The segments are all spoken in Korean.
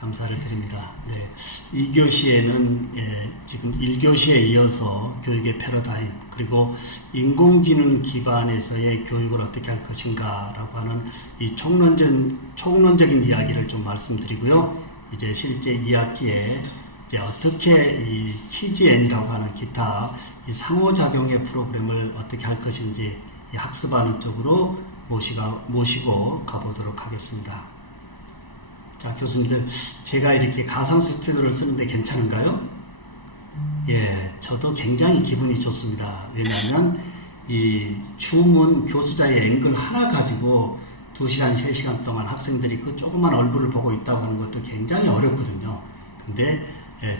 감사를 드립니다. 네, 2교시에는 지금 1교시에 이어서 교육의 패러다임 그리고 인공지능 기반에서의 교육을 어떻게 할 것인가 라고 하는 이 총론적인 이야기를 좀 말씀드리고요. 이제 실제 2학기에 이제 어떻게 이 키즈N이라고 하는 기타 이 상호작용의 프로그램을 어떻게 할 것인지 이 학습하는 쪽으로 모시고 가보도록 하겠습니다. 자, 교수님들, 제가 이렇게 가상수트를 쓰는데 괜찮은가요? 예, 저도 굉장히 기분이 좋습니다. 왜냐하면 이 줌은 교수자의 앵글 하나 가지고 2시간, 3시간 동안 학생들이 그 조그만 얼굴을 보고 있다고 하는 것도 굉장히 어렵거든요. 근데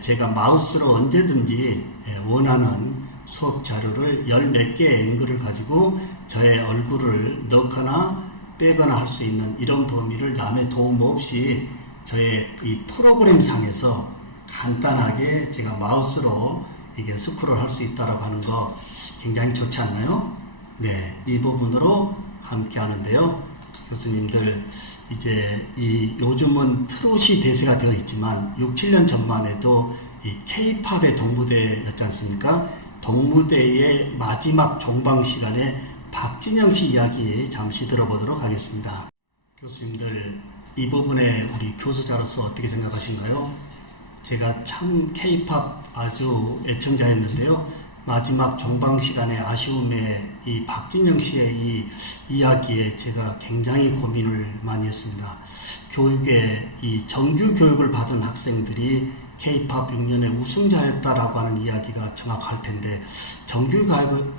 제가 마우스로 언제든지 원하는 수업 자료를 10몇 개의 앵글을 가지고 저의 얼굴을 넣거나 빼거나 할 수 있는 이런 범위를 남의 도움 없이 저의 이 프로그램 상에서 간단하게 제가 마우스로 이게 스크롤 할 수 있다라고 하는 거 굉장히 좋지 않나요? 네, 이 부분으로 함께 하는데요. 교수님들, 이제 요즘은 트롯이 대세가 되어 있지만 6, 7년 전만 해도 이 K-팝의 동무대였지 않습니까? 동무대의 마지막 종방 시간에 박진영 씨 이야기 잠시 들어보도록 하겠습니다. 교수님들, 이 부분에 우리 교수자로서 어떻게 생각하신가요? 제가 참 K-팝 아주 애청자였는데요. 마지막 종방 시간의 아쉬움에 이 박진영 씨의 이 이야기에 제가 굉장히 고민을 많이 했습니다. 교육에 이 정규 교육을 받은 학생들이 K-팝 6년의 우승자였다라고 하는 이야기가 정확할 텐데, 정규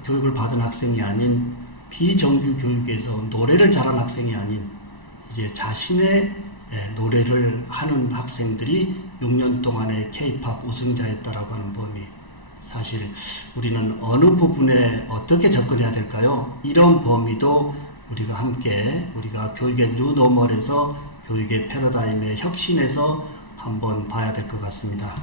교육을 받은 학생이 아닌 비정규 교육에서 노래를 잘한 학생이 아닌 이제 자신의 노래를 하는 학생들이 6년 동안의 K-팝 우승자였다라고 하는 범위, 사실 우리는 어느 부분에 어떻게 접근해야 될까요? 이런 범위도 우리가 함께 우리가 교육의 뉴노멀에서 교육의 패러다임의 혁신에서 한번 봐야 될 것 같습니다.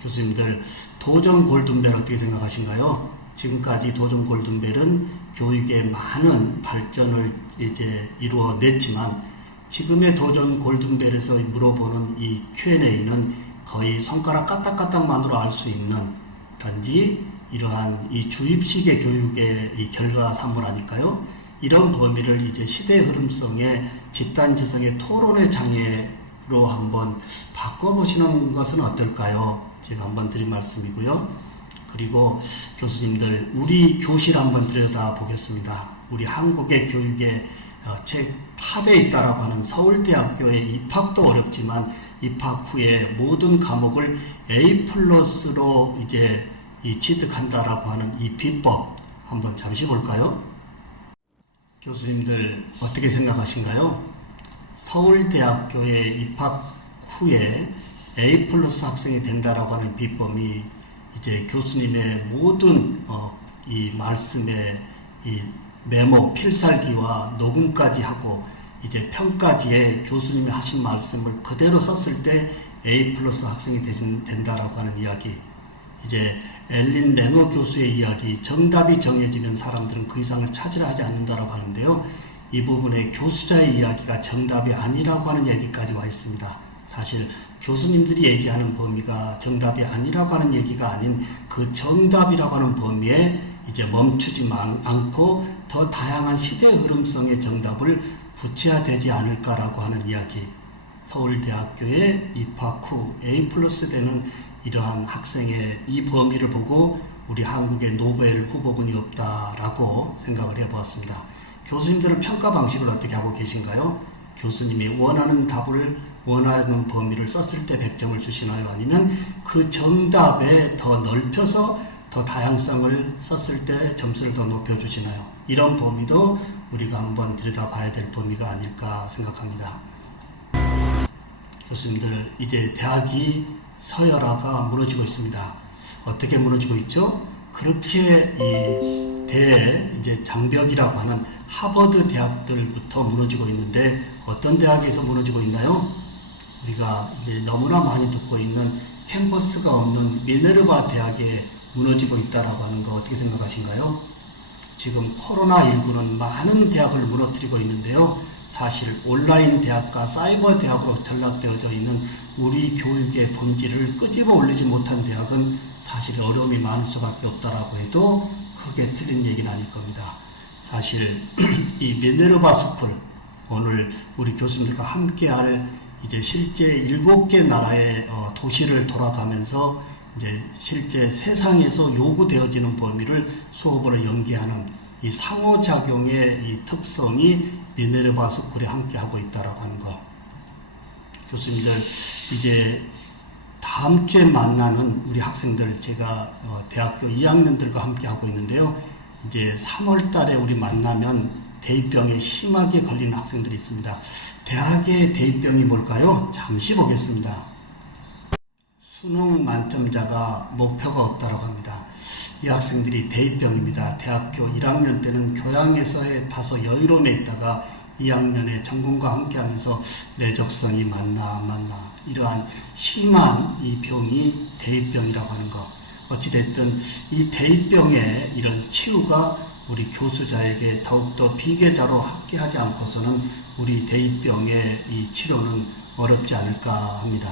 교수님들, 도전 골든벨 어떻게 생각하신가요? 지금까지 도전 골든벨은 교육의 많은 발전을 이제 이루어냈지만, 지금의 도전 골든벨에서 물어보는 이 Q&A는 거의 손가락 까딱까딱만으로 알 수 있는 단지 이러한 이 주입식의 교육의 이 결과산물 아닐까요? 이런 범위를 이제 시대의 흐름성의 집단지성의 토론의 장애로 한번 바꿔보시는 것은 어떨까요? 제가 한번 드린 말씀이고요. 그리고 교수님들, 우리 교실 한번 들여다보겠습니다. 우리 한국의 교육의 탑에 있다라고 하는 서울대학교의 입학도 어렵지만 입학 후에 모든 과목을 A+로 이제 취득한다라고 하는 이 비법 한번 잠시 볼까요? 교수님들 어떻게 생각하신가요? 서울대학교에 입학 후에 A+ 학생이 된다라고 하는 비법이 이제 교수님의 모든 이 말씀의 이 메모, 필살기와 녹음까지 하고 이제 평가지에 교수님이 하신 말씀을 그대로 썼을 때 A+ 학생이 된다라고 하는 이야기, 이제 엘린 레머 교수의 이야기, 정답이 정해지면 사람들은 그 이상을 찾으려 하지 않는다라고 하는데요. 이 부분에 교수자의 이야기가 정답이 아니라고 하는 얘기까지 와 있습니다. 사실 교수님들이 얘기하는 범위가 정답이 아니라고 하는 얘기가 아닌 그 정답이라고 하는 범위에 이제 멈추지 않고 더 다양한 시대의 흐름성의 정답을 붙여야 되지 않을까라고 하는 이야기. 서울대학교에 입학 후 A+ 되는 이러한 학생의 이 범위를 보고 우리 한국의 노벨 후보군이 없다라고 생각을 해보았습니다. 교수님들은 평가 방식을 어떻게 하고 계신가요? 교수님이 원하는 답을 원하는 범위를 썼을 때 100점을 주시나요? 아니면 그 정답에 더 넓혀서 더 다양성을 썼을 때 점수를 더 높여주시나요? 이런 범위도 우리가 한번 들여다봐야 될 범위가 아닐까 생각합니다. 교수님들, 이제 대학이 서열화가 무너지고 있습니다. 어떻게 무너지고 있죠? 그렇게 이제 장벽이라고 하는 하버드 대학들부터 무너지고 있는데, 어떤 대학에서 무너지고 있나요? 우리가 이제 너무나 많이 듣고 있는 캠퍼스가 없는 미네르바 대학에 무너지고 있다라고 하는 거 어떻게 생각하신가요? 지금 코로나19는 많은 대학을 무너뜨리고 있는데요. 사실 온라인 대학과 사이버 대학으로 전락되어져 있는 우리 교육의 본질을 끄집어 올리지 못한 대학은 사실 어려움이 많을 수밖에 없다라고 해도 크게 틀린 얘기는 아닐 겁니다. 사실 이 미네르바 스쿨, 오늘 우리 교수님들과 함께할 이제 실제 7개 나라의 도시를 돌아가면서 이제 실제 세상에서 요구되어지는 범위를 수업으로 연계하는 이 상호작용의 이 특성이 미네르바 스쿨에 함께하고 있다라고 하는 거. 교수님들 이제 다음 주에 만나는 우리 학생들, 제가 대학교 2학년들과 함께하고 있는데요. 이제 3월 달에 우리 만나면 대입병에 심하게 걸리는 학생들이 있습니다. 대학의 대입병이 뭘까요? 잠시 보겠습니다. 수능 만점자가 목표가 없다라고 합니다. 이 학생들이 대입병입니다. 대학교 1학년 때는 교양에서의 다소 여유로움에 있다가 2학년에 전공과 함께하면서 내적성이 맞나 이러한 심한 이 병이 대입병이라고 하는 것. 어찌됐든 이 대입병의 이런 치유가 우리 교수자에게 더욱더 비계자로 함께하지 않고서는 우리 대입병의 이 치료는 어렵지 않을까 합니다.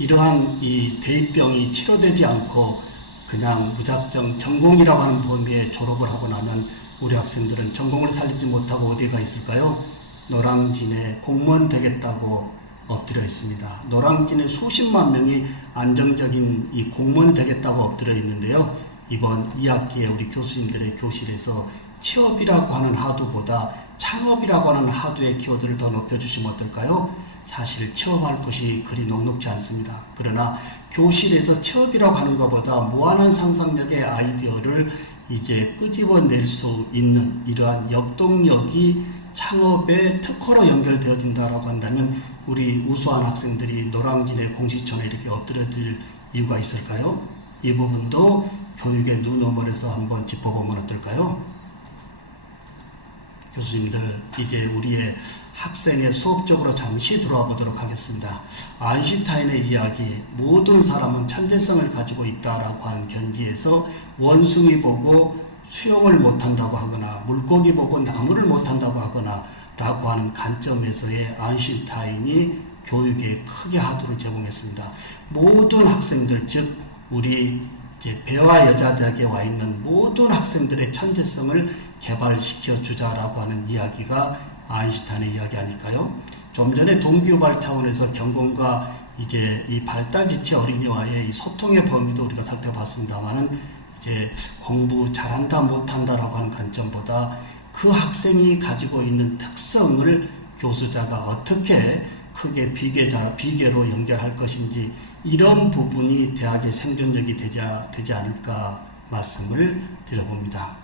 이러한 이 대입병이 치료되지 않고 그냥 무작정 전공이라고 하는 범위에 졸업을 하고 나면 우리 학생들은 전공을 살리지 못하고 어디가 있을까요? 노량진에 공무원 되겠다고 엎드려 있습니다. 노량진에 수십만 명이 안정적인 이 공무원 되겠다고 엎드려 있는데요. 이번 2학기에 우리 교수님들의 교실에서 취업이라고 하는 하두보다 창업이라고 하는 하두의 키워드를 더 높여주시면 어떨까요? 사실 취업할 곳이 그리 녹록지 않습니다. 그러나 교실에서 취업이라고 하는 것보다 무한한 상상력의 아이디어를 이제 끄집어낼 수 있는 이러한 역동력이 창업의 특허로 연결되어진다라고 한다면 우리 우수한 학생들이 노량진의 공시촌에 이렇게 엎드려질 이유가 있을까요? 이 부분도 교육의 눈너머에서 한번 짚어보면 어떨까요? 교수님들, 이제 우리의 학생의 수업적으로 잠시 들어와 보도록 하겠습니다. 아인슈타인의 이야기, 모든 사람은 천재성을 가지고 있다라고 하는 견지에서 원숭이 보고 수영을 못한다고 하거나 물고기 보고 나무를 못한다고 하거나 라고 하는 관점에서의 아인슈타인이 교육에 크게 하두를 제공했습니다. 모든 학생들, 즉 우리 이제 배와 여자대학에 와 있는 모든 학생들의 천재성을 개발시켜 주자라고 하는 이야기가 아인슈타인의 이야기 아닐까요? 좀 전에 동기유발 차원에서 경공과 이제 이 발달지체 어린이와의 이 소통의 범위도 우리가 살펴봤습니다만은 이제 공부 잘한다 못한다라고 하는 관점보다 그 학생이 가지고 있는 특성을 교수자가 어떻게 크게 비계로 연결할 것인지 이런 부분이 대학의 생존력이 되지 않을까 말씀을 드려봅니다.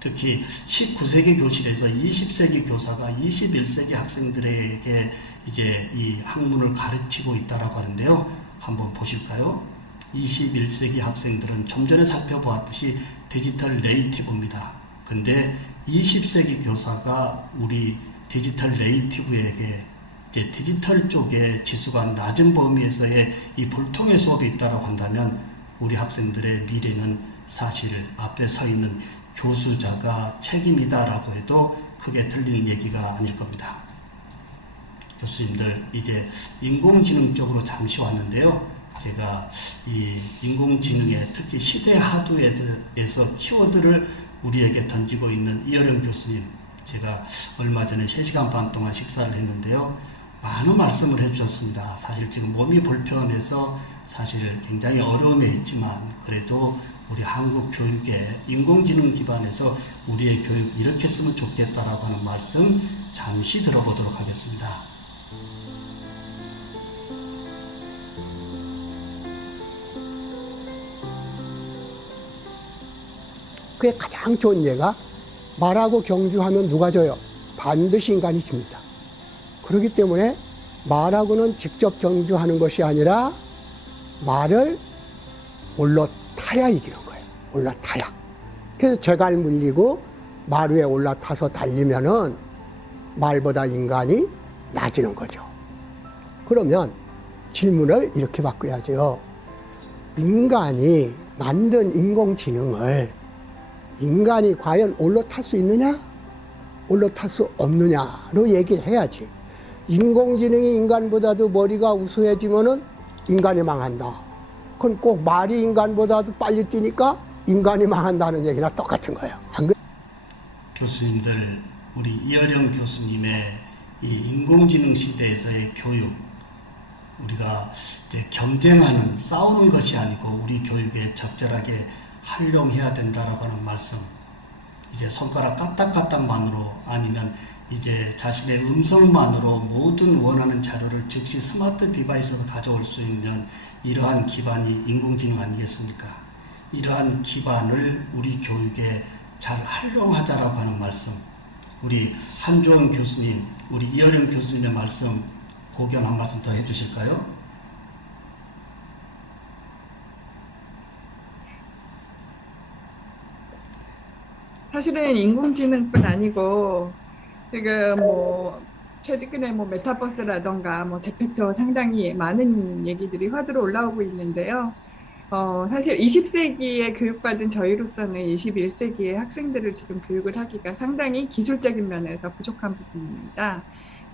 특히 19세기 교실에서 20세기 교사가 21세기 학생들에게 이제 이 학문을 가르치고 있다라고 하는데요. 한번 보실까요? 21세기 학생들은 좀 전에 살펴보았듯이 디지털 네이티브입니다. 근데 20세기 교사가 우리 디지털 네이티브에게 이제 디지털 쪽에 지수가 낮은 범위에서의 이 불통의 수업이 있다라고 한다면 우리 학생들의 미래는 사실 앞에 서 있는 교수자가 책임이다라고 해도 크게 틀린 얘기가 아닐 겁니다. 교수님들, 이제 인공지능 쪽으로 잠시 왔는데요. 제가 이 인공지능의 특히 시대 하두에서 키워드를 우리에게 던지고 있는 이어령 교수님, 제가 얼마 전에 3시간 반 동안 식사를 했는데요. 많은 말씀을 해주셨습니다. 사실 지금 몸이 불편해서 사실 굉장히 어려움에 있지만 그래도 우리 한국 교육에 인공지능 기반에서 우리의 교육 이렇게 했으면 좋겠다라고 하는 말씀 잠시 들어보도록 하겠습니다. 그게 가장 좋은 예가 말하고 경주하면 누가 져요? 반드시 인간이 집니다. 그렇기 때문에 말하고는 직접 경주하는 것이 아니라 말을 올라타야 이기는 거예요. 올라타야. 그래서 제갈 물리고 말 위에 올라타서 달리면은 말보다 인간이 낮아지는 거죠. 그러면 질문을 이렇게 바꿔야죠. 인간이 만든 인공지능을 인간이 과연 올라탈 수 있느냐? 올라탈 수 없느냐로 얘기를 해야지. 인공지능이 인간보다도 머리가 우수해지면은 인간이 망한다. 그건 꼭 말이 인간보다도 빨리 뛰니까 인간이 망한다는 얘기나 똑같은 거예요. 안 그래요? 교수님들, 우리 이어령 교수님의 이 인공지능 시대에서의 교육, 우리가 이제 경쟁하는, 싸우는 것이 아니고 우리 교육에 적절하게 활용해야 된다라고 하는 말씀, 이제 손가락 까딱까딱만으로 아니면 이제 자신의 음성만으로 모든 원하는 자료를 즉시 스마트 디바이스에서 가져올 수 있는 이러한 기반이 인공지능 아니겠습니까? 이러한 기반을 우리 교육에 잘 활용하자라고 하는 말씀, 우리 한주원 교수님, 우리 이어령 교수님의 말씀 고견 한 말씀 더 해주실까요? 사실은 인공지능뿐 아니고 지금 최근에 메타버스라던가 제페토 상당히 많은 얘기들이 화두로 올라오고 있는데요. 사실 20세기에 교육받은 저희로서는 21세기의 학생들을 지금 교육을 하기가 상당히 기술적인 면에서 부족한 부분입니다.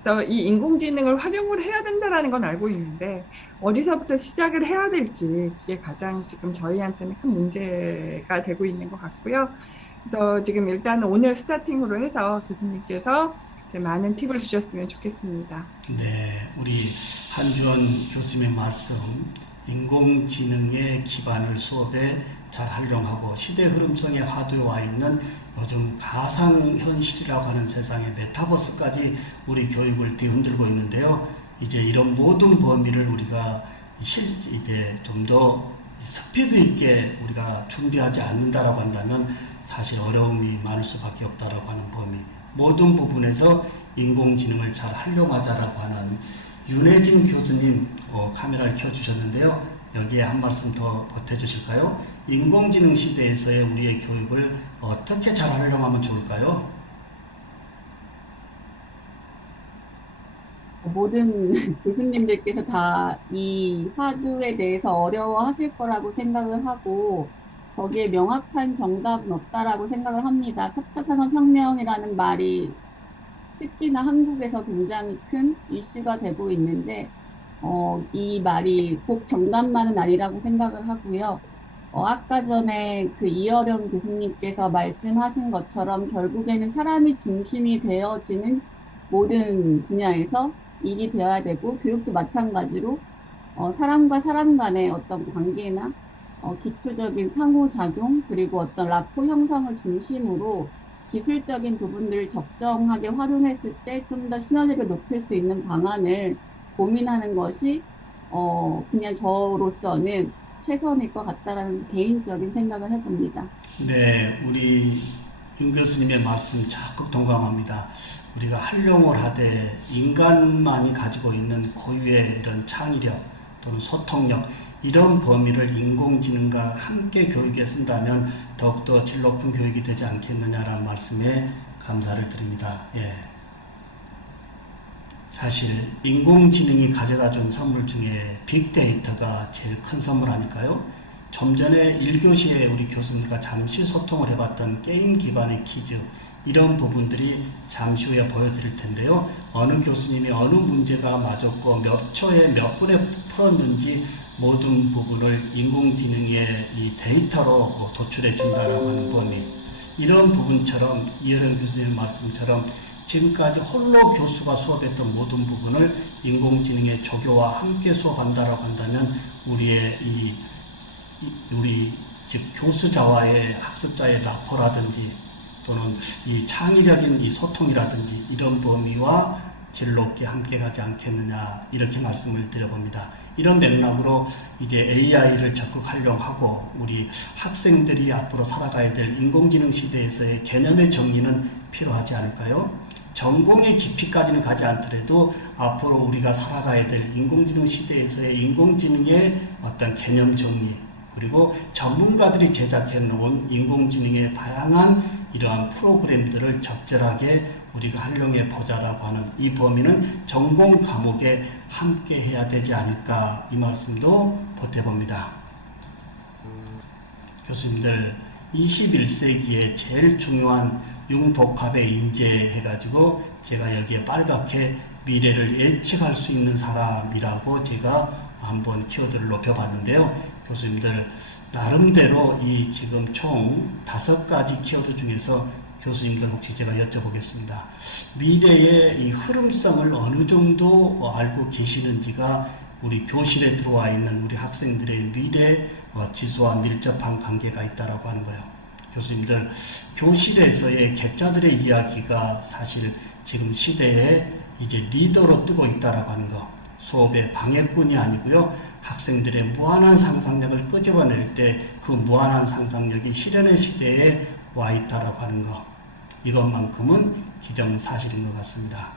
그래서 이 인공지능을 활용을 해야 된다는 건 알고 있는데 어디서부터 시작을 해야 될지 이게 가장 지금 저희한테는 큰 문제가 되고 있는 것 같고요. 그래서 지금 일단 오늘 스타팅으로 해서 교수님께서 많은 팁을 주셨으면 좋겠습니다. 네, 우리 한주원 교수님의 말씀, 인공지능의 기반을 수업에 잘 활용하고 시대 흐름성의 화두에 와 있는 요즘 가상현실이라고 하는 세상의 메타버스까지 우리 교육을 뒤흔들고 있는데요. 이제 이런 모든 범위를 우리가 이제 좀 더 스피드 있게 우리가 준비하지 않는다라고 한다면 사실 어려움이 많을 수밖에 없다라고 하는 범위, 모든 부분에서 인공지능을 잘 활용하자라고 하는 윤혜진 교수님 카메라를 켜주셨는데요. 여기에 한 말씀 더 보태주실까요? 인공지능 시대에서의 우리의 교육을 어떻게 잘 활용하면 좋을까요? 모든 교수님들께서 다 이 화두에 대해서 어려워하실 거라고 생각을 하고 거기에 명확한 정답은 없다라고 생각을 합니다. 4차 산업혁명이라는 말이 특히나 한국에서 굉장히 큰 이슈가 되고 있는데 이 말이 꼭 정답만은 아니라고 생각을 하고요. 아까 전에 그 이어령 교수님께서 말씀하신 것처럼 결국에는 사람이 중심이 되어지는 모든 분야에서 일이 되어야 되고 교육도 마찬가지로 사람과 사람 간의 어떤 관계나 기초적인 상호작용 그리고 어떤 라포 형성을 중심으로 기술적인 부분들을 적정하게 활용했을 때 좀 더 시너지를 높일 수 있는 방안을 고민하는 것이 그냥 저로서는 최선일 것 같다라는 개인적인 생각을 해봅니다. 네, 우리 윤 교수님의 말씀 적극 동감합니다. 우리가 활용을 하되 인간만이 가지고 있는 고유의 이런 창의력 또는 소통력, 이런 범위를 인공지능과 함께 교육에 쓴다면 더욱더 질 높은 교육이 되지 않겠느냐라는 말씀에 감사를 드립니다. 예. 사실 인공지능이 가져다 준 선물 중에 빅데이터가 제일 큰 선물 아닐까요? 좀 전에 1교시에 우리 교수님과 잠시 소통을 해봤던 게임 기반의 퀴즈, 이런 부분들이 잠시 후에 보여드릴 텐데요. 어느 교수님이 어느 문제가 맞았고 몇 초에 몇 분에 풀었는지 모든 부분을 인공지능의 이 데이터로 도출해 준다라고 하는 범위, 이런 부분처럼 이어령 교수님의 말씀처럼 지금까지 홀로 교수가 수업했던 모든 부분을 인공지능의 조교와 함께 수업한다라고 한다면 우리 즉 교수자와의 학습자의 라포라든지 또는 이 창의력인 이 소통이라든지 이런 범위와 질 높게 함께 가지 않겠느냐, 이렇게 말씀을 드려봅니다. 이런 맥락으로 이제 AI를 적극 활용하고 우리 학생들이 앞으로 살아가야 될 인공지능 시대에서의 개념의 정리는 필요하지 않을까요? 전공의 깊이까지는 가지 않더라도 앞으로 우리가 살아가야 될 인공지능 시대에서의 인공지능의 어떤 개념 정리, 그리고 전문가들이 제작해 놓은 인공지능의 다양한 이러한 프로그램들을 적절하게 우리가 활용해 보자라고 하는 이 범위는 전공 과목에 함께 해야 되지 않을까, 이 말씀도 보태봅니다. 교수님들, 21세기에 제일 중요한 융복합에 인재해가지고 제가 여기에 빨갛게 미래를 예측할 수 있는 사람이라고 제가 한번 키워드를 높여봤는데요. 교수님들 나름대로 이 지금 총 5가지 키워드 중에서 교수님들 혹시 제가 여쭤보겠습니다. 미래의 이 흐름성을 어느 정도 알고 계시는지가 우리 교실에 들어와 있는 우리 학생들의 미래 지수와 밀접한 관계가 있다라고 하는 거예요. 교수님들 교실에서의 개짜들의 이야기가 사실 지금 시대에 이제 리더로 뜨고 있다라고 하는 거, 수업의 방해꾼이 아니고요, 학생들의 무한한 상상력을 끄집어낼 때 그 무한한 상상력이 실현의 시대에 와 있다라고 하는 거, 이것만큼은 기정사실인 것 같습니다.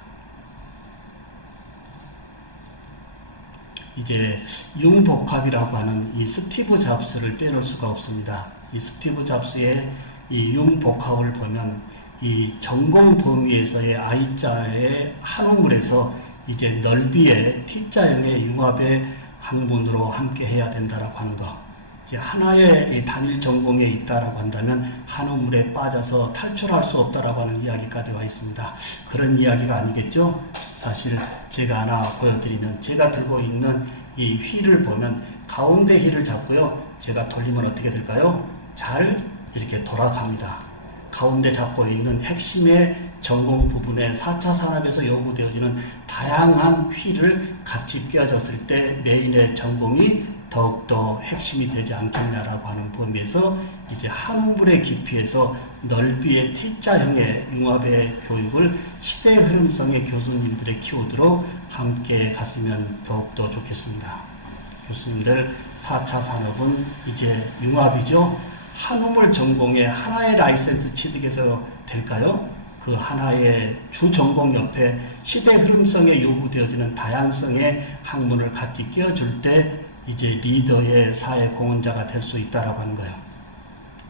이제 융복합이라고 하는 이 스티브 잡스를 빼놓을 수가 없습니다. 이 스티브 잡스의 이 융복합을 보면 이 전공 범위에서의 I자의 한우물에서 이제 넓이의 T자형의 융합의 학문으로 함께 해야 된다라고 하는 거. 이제 하나의 이 단일 전공에 있다라고 한다면 한우물에 빠져서 탈출할 수 없다라고 하는 이야기까지 와 있습니다. 그런 이야기가 아니겠죠? 사실 제가 하나 보여드리면, 제가 들고 있는 이 휠을 보면 가운데 휠을 잡고요, 제가 돌리면 어떻게 될까요? 잘 이렇게 돌아갑니다. 가운데 잡고 있는 핵심의 전공 부분에 4차 산업에서 요구되어지는 다양한 휠을 같이 끼워졌을 때 메인의 전공이 더욱더 핵심이 되지 않겠냐라고 하는 범위에서 이제 한우물의 깊이에서 넓이의 T자형의 융합의 교육을 시대의 흐름성의 교수님들의 키워드로 함께 갔으면 더욱더 좋겠습니다. 교수님들 4차 산업은 이제 융합이죠. 한우물 전공의 하나의 라이센스 취득에서 될까요? 그 하나의 주 전공 옆에 시대 흐름성에 요구되어지는 다양성의 학문을 같이 끼워줄 때 이제 리더의 사회 공헌자가 될 수 있다라고 하는 거예요.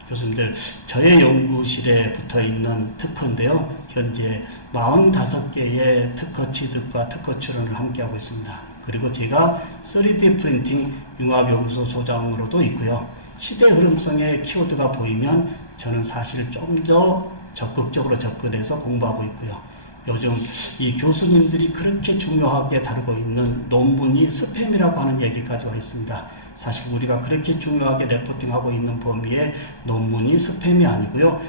교수님들, 저의 연구실에 붙어 있는 특허인데요, 현재 45개의 특허 취득과 특허 출원을 함께 하고 있습니다. 그리고 제가 3D 프린팅 융합연구소 소장으로도 있고요. 시대 흐름성의 키워드가 보이면 저는 사실 좀 더 적극적으로 접근해서 공부하고 있고요. 요즘 이 교수님들이 그렇게 중요하게 다루고 있는 논문이 스팸이라고 하는 얘기까지 와 있습니다. 사실 우리가 그렇게 중요하게 레포팅하고 있는 범위에 논문이 스팸이 아니고요.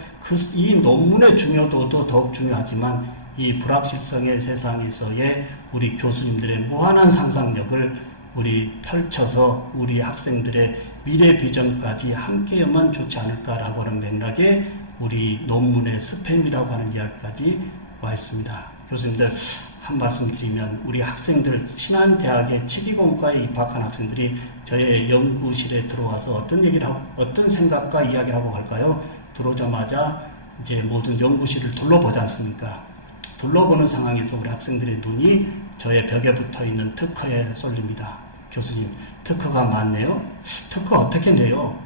이 논문의 중요도도 더욱 중요하지만 이 불확실성의 세상에서의 우리 교수님들의 무한한 상상력을 우리 펼쳐서 우리 학생들의 미래 비전까지 함께하면 좋지 않을까라고 하는 맥락에 우리 논문의 스팸이라고 하는 이야기까지 와 있습니다. 교수님들, 한 말씀 드리면 우리 학생들, 신한대학의 치기공과에 입학한 학생들이 저의 연구실에 들어와서 어떤 생각과 이야기를 하고 갈까요? 들어오자마자 이제 모든 연구실을 둘러보지 않습니까? 둘러보는 상황에서 우리 학생들의 눈이 저의 벽에 붙어 있는 특허에 쏠립니다. 교수님, 특허가 많네요. 특허 어떻게 내요?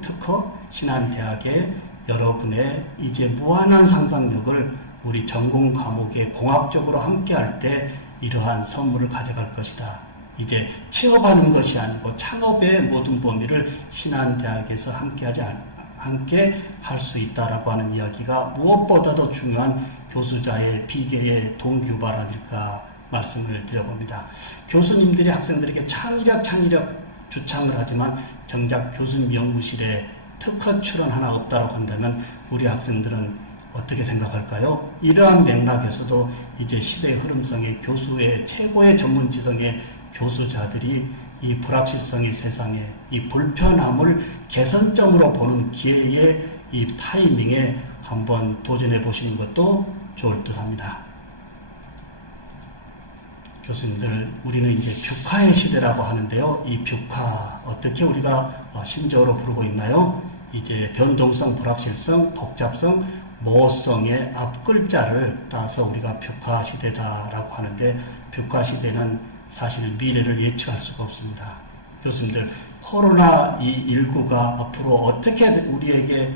특허? 신한대학의 여러분의 이제 무한한 상상력을 우리 전공 과목에 공학적으로 함께 할 때 이러한 선물을 가져갈 것이다. 이제 취업하는 것이 아니고 창업의 모든 범위를 신한대학에서 함께 할 수 있다라고 하는 이야기가 무엇보다도 중요한 교수자의 비계의 동기유발 아닐까 말씀을 드려봅니다. 교수님들이 학생들에게 창의력 주창을 하지만 정작 교수님 연구실에 특허 출원 하나 없다라고 한다면 우리 학생들은 어떻게 생각할까요? 이러한 맥락에서도 이제 시대의 흐름성의 교수의 최고의 전문지성의 교수자들이 이 불확실성의 세상에 이 불편함을 개선점으로 보는 기회의 이 타이밍에 한번 도전해 보시는 것도 좋을 듯 합니다. 교수님들, 우리는 이제 뷰카의 시대라고 하는데요. 이 뷰카 어떻게 우리가 심적으로 부르고 있나요? 이제 변동성, 불확실성, 복잡성, 모호성의 앞글자를 따서 우리가 뷰카 시대다라고 하는데, 뷰카 시대는 사실 미래를 예측할 수가 없습니다. 교수님들, 코로나19가 앞으로 어떻게 우리에게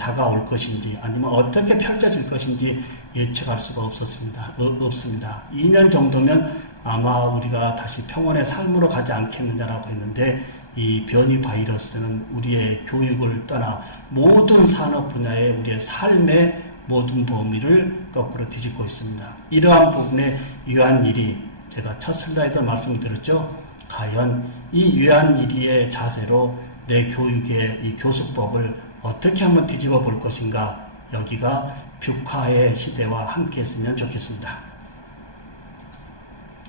다가올 것인지 아니면 어떻게 펼쳐질 것인지 예측할 수가 없습니다. 2년 정도면 아마 우리가 다시 평온의 삶으로 가지 않겠느냐라고 했는데 이 변이 바이러스는 우리의 교육을 떠나 모든 산업 분야의 우리의 삶의 모든 범위를 거꾸로 뒤집고 있습니다. 이러한 부분에 유한일이, 제가 첫 슬라이드 말씀드렸죠. 과연 이 유한일이의 자세로 내 교육의 이 교수법을 어떻게 한번 뒤집어 볼 것인가, 여기가 뷰카의 시대와 함께 했으면 좋겠습니다.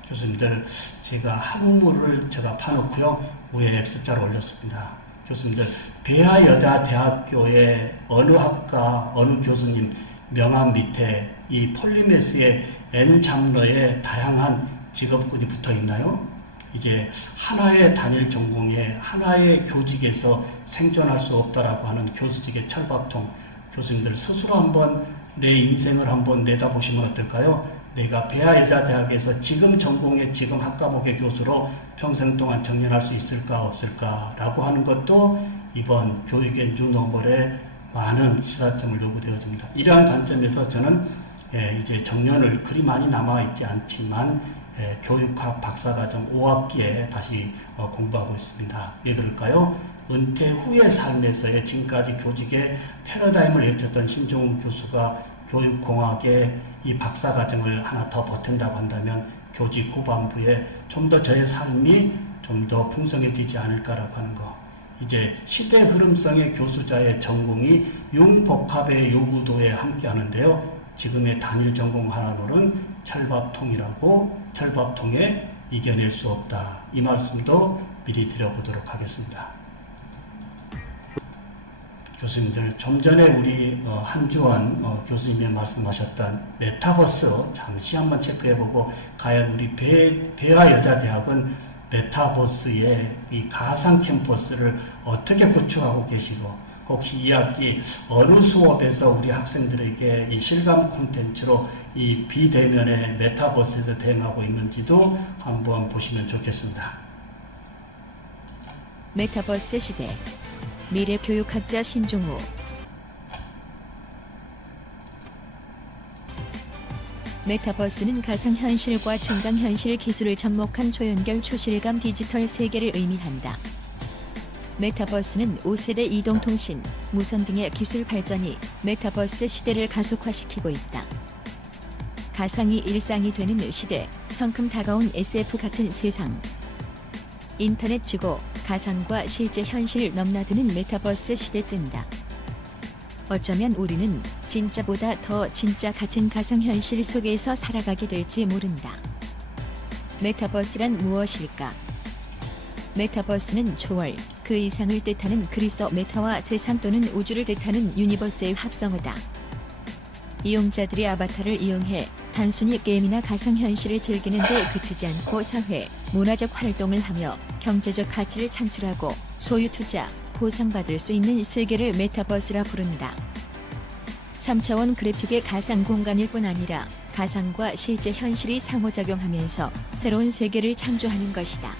교수님들, 제가 한우물을 제가 파놓고요, 위에 X자를 올렸습니다. 교수님들, 배하여자대학교의 어느 학과 어느 교수님 명함 밑에 이 폴리메스의 N 장르의 다양한 직업군이 붙어 있나요? 이제 하나의 단일 전공에 하나의 교직에서 생존할 수 없다라고 하는 교수직의 철밥통, 교수님들 스스로 한번 내 인생을 한번 내다보시면 어떨까요? 내가 배하여자대학에서 지금 전공의 지금 학과목의 교수로 평생 동안 정년할 수 있을까 없을까 라고 하는 것도 이번 교육의 뉴노멀에 많은 시사점을 요구되어집니다. 이러한 관점에서 저는 이제 정년을 그리 많이 남아있지 않지만 교육학 박사과정 5학기에 다시 공부하고 있습니다. 왜 그럴까요? 은퇴 후의 삶에서의 지금까지 교직의 패러다임을 외쳤던 신종우 교수가 교육공학의 이 박사과정을 하나 더 보탠다고 한다면 교직 후반부에 좀 더 저의 삶이 좀 더 풍성해지지 않을까라고 하는 거. 이제 시대 흐름성의 교수자의 전공이 융복합의 요구도에 함께 하는데요. 지금의 단일 전공 하나로는 철밥통이라고 철밥통에 이겨낼 수 없다. 이 말씀도 미리 드려보도록 하겠습니다. 교수님들, 좀 전에 우리 한주원 교수님이 말씀하셨던 메타버스 잠시 한번 체크해보고, 과연 우리 배하여자대학은 메타버스의 이 가상 캠퍼스를 어떻게 구축하고 계시고, 혹시 이 학기 어느 수업에서 우리 학생들에게 이 실감 콘텐츠로 이 비대면의 메타버스에서 대응하고 있는지도 한번 보시면 좋겠습니다. 메타버스 시대, 미래 교육학자 신종우. 메타버스는 가상현실과 첨단현실 기술을 접목한 초연결 초실감 디지털 세계를 의미한다. 메타버스는 5세대 이동통신, 무선 등의 기술 발전이 메타버스 시대를 가속화시키고 있다. 가상이 일상이 되는 시대, 성큼 다가온 SF 같은 세상. 인터넷 지구, 가상과 실제 현실을 넘나드는 메타버스 시대 뜬다. 어쩌면 우리는 진짜보다 더 진짜 같은 가상현실 속에서 살아가게 될지 모른다. 메타버스란 무엇일까? 메타버스는 초월, 그 이상을 뜻하는 그리스어 메타와 세상 또는 우주를 뜻하는 유니버스의 합성어다. 이용자들이 아바타를 이용해 단순히 게임이나 가상현실을 즐기는 데 그치지 않고 사회, 문화적 활동을 하며 경제적 가치를 창출하고 소유 투자, 보상받을 수 있는 세계를 메타버스라 부른다. 3차원 그래픽의 가상 공간일 뿐 아니라 가상과 실제 현실이 상호작용하면서 새로운 세계를 창조하는 것이다.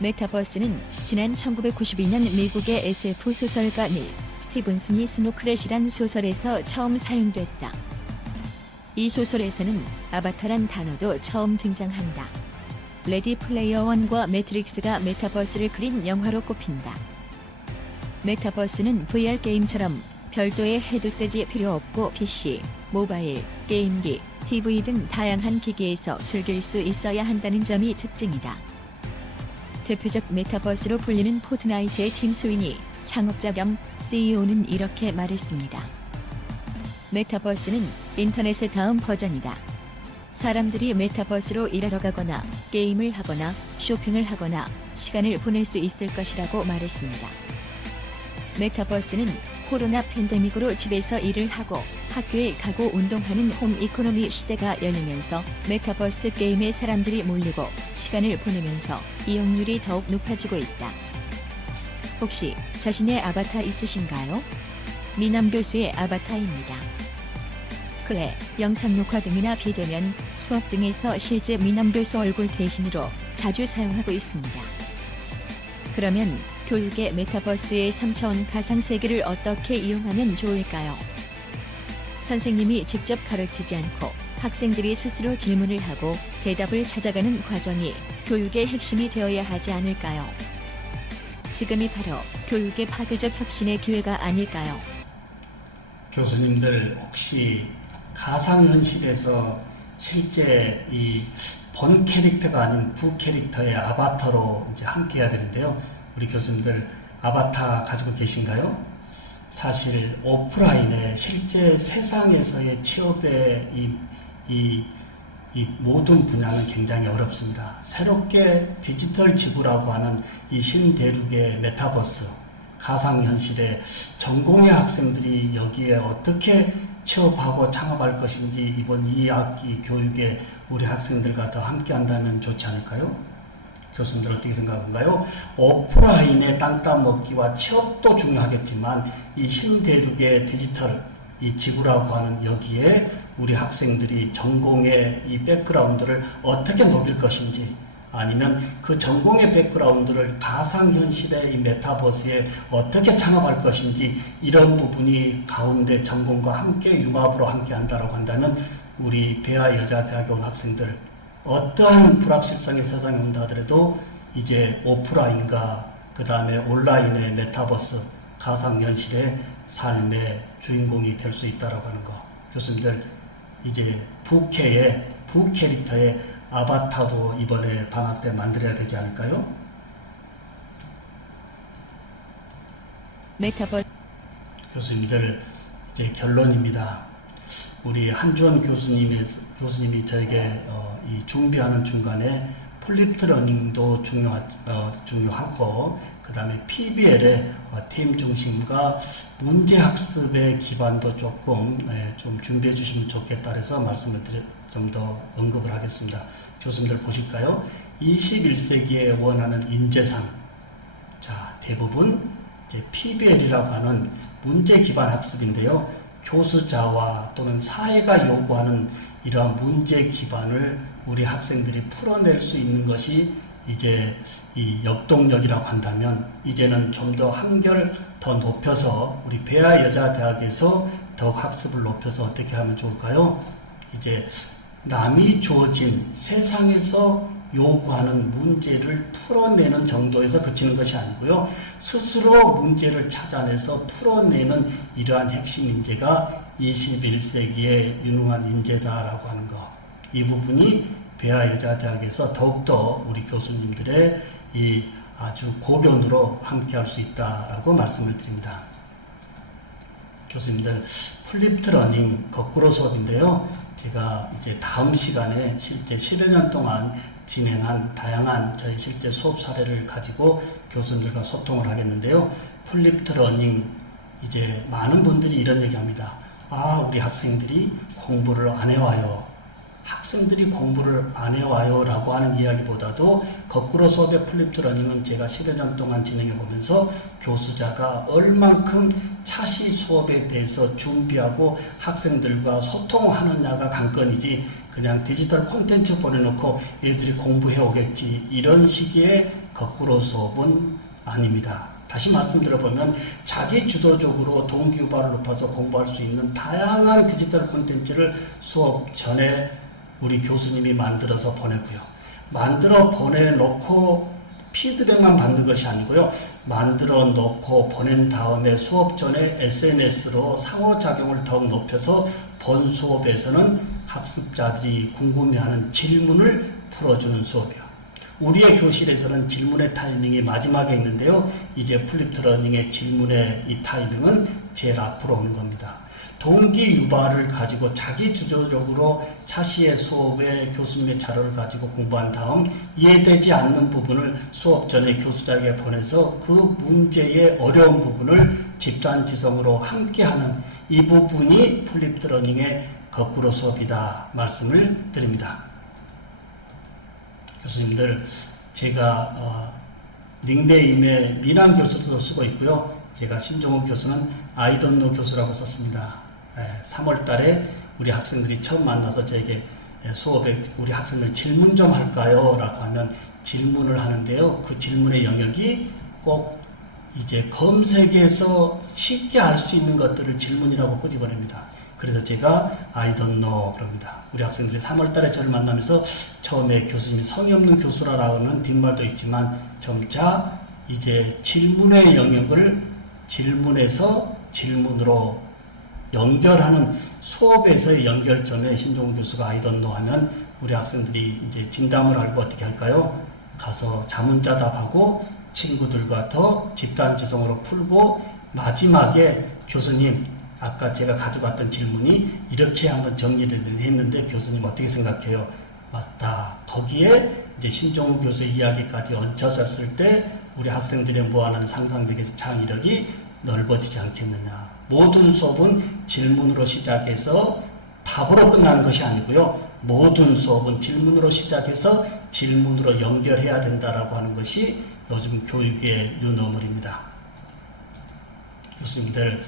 메타버스는 지난 1992년 미국의 SF 소설가 닐 스티븐슨이 스노크렛이란 소설에서 처음 사용됐다. 이 소설에서는 아바타란 단어도 처음 등장한다. 레디 플레이어 원과 매트릭스가 메타버스를 그린 영화로 꼽힌다. 메타버스는 VR 게임처럼 별도의 헤드셋이 필요 없고 PC, 모바일, 게임기, TV 등 다양한 기기에서 즐길 수 있어야 한다는 점이 특징이다. 대표적 메타버스로 불리는 포트나이트의 팀 스위니, 창업자 겸 CEO는 이렇게 말했습니다. 메타버스는 인터넷의 다음 버전이다. 사람들이 메타버스로 일하러 가거나 게임을 하거나 쇼핑을 하거나 시간을 보낼 수 있을 것이라고 말했습니다. 메타버스는 코로나 팬데믹으로 집에서 일을 하고 학교에 가고 운동하는 홈 이코노미 시대가 열리면서 메타버스 게임에 사람들이 몰리고 시간을 보내면서 이용률이 더욱 높아지고 있다. 혹시 자신의 아바타 있으신가요? 미남 교수의 아바타입니다. 그래, 영상 녹화 등이나 비대면, 수업 등에서 실제 미남 교수 얼굴 대신으로 자주 사용하고 있습니다. 그러면 교육의 메타버스의 3차원 가상세계를 어떻게 이용하면 좋을까요? 선생님이 직접 가르치지 않고 학생들이 스스로 질문을 하고 대답을 찾아가는 과정이 교육의 핵심이 되어야 하지 않을까요? 지금이 바로 교육의 파괴적 혁신의 기회가 아닐까요? 교수님들 혹시 가상현실에서 실제 이 본 캐릭터가 아닌 부 캐릭터의 아바타로 이제 함께 해야 되는데요. 우리 교수님들 아바타 가지고 계신가요? 사실 오프라인의 실제 세상에서의 취업의 이 모든 분야는 굉장히 어렵습니다. 새롭게 디지털 지구라고 하는 이 신대륙의 메타버스, 가상현실의 전공의 학생들이 여기에 어떻게 취업하고 창업할 것인지 이번 2학기 교육에 우리 학생들과 더 함께 한다면 좋지 않을까요? 교수님들 어떻게 생각한가요? 오프라인의 땅 따먹기와 취업도 중요하겠지만 이 신대륙의 디지털 이 지구라고 하는 여기에 우리 학생들이 전공의 이 백그라운드를 어떻게 녹일 것인지 아니면 그 전공의 백그라운드를 가상현실의 이 메타버스에 어떻게 창업할 것인지 이런 부분이 가운데 전공과 함께 융합으로 함께 한다고 한다면 우리 배아여자대학에 온 학생들 어떠한 불확실성의 세상에 온다 하더라도 이제 오프라인과 그 다음에 온라인의 메타버스 가상현실의 삶의 주인공이 될 수 있다고 하는 거. 교수님들 이제 부 캐릭터의 아바타도 이번에 방학 때 만들어야 되지 않을까요? 메타버스 교수님들 이제 결론입니다. 우리 한주원 교수님이 저에게 이 준비하는 중간에 플립트 러닝도 중요하고 그 다음에 PBL의 팀 중심과 문제 학습의 기반도 조금 좀 준비해 주시면 좋겠다 해서 말씀을 좀 더 언급을 하겠습니다. 교수님들 보실까요? 21세기에 원하는 인재상. 자, 대부분 이제 PBL이라고 하는 문제 기반 학습인데요. 교수자와 또는 사회가 요구하는 이러한 문제 기반을 우리 학생들이 풀어낼 수 있는 것이 이제 이 역동력이라고 한다면 이제는 좀 더 한결 더 높여서 우리 배아여자대학에서 더욱 학습을 높여서 어떻게 하면 좋을까요? 이제 남이 주어진 세상에서 요구하는 문제를 풀어내는 정도에서 그치는 것이 아니고요. 스스로 문제를 찾아내서 풀어내는 이러한 핵심 인재가 21세기의 유능한 인재다라고 하는 것. 이 부분이 배아여자대학에서 더욱더 우리 교수님들의 이 아주 고견으로 함께 할 수 있다라고 말씀을 드립니다. 교수님들 플립트 러닝 거꾸로 수업인데요. 제가 이제 다음 시간에 실제 10여 년 동안 진행한 다양한 저희 실제 수업 사례를 가지고 교수님들과 소통을 하겠는데요. 플립트 러닝 이제 많은 분들이 이런 얘기합니다. 아, 우리 학생들이 공부를 안 해와요. 학생들이 공부를 안 해와요 라고 하는 이야기보다도 거꾸로 수업의 플립트 러닝은 제가 10여 년 동안 진행해 보면서 교수자가 얼만큼 차시 수업에 대해서 준비하고 학생들과 소통하느냐가 관건이지 그냥 디지털 콘텐츠 보내놓고 애들이 공부해 오겠지 이런 식의 거꾸로 수업은 아닙니다. 다시 말씀드려보면 자기 주도적으로 동기유발을 높여서 공부할 수 있는 다양한 디지털 콘텐츠를 수업 전에 우리 교수님이 만들어서 보내고요. 만들어 보내놓고 피드백만 받는 것이 아니고요. 만들어 놓고 보낸 다음에 수업 전에 SNS로 상호작용을 더욱 높여서 본 수업에서는 학습자들이 궁금해하는 질문을 풀어주는 수업이요. 우리의 교실에서는 질문의 타이밍이 마지막에 있는데요. 이제 플립트 러닝의 질문의 이 타이밍은 제일 앞으로 오는 겁니다. 동기 유발을 가지고 자기 주도적으로 차시의 수업에 교수님의 자료를 가지고 공부한 다음 이해되지 않는 부분을 수업 전에 교수자에게 보내서 그 문제의 어려운 부분을 집단지성으로 함께하는 이 부분이 플립트 러닝의 거꾸로 수업이다 말씀을 드립니다. 교수님들 제가 닉네임에 미남 교수도 쓰고 있고요. 제가 신종욱 교수는 아이돈노 교수라고 썼습니다. 3월 달에 우리 학생들이 처음 만나서 저에게 수업에 우리 학생들 질문 좀 할까요? 라고 하면 질문을 하는데요. 그 질문의 영역이 꼭 이제 검색에서 쉽게 알 수 있는 것들을 질문이라고 끄집어냅니다. 그래서 제가 I don't know 그럽니다. 우리 학생들이 3월 달에 저를 만나면서 처음에 교수님이 성의 없는 교수라는 뒷말도 있지만 점차 이제 질문의 영역을 질문에서 질문으로 연결하는 수업에서의 연결점에 신종우 교수가 I don't know 하면 우리 학생들이 이제 진담을 알고 어떻게 할까요? 가서 자문자답하고 친구들과 더 집단지성으로 풀고 마지막에 교수님 아까 제가 가져갔던 질문이 이렇게 한번 정리를 했는데 교수님 어떻게 생각해요? 맞다. 거기에 이제 신종우 교수 이야기까지 얹혀졌을 때 우리 학생들의 모아놓은 상상력의 창의력이 넓어지지 않겠느냐. 모든 수업은 질문으로 시작해서 답으로 끝나는 것이 아니고요. 모든 수업은 질문으로 시작해서 질문으로 연결해야 된다라고 하는 것이 요즘 교육의 뉴노멀입니다. 교수님들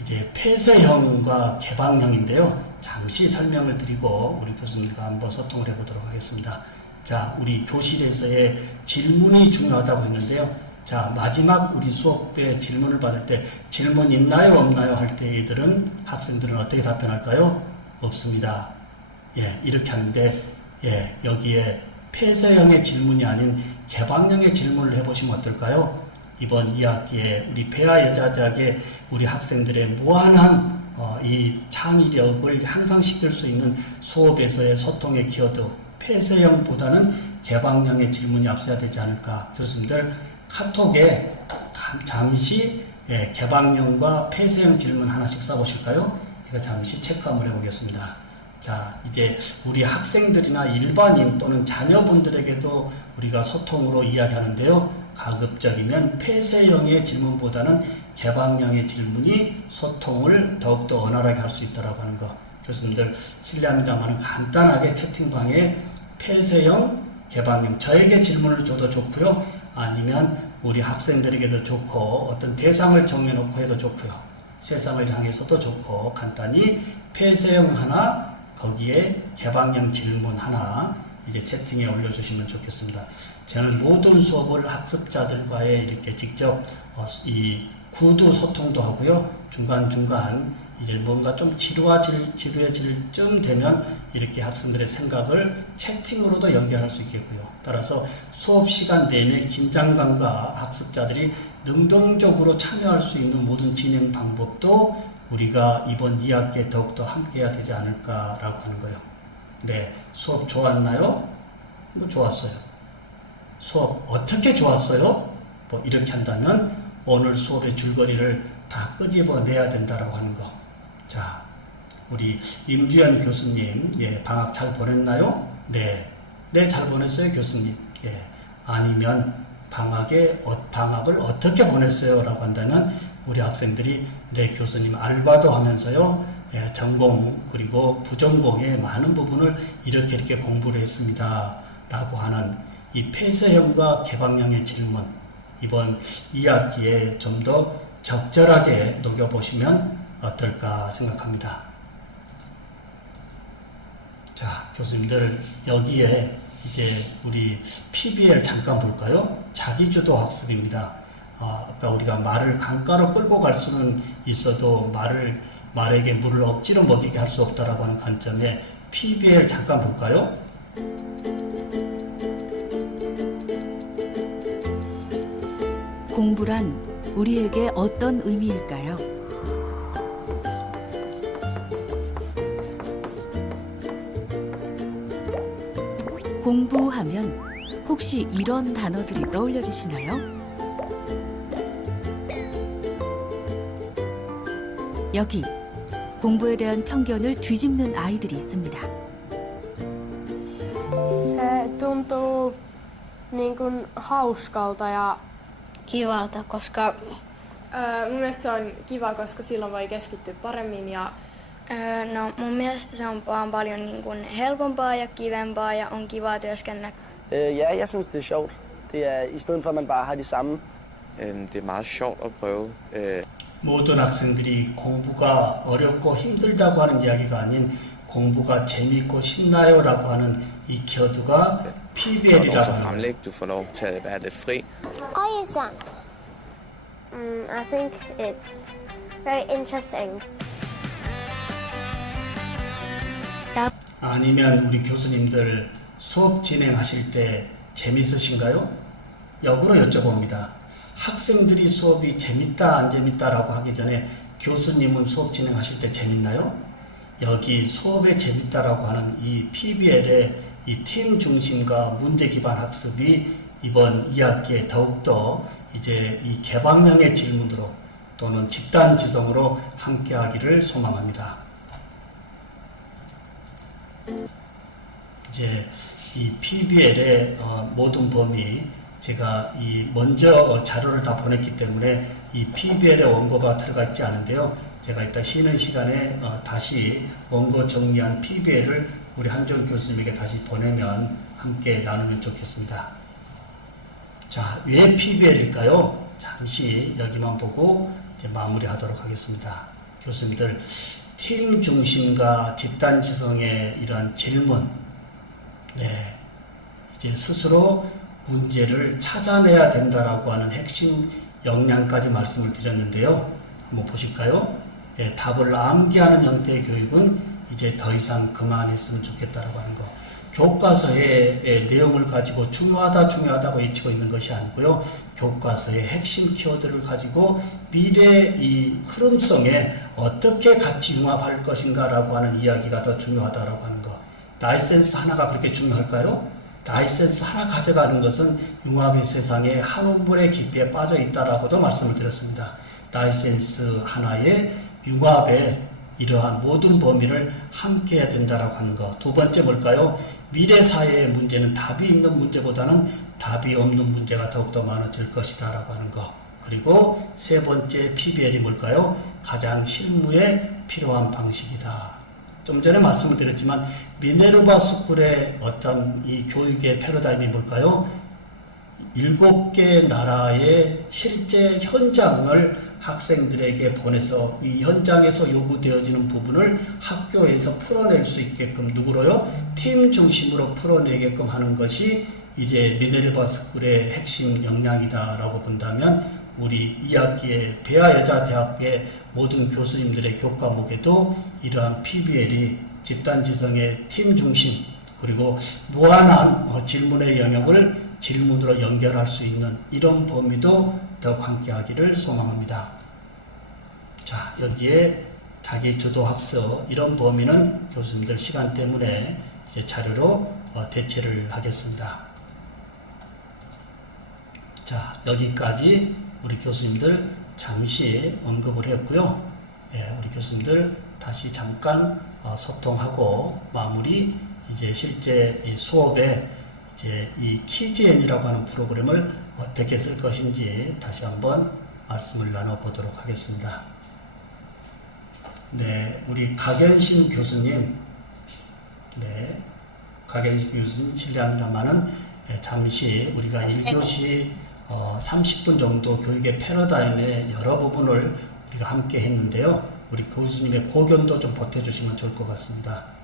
이제 폐쇄형과 개방형인데요. 잠시 설명을 드리고 우리 교수님과 한번 소통을 해보도록 하겠습니다. 자, 우리 교실에서의 질문이 중요하다고 했는데요. 자, 마지막 우리 수업에 질문을 받을 때 질문 있나요? 없나요? 할 때 애들은 학생들은 어떻게 답변할까요? 없습니다. 예, 이렇게 하는데 예, 여기에 폐쇄형의 질문이 아닌 개방형의 질문을 해보시면 어떨까요? 이번 2학기에 우리 배아여자대학의 우리 학생들의 무한한 이 창의력을 향상시킬 수 있는 수업에서의 소통의 키워드 폐쇄형보다는 개방형의 질문이 앞서야 되지 않을까. 교수님들 카톡에 잠시 예, 개방형과 폐쇄형 질문 하나씩 써보실까요? 제가 잠시 체크 한번 해보겠습니다. 자, 이제 우리 학생들이나 일반인 또는 자녀분들에게도 우리가 소통으로 이야기하는데요. 가급적이면 폐쇄형의 질문보다는 개방형의 질문이 소통을 더욱더 원활하게 할 수 있다고 하는 거. 교수님들 실례합니다만 간단하게 채팅방에 폐쇄형, 개방형 저에게 질문을 줘도 좋고요. 아니면 우리 학생들에게도 좋고 어떤 대상을 정해놓고 해도 좋고요. 세상을 향해서도 좋고 간단히 폐쇄형 하나 거기에 개방형 질문 하나 이제 채팅에 올려주시면 좋겠습니다. 저는 모든 수업을 학습자들과의 이렇게 직접 이 구두 소통도 하고요. 중간중간 이제 뭔가 좀 지루해질 쯤 되면 이렇게 학생들의 생각을 채팅으로도 연결할 수 있겠고요. 따라서 수업 시간 내내 긴장감과 학습자들이 능동적으로 참여할 수 있는 모든 진행 방법도 우리가 이번 2학기에 더욱더 함께 해야 되지 않을까라고 하는 거예요. 네, 수업 좋았나요? 뭐 좋았어요. 수업 어떻게 좋았어요? 뭐 이렇게 한다면 오늘 수업의 줄거리를 다 끄집어내야 된다라고 하는 거. 자, 우리 임주현 교수님, 예, 방학 잘 보냈나요? 네, 네, 잘 보냈어요, 교수님. 예, 아니면 방학을 어떻게 보냈어요? 라고 한다면 우리 학생들이 네, 교수님 알바도 하면서요, 예, 전공 그리고 부전공의 많은 부분을 이렇게 공부를 했습니다. 라고 하는 이 폐쇄형과 개방형의 질문, 이번 2학기에 좀 더 적절하게 녹여보시면 어떨까 생각합니다. 자, 교수님들 여기에 이제 우리 PBL 잠깐 볼까요? 자기주도 학습입니다. 아까 우리가 말을 강가로 끌고 갈 수는 있어도 말에게 물을 억지로 먹이게 할 수 없다라고 하는 관점에 PBL 잠깐 볼까요? 공부란 우리에게 어떤 의미일까요? 공부하면 혹시 이런 단어들이 떠올려지시나요? 여기 공부에 대한 편견을 뒤집는 아이들이 있습니다. Se tuntuu niin kuin hauskalta ja kivalta, koska mun mielestä se on kiva, koska silloin voi keskittyä paremmin ja no, mun mielestä se on vaan paljon niin kuin helpompaa ja kivempaa ja on kiva työskennellä. Ja, jeg synes, det er sjovt. Det er i stedet for, at man bare har de samme. Det er meget sjovt at prøve. 모든 학생들이 공부가 어렵고 힘들다고 하는 이야기가 아닌 공부가 재밌고 신나요 라고 하는 이 키워드가 PBL이라고 하는 거예요. Du får lov til at være lidt fri. Oysa. I think it's very interesting. 아니면 우리 교수님들 수업 진행하실 때 재밌으신가요? 역으로 여쭤봅니다. 학생들이 수업이 재밌다 안 재밌다라고 하기 전에 교수님은 수업 진행하실 때 재밌나요? 여기 수업에 재밌다라고 하는 이 PBL의 이 팀 중심과 문제 기반 학습이 이번 2학기에 더욱더 이제 이 개방형의 질문으로 또는 집단 지성으로 함께 하기를 소망합니다. 이제 이 PBL의 모든 범위 제가 먼저 자료를 다 보냈기 때문에 이 PBL의 원고가 들어가 있지 않은데요. 제가 이따 쉬는 시간에 다시 원고 정리한 PBL을 우리 한종 교수님에게 다시 보내면 함께 나누면 좋겠습니다. 자, 왜 PBL일까요? 잠시 여기만 보고 이제 마무리하도록 하겠습니다. 교수님들, 팀 중심과 집단 지성의 이런 질문, 이제 스스로 문제를 찾아내야 된다라고 하는 핵심 역량까지 말씀을 드렸는데요. 한번 보실까요? 답을 암기하는 형태의 교육은 이제 더 이상 그만했으면 좋겠다라고 하는 거. 교과서의 내용을 가지고 중요하다고 외치고 있는 것이 아니고요. 교과서의 핵심 키워드를 가지고 미래의 이 흐름성에 어떻게 같이 융합할 것인가라고 하는 이야기가 더 중요하다라고 하는 거. 라이센스 하나가 그렇게 중요할까요? 라이센스 하나 가져가는 것은 융합의 세상에 한 우물의 깊이에 빠져 있다라고도 말씀을 드렸습니다. 라이센스 하나의 융합에 이러한 모든 범위를 함께 해야 된다라고 하는 것. 두 번째 뭘까요? 미래 사회의 문제는 답이 있는 문제보다는 답이 없는 문제가 더욱더 많아질 것이다 라고 하는 것. 그리고 세 번째 PBL이 뭘까요? 가장 실무에 필요한 방식이다. 좀 전에 말씀을 드렸지만 미네르바 스쿨의 어떤 이 교육의 패러다임이 뭘까요? 7개 나라의 실제 현장을 학생들에게 보내서 이 현장에서 요구되어지는 부분을 학교에서 풀어낼 수 있게끔 누구로요? 팀 중심으로 풀어내게끔 하는 것이 이제 미네르바 스쿨의 핵심 역량이다라고 본다면 우리 2학기의 배아여자대학교의 모든 교수님들의 교과목에도 이러한 PBL이 집단지성의 팀 중심 그리고 무한한 질문의 영역을 질문으로 연결할 수 있는 이런 범위도 더욱 함께 하기를 소망합니다. 자, 여기에 자기주도 학습 이런 범위는 교수님들 시간 때문에 이제 자료로 대체를 하겠습니다. 자, 여기까지 우리 교수님들 잠시 언급을 했고요. 우리 교수님들 다시 잠깐 소통하고 마무리 이제 실제 이 수업에 이제 이 키즈엔이라고 하는 프로그램을 어떻게 쓸 것인지 다시 한번 말씀을 나눠보도록 하겠습니다. 네, 우리 각연신 교수님, 각연신 교수님 실례합니다만은 잠시 우리가 1교시 30분 정도 교육의 패러다임의 여러 부분을 우리가 함께 했는데요. 우리 교수님의 고견도 좀 보태주시면 좋을 것 같습니다.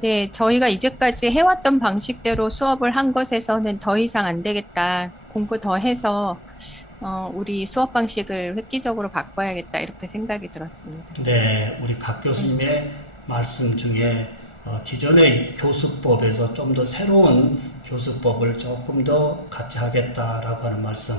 네. 저희가 이제까지 해왔던 방식대로 수업을 한 것에서는 더 이상 안 되겠다. 공부 더 해서 우리 수업 방식을 획기적으로 바꿔야겠다. 이렇게 생각이 들었습니다. 네, 우리 각 교수님의 말씀 중에 기존의 교수법에서 좀 더 새로운 교수법을 조금 더 같이 하겠다라고 하는 말씀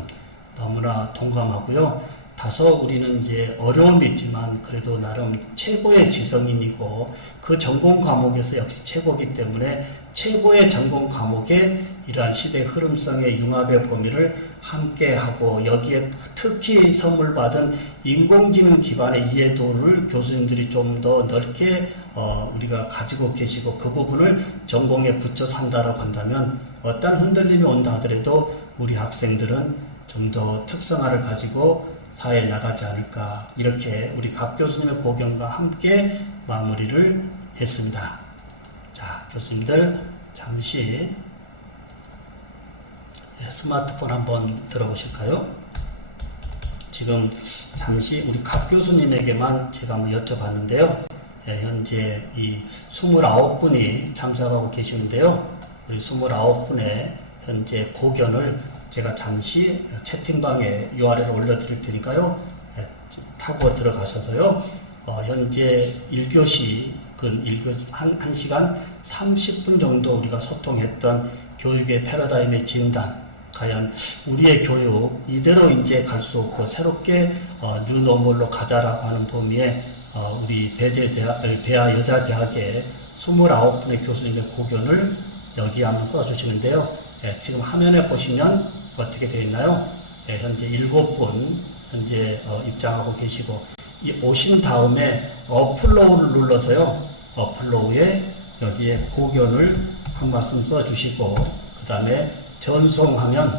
너무나 동감하고요. 다소 우리는 이제 어려움이 있지만 그래도 나름 최고의 지성인이고 그 전공 과목에서 역시 최고이기 때문에 최고의 전공 과목에 이러한 시대 흐름성의 융합의 범위를 함께하고 여기에 특히 선물 받은 인공지능 기반의 이해도를 교수님들이 좀 더 넓게 우리가 가지고 계시고 그 부분을 전공에 붙여서 한다라고 한다면 어떤 흔들림이 온다 하더라도 우리 학생들은 좀 더 특성화를 가지고 사회에 나가지 않을까 이렇게 우리 각 교수님의 고견과 함께 마무리를 했습니다. 자, 교수님들 잠시 스마트폰 한번 들어보실까요? 지금 잠시 우리 각 교수님에게만 제가 한번 여쭤봤는데요. 현재 이 29분이 참석하고 계시는데요. 우리 29분의 현재 고견을 제가 잠시 채팅방에 URL을 올려드릴 테니까요. 타고 들어가셔서요. 현재 1교시 근 1시간 30분 정도 우리가 소통했던 교육의 패러다임의 진단 과연 우리의 교육 이대로 이제 갈 수 없고 새롭게 뉴노멀로 가자라고 하는 범위에 우리 대하 여자대학의 29분의 교수님의 고견을 여기 한번 써주시는데요. 지금 화면에 보시면 어떻게 되어 있나요? 현재 7분 현재 입장하고 계시고 오신 다음에 어플로우를 눌러서요. 어플로우에 여기에 고견을 한 말씀 써주시고 그 다음에 전송하면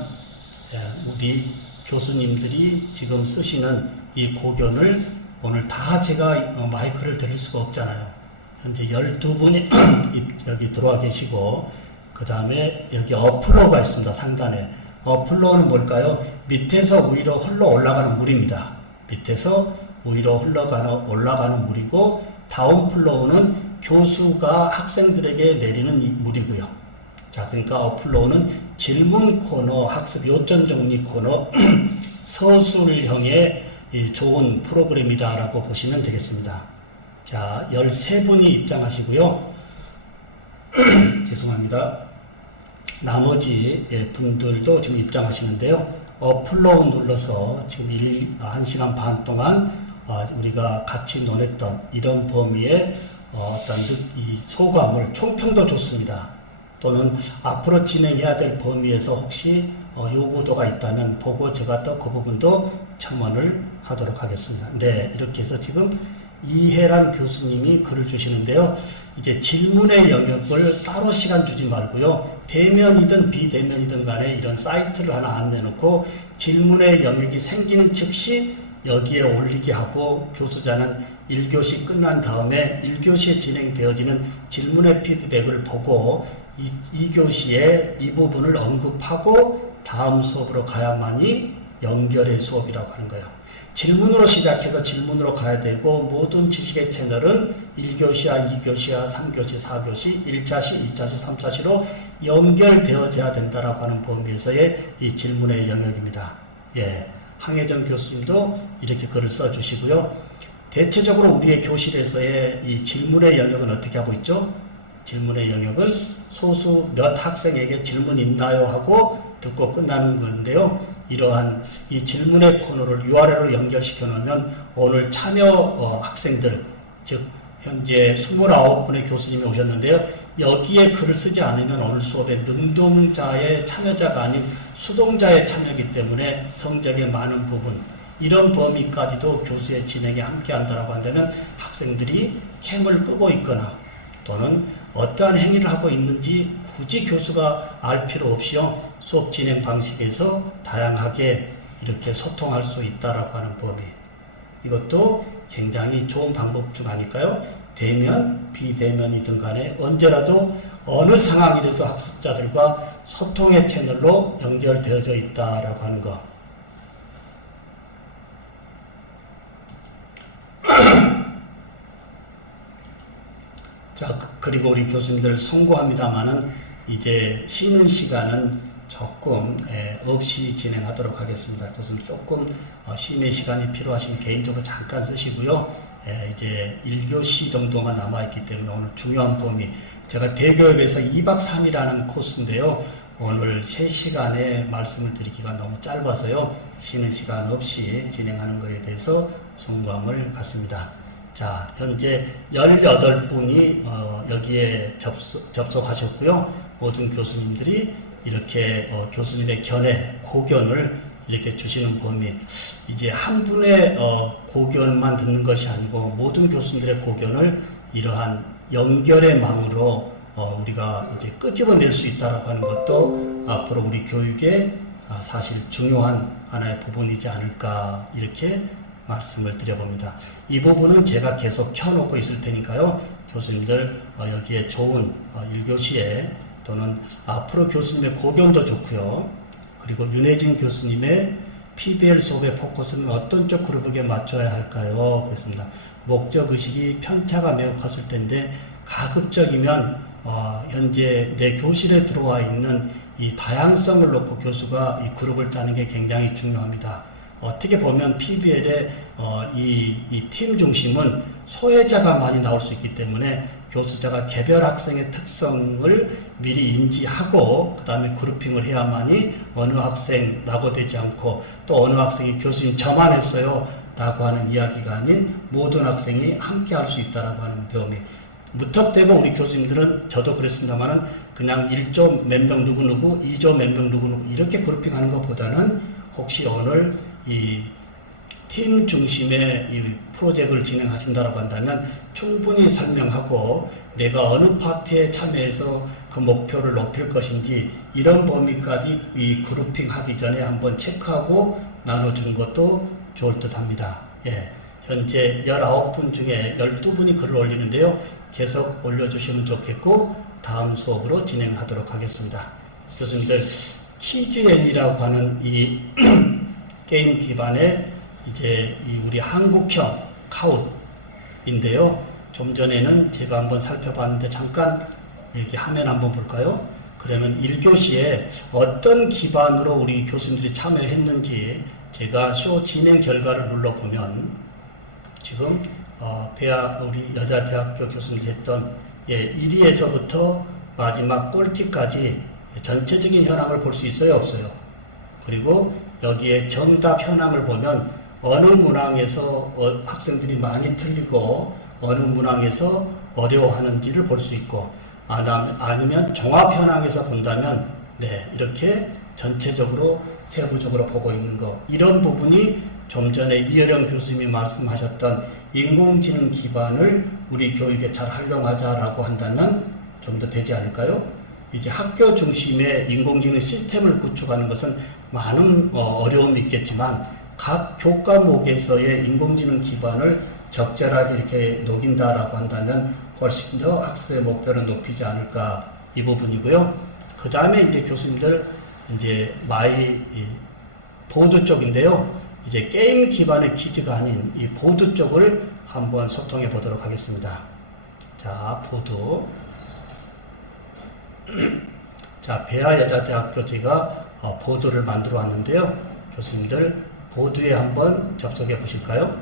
우리 교수님들이 지금 쓰시는 이 고견을 오늘 다 제가 마이크를 드릴 수가 없잖아요. 현재 12분이 여기 들어와 계시고 그 다음에 여기 어플로우가 있습니다. 상단에 어플로우는 뭘까요? 밑에서 위로 흘러 올라가는 물입니다. 밑에서 위로 올라가는 물이고 다운플로우는 교수가 학생들에게 내리는 물이고요. 자, 그러니까 어플로우는 질문 코너, 학습 요점 정리 코너, 서술형의 좋은 프로그램이다라고 보시면 되겠습니다. 자, 13분이 입장하시고요. 죄송합니다. 나머지 분들도 지금 입장하시는데요. 어플로우 눌러서 지금 1시간 반 동안 우리가 같이 논했던 이런 범위의 어떤 이 소감을 총평도 좋습니다. 또는 앞으로 진행해야 될 범위에서 혹시 요구도가 있다면 보고 제가 또 그 부분도 첨언을 하도록 하겠습니다. 네, 이렇게 해서 지금 이혜란 교수님이 글을 주시는데요. 이제 질문의 영역을 따로 시간 주지 말고요. 대면이든 비대면이든 간에 이런 사이트를 하나 안내놓고 질문의 영역이 생기는 즉시 여기에 올리게 하고 교수자는 1교시 끝난 다음에 1교시에 진행되어지는 질문의 피드백을 보고 2교시에 이 부분을 언급하고 다음 수업으로 가야만이 연결의 수업이라고 하는 거예요. 질문으로 시작해서 질문으로 가야 되고 모든 지식의 채널은 1교시와 2교시와 3교시, 4교시, 1차시, 2차시, 3차시로 연결되어져야 된다라고 하는 범위에서의 이 질문의 영역입니다. 예, 황혜정 교수님도 이렇게 글을 써주시고요. 대체적으로 우리의 교실에서의 이 질문의 영역은 어떻게 하고 있죠? 질문의 영역은 소수 몇 학생에게 질문 있나요? 하고 듣고 끝나는 건데요. 이러한 이 질문의 코너를 URL로 연결시켜 놓으면 오늘 참여 학생들, 즉 현재 29분의 교수님이 오셨는데요. 여기에 글을 쓰지 않으면 오늘 수업에 능동자의 참여자가 아닌 수동자의 참여이기 때문에 성적의 많은 부분, 이런 범위까지도 교수의 진행에 함께한다고 한다면 학생들이 캠을 끄고 있거나 또는 어떠한 행위를 하고 있는지 굳이 교수가 알 필요 없이요. 수업 진행 방식에서 다양하게 이렇게 소통할 수 있다라고 하는 범위. 이것도 굉장히 좋은 방법 중 아닐까요? 대면, 비대면이든 간에 언제라도 어느 상황이라도 학습자들과 소통의 채널로 연결되어져 있다라고 하는 것. 자, 그리고 우리 교수님들 송구합니다만은 이제 쉬는 시간은 조금 없이 진행하도록 하겠습니다. 교수님 조금 쉬는 시간이 필요하시면 개인적으로 잠깐 쓰시고요. 이제 1교시 정도가 남아있기 때문에 오늘 중요한 범위, 제가 대교협에서 2박 3일하는 코스인데요. 오늘 3시간의 말씀을 드리기가 너무 짧아서요. 쉬는 시간 없이 진행하는 것에 대해서 송구함을 갖습니다. 자, 현재 18분이 여기에 접속하셨고요. 모든 교수님들이 이렇게 교수님의 견해, 고견을 이렇게 주시는 범위, 이제 한 분의 고견만 듣는 것이 아니고 모든 교수님들의 고견을 이러한 연결의 망으로 우리가 이제 끄집어낼 수 있다라고 하는 것도 앞으로 우리 교육의 사실 중요한 하나의 부분이지 않을까, 이렇게 말씀을 드려봅니다. 이 부분은 제가 계속 켜놓고 있을 테니까요. 교수님들 여기에 좋은 1교시에 또는 앞으로 교수님의 고견도 좋고요. 그리고 윤혜진 교수님의 PBL 수업의 포커스는 어떤 쪽 그룹에게 맞춰야 할까요? 그렇습니다. 목적의식이 편차가 매우 컸을 텐데 가급적이면 현재 내 교실에 들어와 있는 이 다양성을 놓고 교수가 이 그룹을 짜는 게 굉장히 중요합니다. 어떻게 보면 PBL의 이 팀 중심은 소외자가 많이 나올 수 있기 때문에 교수자가 개별 학생의 특성을 미리 인지하고 그 다음에 그룹핑을 해야만이 어느 학생 낙오되지 않고 또 어느 학생이 교수님 저만 했어요 라고 하는 이야기가 아닌 모든 학생이 함께 할 수 있다라고 하는 배움이 무턱대고 우리 교수님들은 저도 그랬습니다만은 그냥 1조 몇 명 누구누구 2조 몇 명 누구누구 이렇게 그룹핑하는 것보다는 혹시 오늘 이 팀 중심의 이 프로젝트를 진행하신다라고 한다면 충분히 설명하고 내가 어느 파트에 참여해서 그 목표를 높일 것인지 이런 범위까지 이 그룹핑 하기 전에 한번 체크하고 나눠주는 것도 좋을 듯 합니다. 예, 현재 19분 중에 12분이 글을 올리는데요. 계속 올려주시면 좋겠고 다음 수업으로 진행하도록 하겠습니다. 교수님들 키즈엔이라고 하는 이 게임 기반의 이제 이 우리 한국형 카웃인데요. 좀 전에는 제가 한번 살펴봤는데 잠깐 여기 화면 한번 볼까요? 그러면 1교시에 어떤 기반으로 우리 교수님들이 참여했는지 제가 쇼 진행 결과를 눌러보면 지금 우리 여자대학교 교수님들이 했던 1위에서부터 마지막 꼴찌까지 전체적인 현황을 볼 수 있어요, 없어요? 그리고 여기에 정답 현황을 보면 어느 문항에서 학생들이 많이 틀리고 어느 문항에서 어려워하는지를 볼 수 있고 아니면 종합 현황에서 본다면 이렇게 전체적으로 세부적으로 보고 있는 거 이런 부분이 좀 전에 이어령 교수님이 말씀하셨던 인공지능 기반을 우리 교육에 잘 활용하자라고 한다면 좀 더 되지 않을까요? 이제 학교 중심의 인공지능 시스템을 구축하는 것은 많은 어려움이 있겠지만 각 교과목에서의 인공지능 기반을 적절하게 이렇게 녹인다라고 한다면 훨씬 더 학습의 목표를 높이지 않을까 이 부분이고요. 그 다음에 이제 교수님들 이제 보드 쪽인데요. 이제 게임 기반의 퀴즈가 아닌 이 보드 쪽을 한번 소통해 보도록 하겠습니다. 자, 보드. 자, 배아여자대학교 제가 보드를 만들어 왔는데요. 교수님들 보드에 한번 접속해 보실까요?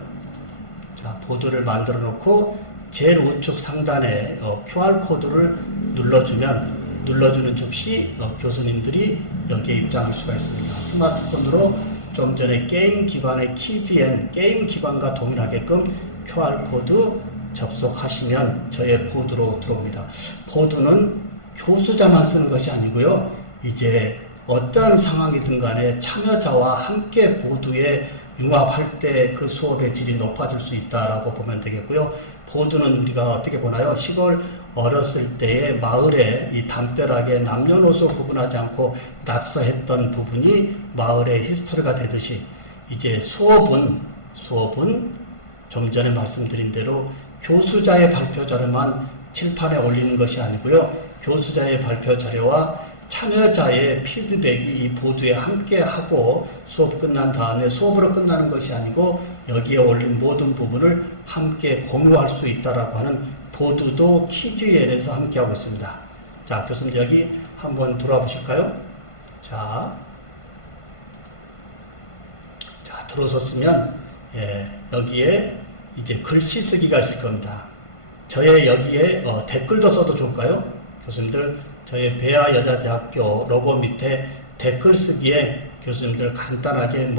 자, 보드를 만들어 놓고 제일 우측 상단에 QR코드를 눌러주는 즉시 교수님들이 여기에 입장할 수가 있습니다. 스마트폰으로 좀 전에 게임 기반의 키즈엔 게임 기반과 동일하게끔 QR코드 접속하시면 저의 보드로 들어옵니다. 보드는 교수자만 쓰는 것이 아니고요. 이제 어떠한 상황이든 간에 참여자와 함께 보드에 융합할 때 그 수업의 질이 높아질 수 있다라고 보면 되겠고요. 보드는 우리가 어떻게 보나요? 시골 어렸을 때에 마을에 이 담벼락에 남녀노소 구분하지 않고 낙서했던 부분이 마을의 히스토리가 되듯이 이제 수업은 좀 전에 말씀드린 대로 교수자의 발표 자료만 칠판에 올리는 것이 아니고요. 교수자의 발표 자료와 참여자의 피드백이 이 보드에 함께 하고 수업 끝난 다음에 수업으로 끝나는 것이 아니고 여기에 올린 모든 부분을 함께 공유할 수 있다라고 하는 보드도 키즈엔에서 함께 하고 있습니다. 자, 교수님 여기 한번 들어와 보실까요? 자, 들어섰으면 여기에 이제 글씨 쓰기가 있을 겁니다. 저의 여기에 댓글도 써도 좋을까요? 교수님들 저희 배아여자대학교 로고 밑에 댓글 쓰기에 교수님들 간단하게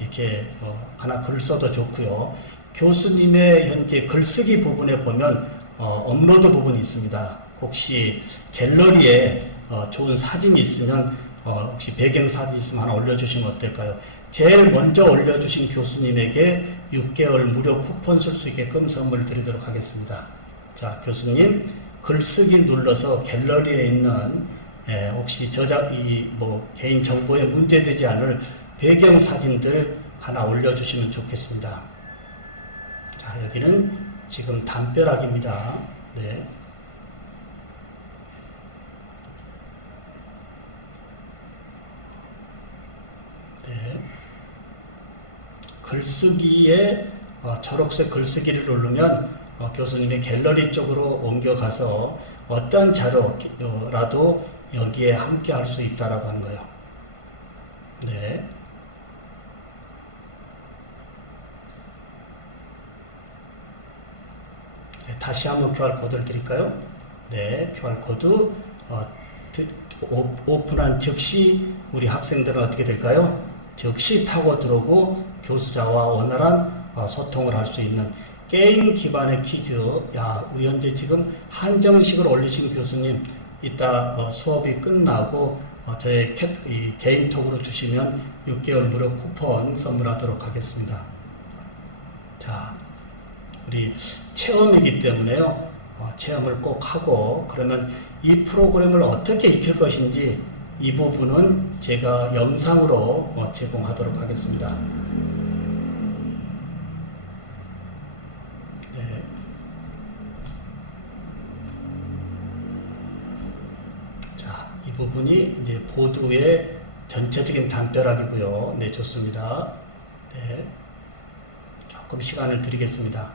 이렇게 하나 글 써도 좋고요. 교수님의 현재 글쓰기 부분에 보면 업로드 부분이 있습니다. 혹시 갤러리에 좋은 사진이 있으면 혹시 배경사진 있으면 하나 올려주시면 어떨까요? 제일 먼저 올려주신 교수님에게 6개월 무료 쿠폰 쓸 수 있게끔 선물 드리도록 하겠습니다. 자, 교수님 글쓰기 눌러서 갤러리에 있는 혹시 개인 정보에 문제되지 않을 배경 사진들 하나 올려주시면 좋겠습니다. 자, 여기는 지금 담벼락입니다. 네. 글쓰기에 초록색 글쓰기를 누르면 교수님이 갤러리 쪽으로 옮겨가서 어떠한 자료라도 여기에 함께 할 수 있다라고 하는 거예요. 네. 네, 다시 한번 QR코드를 드릴까요? 네, QR코드 오픈한 즉시 우리 학생들은 어떻게 될까요? 즉시 타고 들어오고 교수자와 원활한 소통을 할 수 있는 게임 기반의 퀴즈. 야, 우리 현재 지금 한정식을 올리신 교수님, 이따 수업이 끝나고 저의 개인톡으로 주시면 6개월 무료 쿠폰 선물하도록 하겠습니다. 자, 우리 체험이기 때문에요. 체험을 꼭 하고, 그러면 이 프로그램을 어떻게 익힐 것인지 이 부분은 제가 영상으로 제공하도록 하겠습니다. 네. 자, 이 부분이 이제 보드의 전체적인 담벼락이고요. 네, 좋습니다. 네. 조금 시간을 드리겠습니다.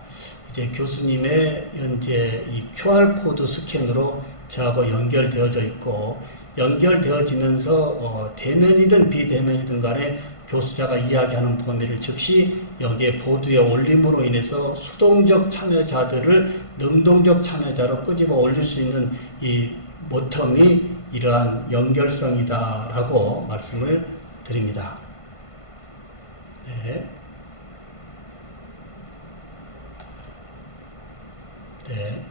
이제 교수님의 현재 이 QR코드 스캔으로 저하고 연결되어져 있고, 연결되어지면서 대면이든 비대면이든 간에 교수자가 이야기하는 범위를 즉시 여기에 보드에 올림으로 인해서 수동적 참여자들을 능동적 참여자로 끄집어 올릴 수 있는 이 모텀이 이러한 연결성이다 라고 말씀을 드립니다. 네. 네.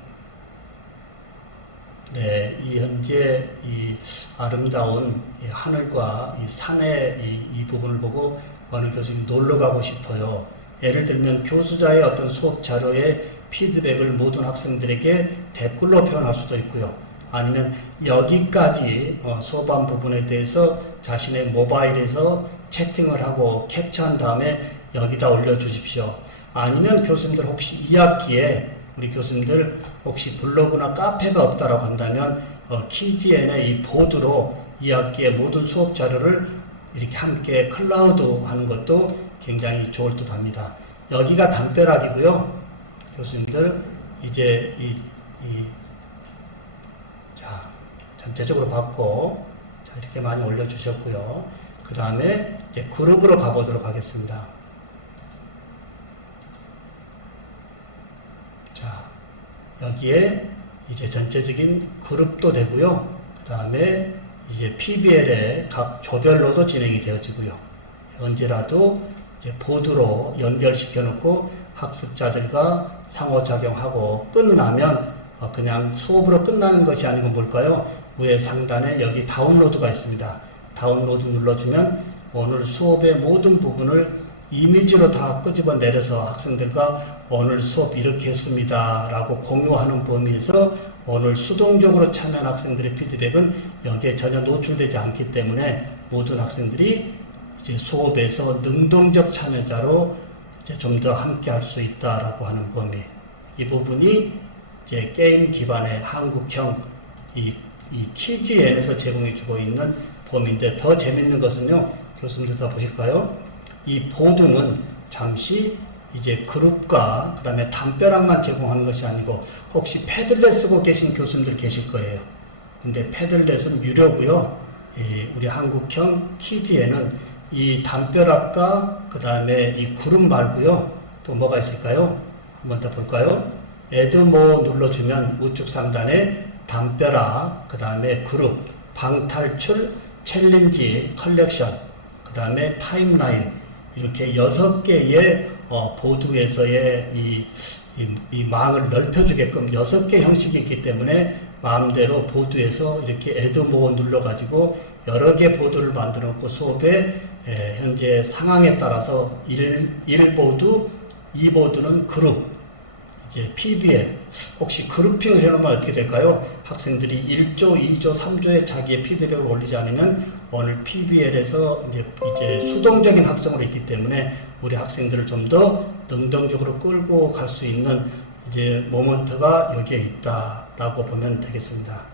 네, 이 현재 이 아름다운 이 하늘과 이 산의 이 부분을 보고 어느 교수님 놀러 가고 싶어요. 예를 들면 교수자의 어떤 수업 자료의 피드백을 모든 학생들에게 댓글로 표현할 수도 있고요. 아니면 여기까지 수업한 부분에 대해서 자신의 모바일에서 채팅을 하고 캡처한 다음에 여기다 올려주십시오. 아니면 교수님들 혹시 2학기에 우리 교수님들 혹시 블로그나 카페가 없다라고 한다면 키지엔의 이 보드로 2학기의 모든 수업 자료를 이렇게 함께 클라우드 하는 것도 굉장히 좋을 듯 합니다. 여기가 담벼락이고요. 교수님들 이제 자, 전체적으로 봤고, 자, 이렇게 많이 올려주셨고요. 그 다음에 이제 그룹으로 가보도록 하겠습니다. 자, 여기에 이제 전체적인 그룹도 되고요. 그 다음에 이제 PBL의 각 조별로도 진행이 되어지고요. 언제라도 이제 보드로 연결시켜 놓고 학습자들과 상호작용하고 끝나면 그냥 수업으로 끝나는 것이 아니고 뭘까요? 위에 상단에 여기 다운로드가 있습니다. 다운로드 눌러주면 오늘 수업의 모든 부분을 이미지로 다 끄집어 내려서 학생들과 오늘 수업 이렇게 했습니다 라고 공유하는 범위에서 오늘 수동적으로 참여한 학생들의 피드백은 여기에 전혀 노출되지 않기 때문에 모든 학생들이 이제 수업에서 능동적 참여자로 이제 좀 더 함께 할 수 있다라고 하는 범위. 이 부분이 이제 게임 기반의 한국형 이 키즈엔에서 제공해주고 있는 범위인데, 더 재밌는 것은요, 교수님들 다 보실까요? 이 보드는 잠시 이제 그룹과 그 다음에 담벼락만 제공하는 것이 아니고, 혹시 패들렛 쓰고 계신 교수님들 계실 거예요. 근데 패들렛은 유료고요. 우리 한국형 키즈에는 이 담벼락과 그 다음에 이 그룹 말고요. 또 뭐가 있을까요? 한번 더 볼까요? Add More 눌러주면 우측 상단에 담벼락, 그 다음에 그룹, 방탈출, 챌린지, 컬렉션, 그 다음에 타임라인, 이렇게 6개의 보드에서의 이 망을 넓혀주게끔 6개 형식이 있기 때문에 마음대로 보드에서 이렇게 Add More 눌러가지고 여러 개 보드를 만들어 놓고 수업에 현재 상황에 따라서 1보드, 2보드는 그룹, 이제 PBL, 혹시 그룹핑을 해놓으면 어떻게 될까요? 학생들이 1조, 2조, 3조에 자기의 피드백을 올리지 않으면 오늘 PBL에서 이제 수동적인 학습으로 있기 때문에 우리 학생들을 좀 더 능동적으로 끌고 갈 수 있는 이제 모먼트가 여기에 있다라고 보면 되겠습니다.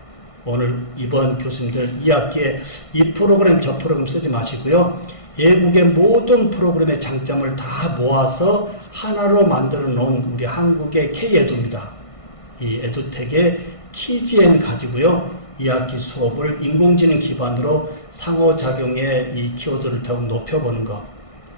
오늘 이번 교수님들 2학기에 이 프로그램 저 프로그램 쓰지 마시고요. 예국의 모든 프로그램의 장점을 다 모아서 하나로 만들어 놓은 우리 한국의 K-에듀입니다. 이 에듀텍의 키즈엔 가지고요. 2학기 수업을 인공지능 기반으로 상호작용의 이 키워드를 더욱 높여보는 것.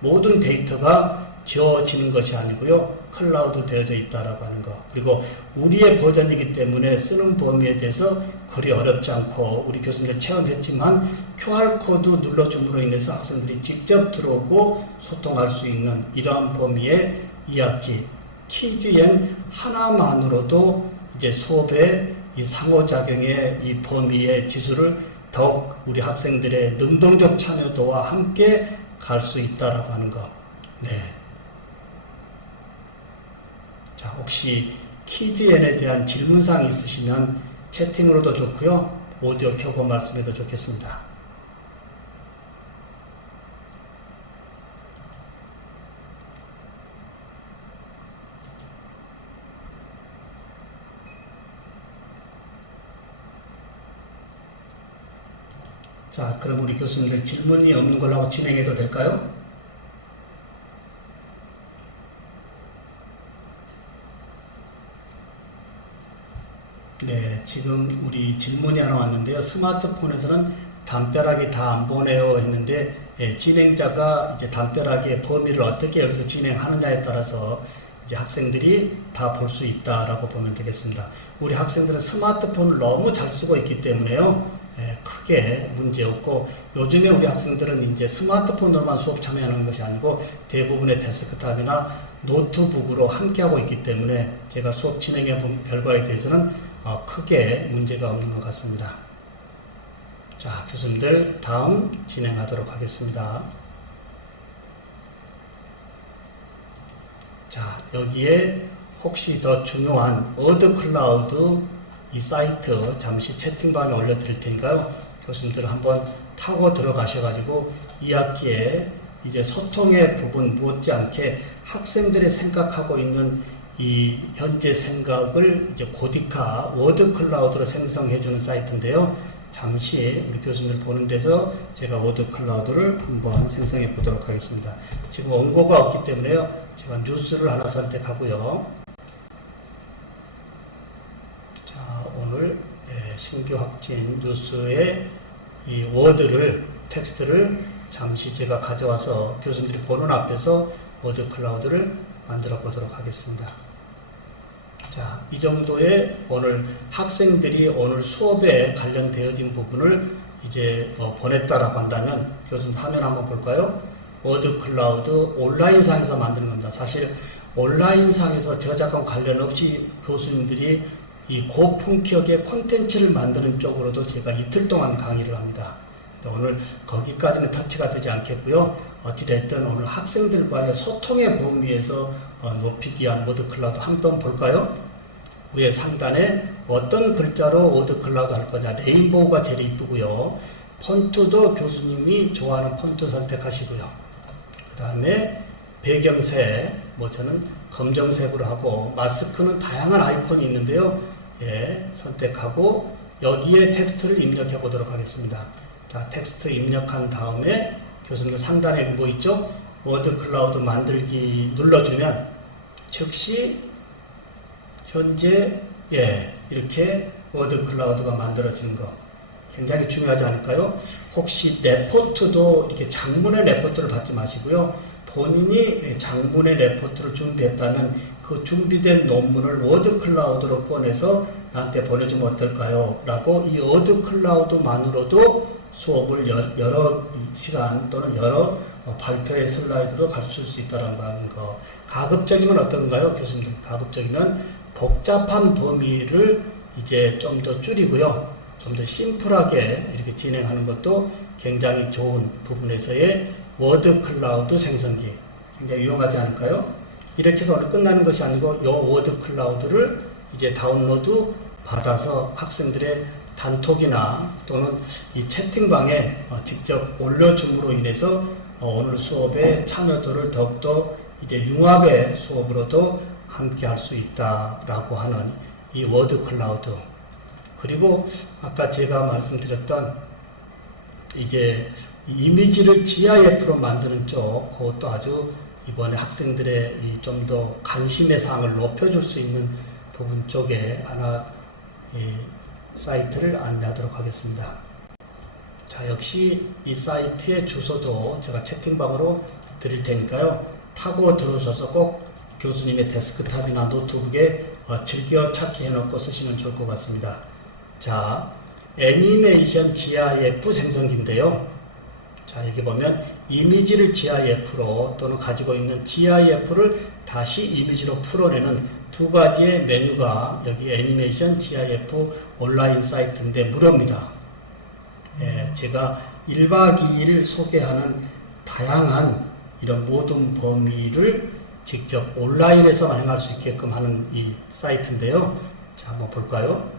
모든 데이터가 지워지는 것이 아니고요. 클라우드 되어져 있다라고 하는 거. 그리고 우리의 버전이기 때문에 쓰는 범위에 대해서 그리 어렵지 않고 우리 교수님들 체험했지만 QR코드 눌러줌으로 인해서 학생들이 직접 들어오고 소통할 수 있는 이러한 범위의 2학기 키즈엔 하나만으로도 이제 수업의 이 상호작용의 이 범위의 지수를 더욱 우리 학생들의 능동적 참여도와 함께 갈 수 있다라고 하는 거. 네. 자, 혹시 키즈엔에 대한 질문사항 있으시면 채팅으로도 좋고요. 오디오 켜고 말씀해도 좋겠습니다. 자, 그럼 우리 교수님들 질문이 없는 걸로 하고 진행해도 될까요? 네, 지금 우리 질문이 하나 왔는데요. 스마트폰에서는 담벼락이 다 안 보내요 했는데, 진행자가 이제 담벼락의 범위를 어떻게 여기서 진행하느냐에 따라서 이제 학생들이 다 볼 수 있다라고 보면 되겠습니다. 우리 학생들은 스마트폰을 너무 잘 쓰고 있기 때문에요. 크게 문제 없고, 요즘에 우리 학생들은 이제 스마트폰으로만 수업 참여하는 것이 아니고 대부분의 데스크탑이나 노트북으로 함께 하고 있기 때문에 제가 수업 진행해 본 결과에 대해서는 크게 문제가 없는 것 같습니다. 자, 교수님들 다음 진행하도록 하겠습니다. 자, 여기에 혹시 더 중요한 어드클라우드 이 사이트 잠시 채팅방에 올려드릴 테니까요. 교수님들 한번 타고 들어가셔가지고 2학기에 이제 소통의 부분 못지않게 학생들이 생각하고 있는 이 현재 생각을 이제 고디카 워드 클라우드로 생성해주는 사이트인데요. 잠시 우리 교수님들 보는 데서 제가 워드 클라우드를 한번 생성해 보도록 하겠습니다. 지금 원고가 없기 때문에요. 제가 뉴스를 하나 선택하고요. 오늘 신규 확진 뉴스의 이 워드를 텍스트를 잠시 제가 가져와서 교수님들이 보는 앞에서 워드 클라우드를 만들어 보도록 하겠습니다. 자, 이 정도의 오늘 학생들이 오늘 수업에 관련되어진 부분을 이제 보냈다라고 한다면 교수님 화면 한번 볼까요? 워드 클라우드 온라인상에서 만드는 겁니다. 사실 온라인상에서 저작권 관련 없이 교수님들이 이 고품격의 콘텐츠를 만드는 쪽으로도 제가 이틀 동안 강의를 합니다. 오늘 거기까지는 터치가 되지 않겠고요. 어찌됐든 오늘 학생들과의 소통의 범위에서 높이기 위한 워드 클라우드 한번 볼까요? 위에 상단에 어떤 글자로 워드 클라우드 할 거냐. 레인보우가 제일 이쁘고요. 폰트도 교수님이 좋아하는 폰트 선택하시고요. 그 다음에 배경색, 저는 검정색으로 하고, 마스크는 다양한 아이콘이 있는데요. 선택하고 여기에 텍스트를 입력해 보도록 하겠습니다. 자, 텍스트 입력한 다음에 교수님 상단에 뭐 있죠? 워드 클라우드 만들기 눌러주면 즉시 현재 이렇게 워드 클라우드가 만들어지는 거 굉장히 중요하지 않을까요? 혹시 레포트도 이렇게 장문의 레포트를 받지 마시고요. 본인이 장문의 레포트를 준비했다면 그 준비된 논문을 워드 클라우드로 꺼내서 나한테 보내주면 어떨까요? 라고 이 워드 클라우드만으로도 수업을 여러 시간 또는 여러 발표의 슬라이드로 가르칠 수 있다는 거. 가급적이면 어떤가요? 교수님들, 가급적이면 복잡한 범위를 이제 좀 더 줄이고요. 좀 더 심플하게 이렇게 진행하는 것도 굉장히 좋은 부분에서의 워드 클라우드 생성기. 굉장히 유용하지 않을까요? 이렇게 해서 오늘 끝나는 것이 아니고 이 워드 클라우드를 이제 다운로드 받아서 학생들의 단톡이나 또는 이 채팅방에 직접 올려줌으로 인해서 오늘 수업의 참여도를 더욱더 이제 융합의 수업으로도 함께 할 수 있다라고 하는 이 워드 클라우드. 그리고 아까 제가 말씀드렸던 이제 이미지를 GIF로 만드는 쪽, 그것도 아주 이번에 학생들의 좀 더 관심의 사항을 높여줄 수 있는 부분 쪽에 하나 사이트를 안내하도록 하겠습니다. 자, 역시 이 사이트의 주소도 제가 채팅방으로 드릴 테니까요. 타고 들어오셔서 꼭 교수님의 데스크탑이나 노트북에 즐겨 찾기 해놓고 쓰시면 좋을 것 같습니다. 자, 애니메이션 GIF 생성기인데요. 자, 여기 보면 이미지를 GIF로 또는 가지고 있는 GIF를 다시 이미지로 풀어내는 두 가지의 메뉴가 여기 애니메이션 GIF 온라인 사이트인데 무료입니다. 제가 1박 2일 소개하는 다양한 이런 모든 범위를 직접 온라인에서만 행할 수 있게끔 하는 이 사이트인데요. 자, 한번 볼까요?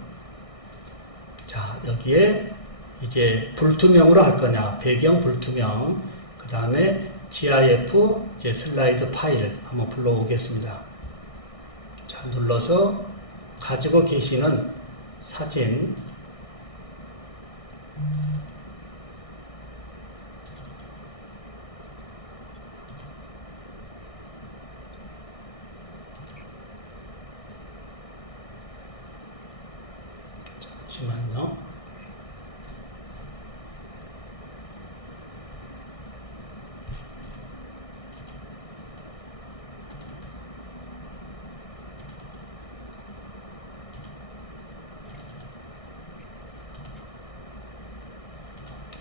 자, 여기에 이제 불투명으로 할 거냐, 배경 불투명, 그 다음에 GIF 이제 슬라이드 파일 한번 불러오겠습니다. 자, 눌러서 가지고 계시는 사진, 잠시만요.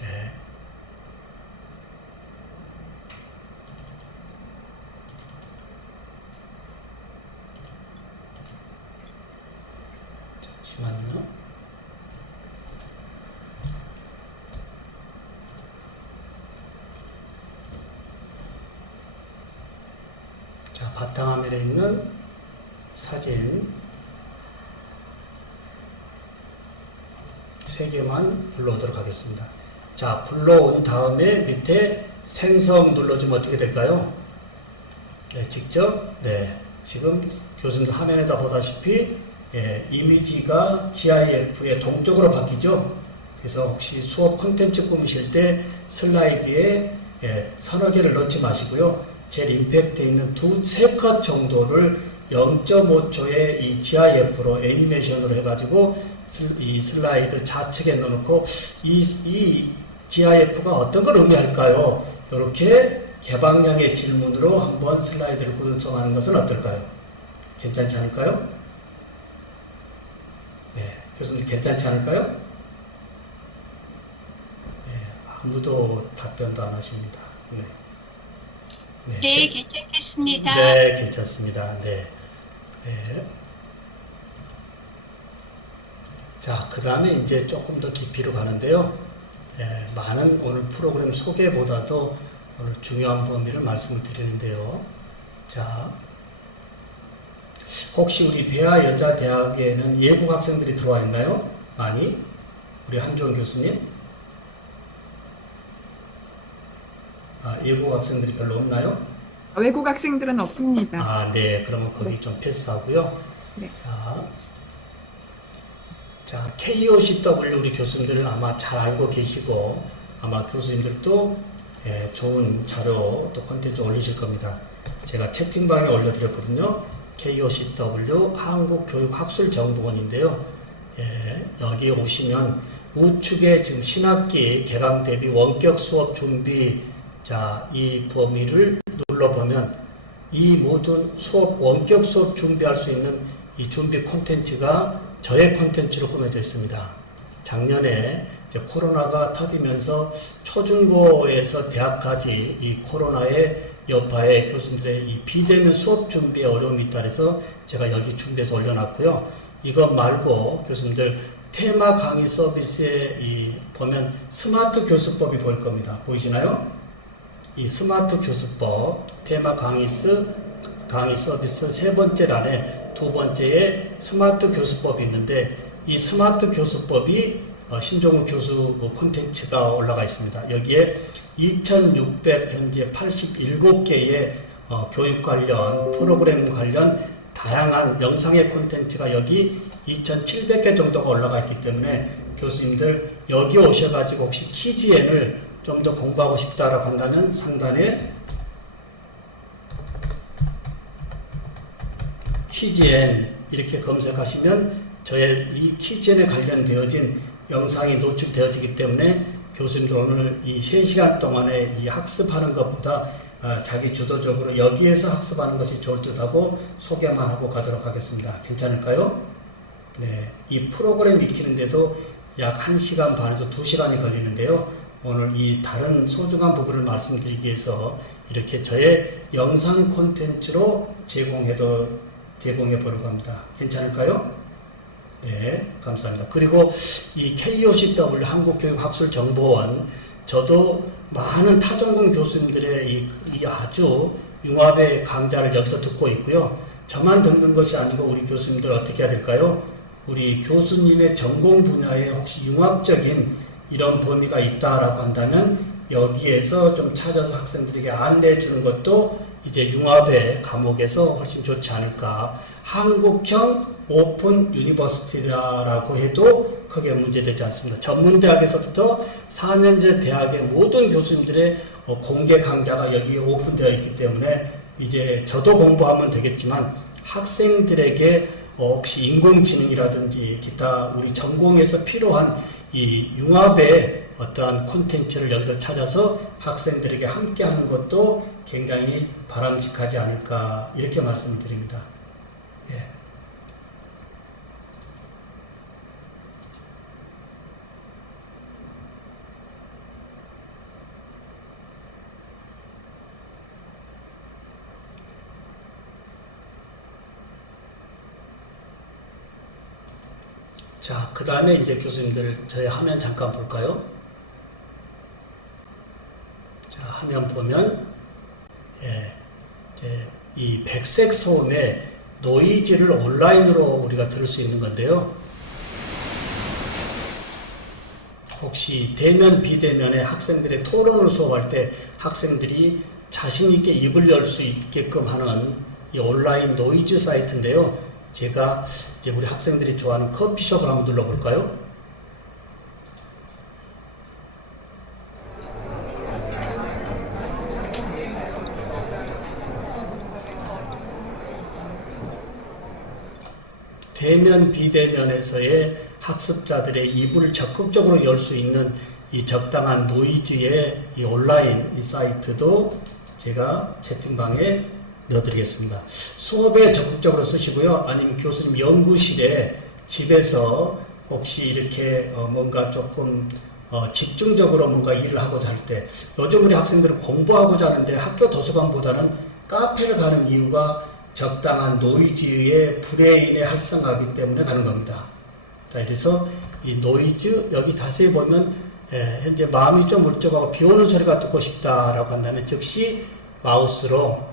네. 잠시만요. 자, 바탕화면에 있는 사진 3개만 불러오도록 하겠습니다. 자, 불러온 다음에 밑에 생성 눌러주면 어떻게 될까요? 네, 직접, 지금 교수님들 화면에다 보다시피 이미지가 GIF의 동쪽으로 바뀌죠. 그래서 혹시 수업 콘텐츠 꾸미실 때 슬라이드에 서너 개를 넣지 마시고요. 제일 임팩트 있는 2-3컷 정도를 0.5초의 이 GIF로 애니메이션으로 해가지고 이 슬라이드 좌측에 넣어놓고 이 GIF가 어떤 걸 의미할까요? 이렇게 개방형의 질문으로 한번 슬라이드를 구성하는 것은 어떨까요? 괜찮지 않을까요? 네, 교수님 괜찮지 않을까요? 네, 아무도 답변도 안 하십니다. 네, 괜찮겠습니다. 네, 괜찮습니다. 네. 자, 그 다음에 이제 조금 더 깊이로 가는데요. 많은 오늘 프로그램 소개보다도 오늘 중요한 범위를 말씀을 드리는데요. 자, 혹시 우리 배아 여자대학에는 예국 학생들이 들어와 있나요? 많이? 우리 한종 교수님? 예국 학생들이 별로 없나요? 외국 학생들은 없습니다. 네. 그러면 거기 좀 패스하고요. 네. 자, KOCW 우리 교수님들 아마 잘 알고 계시고 아마 교수님들도 좋은 자료 또 콘텐츠 올리실 겁니다. 제가 채팅방에 올려드렸거든요. KOCW 한국교육학술정보원인데요. 여기에 오시면 우측에 지금 신학기 개강 대비 원격 수업 준비, 자, 이 범위를 눌러보면 이 모든 수업, 원격 수업 준비할 수 있는 이 준비 콘텐츠가 저의 콘텐츠로 꾸며져 있습니다. 작년에 이제 코로나가 터지면서 초중고에서 대학까지 이 코로나의 여파에 교수님들의 이 비대면 수업 준비에 어려움이 있다 해서 제가 여기 준비해서 올려놨고요. 이것 말고 교수님들 테마 강의 서비스에 보면 스마트 교수법이 보일 겁니다. 보이시나요? 이 스마트 교수법, 테마 강의 서비스 세 번째 란에 두 번째에 스마트 교수법이 있는데 이 스마트 교수법이 신종우 교수 콘텐츠가 올라가 있습니다. 여기에 2600 현재 87개의 교육 관련 프로그램 관련 다양한 영상의 콘텐츠가 여기 2700개 정도가 올라가 있기 때문에 교수님들 여기 오셔가지고 혹시 키즈엔을 좀 더 공부하고 싶다라고 한다면 상단에 키즈엔 이렇게 검색하시면 저의 이 키즈엔에 관련되어진 영상이 노출되어지기 때문에 교수님들 오늘 이 3시간 동안에 이 학습하는 것보다 자기 주도적으로 여기에서 학습하는 것이 좋을 듯하고 소개만 하고 가도록 하겠습니다. 괜찮을까요? 네, 이 프로그램 익히는데도 약 1시간 반에서 2시간이 걸리는데요. 오늘 이 다른 소중한 부분을 말씀드리기 위해서 이렇게 저의 영상 콘텐츠로 제공해 보려고 합니다. 괜찮을까요? 네, 감사합니다. 그리고 이 KOCW 한국교육학술정보원, 저도 많은 타전공 교수님들의 이 아주 융합의 강좌를 여기서 듣고 있고요. 저만 듣는 것이 아니고 우리 교수님들 어떻게 해야 될까요? 우리 교수님의 전공 분야에 혹시 융합적인 이런 범위가 있다라고 한다면 여기에서 좀 찾아서 학생들에게 안내해 주는 것도 이제 융합의 과목에서 훨씬 좋지 않을까. 한국형 오픈 유니버시티라고 해도 크게 문제되지 않습니다. 전문대학에서부터 4년제 대학의 모든 교수님들의 공개 강좌가 여기에 오픈되어 있기 때문에 이제 저도 공부하면 되겠지만 학생들에게 혹시 인공지능이라든지 기타 우리 전공에서 필요한 이 융합의 어떠한 콘텐츠를 여기서 찾아서 학생들에게 함께 하는 것도 굉장히 바람직하지 않을까 이렇게 말씀드립니다. 예. 자, 그 다음에 이제 교수님들 저희 화면 잠깐 볼까요? 자, 화면 보면 이제 이 백색 소음의 노이즈를 온라인으로 우리가 들을 수 있는 건데요. 혹시 대면 비대면에 학생들의 토론을 수업할 때 학생들이 자신 있게 입을 열 수 있게끔 하는 이 온라인 노이즈 사이트인데요. 제가 이제 우리 학생들이 좋아하는 커피숍을 한번 눌러볼까요? 대면 비대면에서의 학습자들의 입을 적극적으로 열 수 있는 이 적당한 노이즈의 이 온라인 이 사이트도 제가 채팅방에 넣어드리겠습니다. 수업에 적극적으로 쓰시고요. 아니면 교수님 연구실에 집에서 혹시 이렇게 뭔가 조금 집중적으로 뭔가 일을 하고자 할 때, 요즘 우리 학생들은 공부하고자 하는데 학교 도서관보다는 카페를 가는 이유가 적당한 노이즈의 브레인의 활성화이기 때문에 가는 겁니다. 자, 그래서 이 노이즈 여기 자세히 보면 현재 마음이 좀 울적하고 비 오는 소리가 듣고 싶다라고 한다면 즉시 마우스로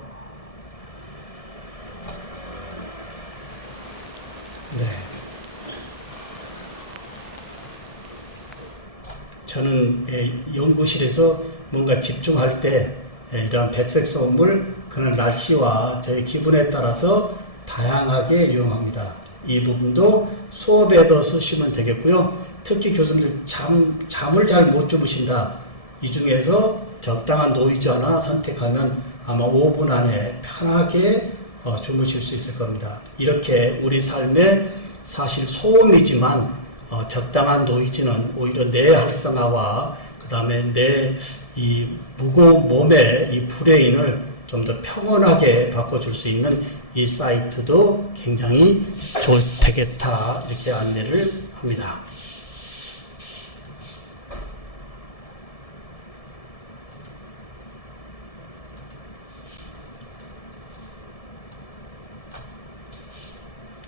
저는 연구실에서 뭔가 집중할 때 이러한 백색 소음을 그날 날씨와 저의 기분에 따라서 다양하게 이용합니다. 이 부분도 수업에도 쓰시면 되겠고요. 특히 교수님들 잠을 잘 못 주무신다. 이 중에서 적당한 노이즈 하나 선택하면 아마 5분 안에 편하게 주무실 수 있을 겁니다. 이렇게 우리 삶에 사실 소음이지만 적당한 노이즈는 오히려 뇌 활성화와 그 다음에 내 이 무거운 몸의 이 브레인을 좀 더 평온하게 바꿔줄 수 있는 이 사이트도 굉장히 되겠다 이렇게 안내를 합니다.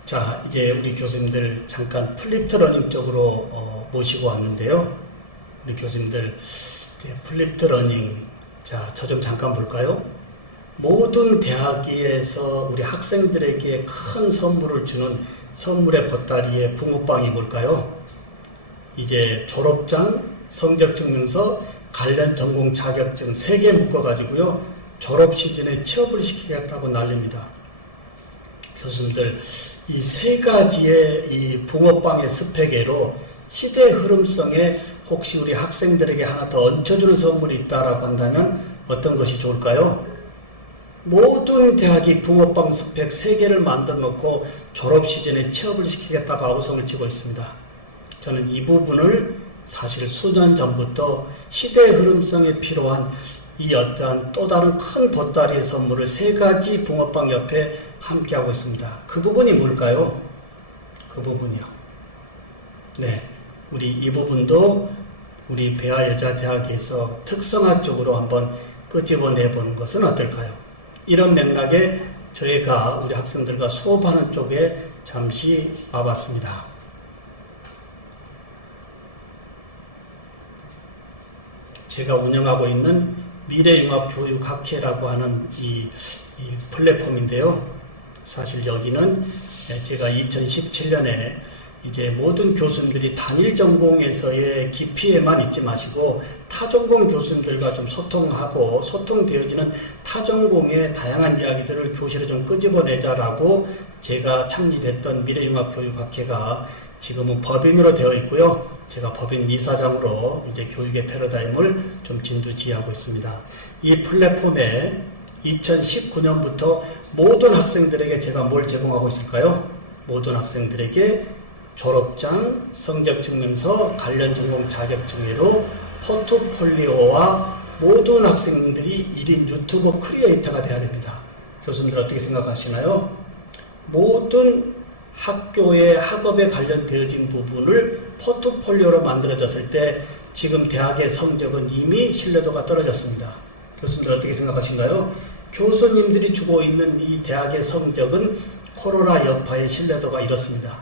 자, 이제 우리 교수님들 잠깐 플립드 러닝 쪽으로 모시고 왔는데요. 우리 교수님들 플립드 러닝, 자, 저 좀 잠깐 볼까요? 모든 대학에서 우리 학생들에게 큰 선물을 주는 선물의 보따리의 붕어빵이 뭘까요? 이제 졸업장, 성적증명서, 관련 전공 자격증 3개 묶어가지고요. 졸업 시즌에 취업을 시키겠다고 난립니다. 교수님들, 이 3가지의 이 붕어빵의 스펙으로 시대 흐름성에 혹시 우리 학생들에게 하나 더 얹혀주는 선물이 있다라고 한다면 어떤 것이 좋을까요? 모든 대학이 붕어빵 스펙 3개를 만들어 놓고 졸업 시즌에 취업을 시키겠다고 아우성을 치고 있습니다. 저는 이 부분을 사실 수년 전부터 시대 흐름성에 필요한 이 어떠한 또 다른 큰 보따리의 선물을 세 가지 붕어빵 옆에 함께하고 있습니다. 그 부분이 뭘까요? 그 부분이요. 네, 우리 이 부분도 우리 배아여자대학에서 특성화 쪽으로 한번 끄집어내 보는 것은 어떨까요? 이런 맥락에 저희가 우리 학생들과 수업하는 쪽에 잠시 와봤습니다. 제가 운영하고 있는 미래융합교육학회라고 하는 이 플랫폼인데요. 사실 여기는 제가 2017년에 이제 모든 교수님들이 단일 전공에서의 깊이에만 있지 마시고 타전공 교수님들과 좀 소통하고 소통되어지는 타전공의 다양한 이야기들을 교실에 좀 끄집어내자라고 제가 창립했던 미래융합교육학회가 지금은 법인으로 되어 있고요. 제가 법인 이사장으로 이제 교육의 패러다임을 좀 진두지휘하고 있습니다. 이 플랫폼에 2019년부터 모든 학생들에게 제가 뭘 제공하고 있을까요? 모든 학생들에게 졸업장, 성적증명서, 관련 전공 자격증으로 포트폴리오와 모든 학생들이 1인 유튜버 크리에이터가 돼야 됩니다. 교수님들 어떻게 생각하시나요? 모든 학교의 학업에 관련되어진 부분을 포트폴리오로 만들어졌을 때 지금 대학의 성적은 이미 신뢰도가 떨어졌습니다. 교수님들 어떻게 생각하신가요? 교수님들이 주고 있는 이 대학의 성적은 코로나 여파의 신뢰도가 이렇습니다.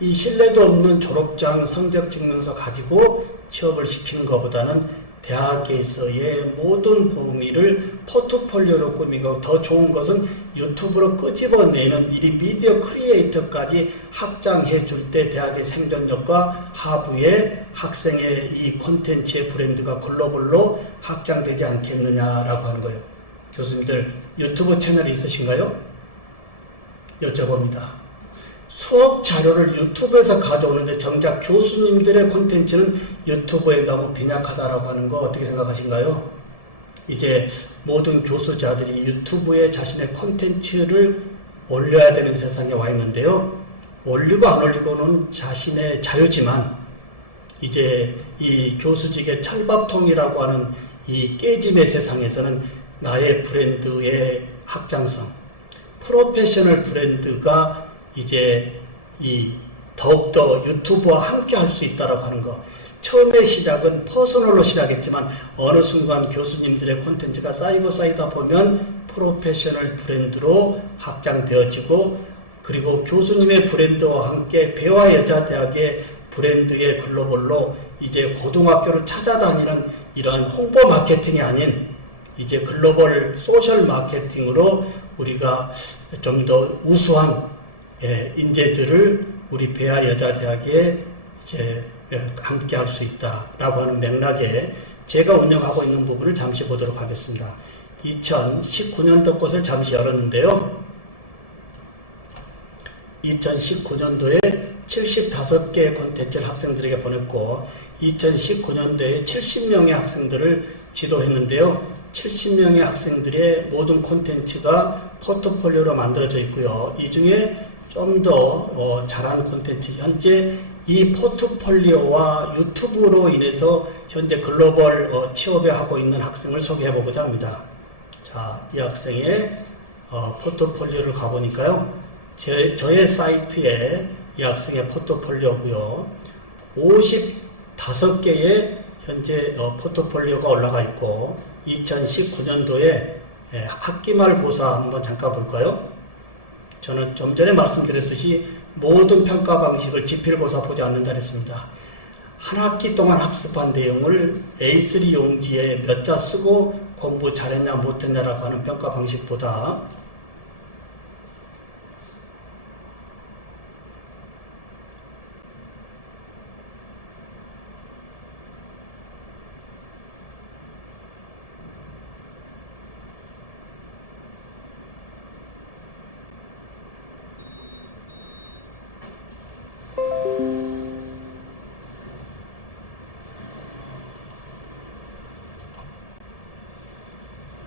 이 신뢰도 없는 졸업장, 성적증명서 가지고 취업을 시키는 것보다는 대학에서의 모든 범위를 포트폴리오로 꾸미고 더 좋은 것은 유튜브로 끄집어내는 이 미디어 크리에이터까지 확장해 줄 때 대학의 생존력과 하부의 학생의 이 콘텐츠의 브랜드가 글로벌로 확장되지 않겠느냐라고 하는 거예요. 교수님들 유튜브 채널이 있으신가요? 여쭤봅니다. 수업 자료를 유튜브에서 가져오는데 정작 교수님들의 콘텐츠는 유튜브에 너무 빈약하다라고 하는 거 어떻게 생각하신가요? 이제 모든 교수자들이 유튜브에 자신의 콘텐츠를 올려야 되는 세상에 와 있는데요. 올리고 안 올리고는 자신의 자유지만 이제 이 교수직의 찬밥통이라고 하는 이 깨짐의 세상에서는 나의 브랜드의 확장성, 프로페셔널 브랜드가 이제 이 더욱더 유튜브와 함께 할 수 있다라고 하는 거. 처음에 시작은 퍼스널로 시작했지만 어느 순간 교수님들의 콘텐츠가 쌓이다 보면 프로페셔널 브랜드로 확장되어지고 그리고 교수님의 브랜드와 함께 배화여자대학의 브랜드의 글로벌로 이제 고등학교를 찾아다니는 이러한 홍보 마케팅이 아닌 이제 글로벌 소셜 마케팅으로 우리가 좀 더 우수한 인재들을 우리 배아여자대학에 이제 함께 할 수 있다라고 하는 맥락에 제가 운영하고 있는 부분을 잠시 보도록 하겠습니다. 2019년도 것을 잠시 열었는데요. 2019년도에 75개의 콘텐츠를 학생들에게 보냈고 2019년도에 70명의 학생들을 지도했는데요. 70명의 학생들의 모든 콘텐츠가 포트폴리오로 만들어져 있고요. 이 중에 좀 더 잘한 콘텐츠, 현재 이 포트폴리오와 유튜브로 인해서 현재 글로벌 취업에 하고 있는 학생을 소개해 보고자 합니다. 자, 이 학생의 포트폴리오를 가보니까요. 저의 사이트에 이 학생의 포트폴리오고요. 55개의 현재 포트폴리오가 올라가 있고 2019년도에 학기말 고사 한번 잠깐 볼까요? 저는 좀 전에 말씀드렸듯이 모든 평가 방식을 지필고사 보지 않는다 했습니다. 한 학기 동안 학습한 내용을 A3 용지에 몇 자 쓰고 공부 잘했냐 못했냐라고 하는 평가 방식보다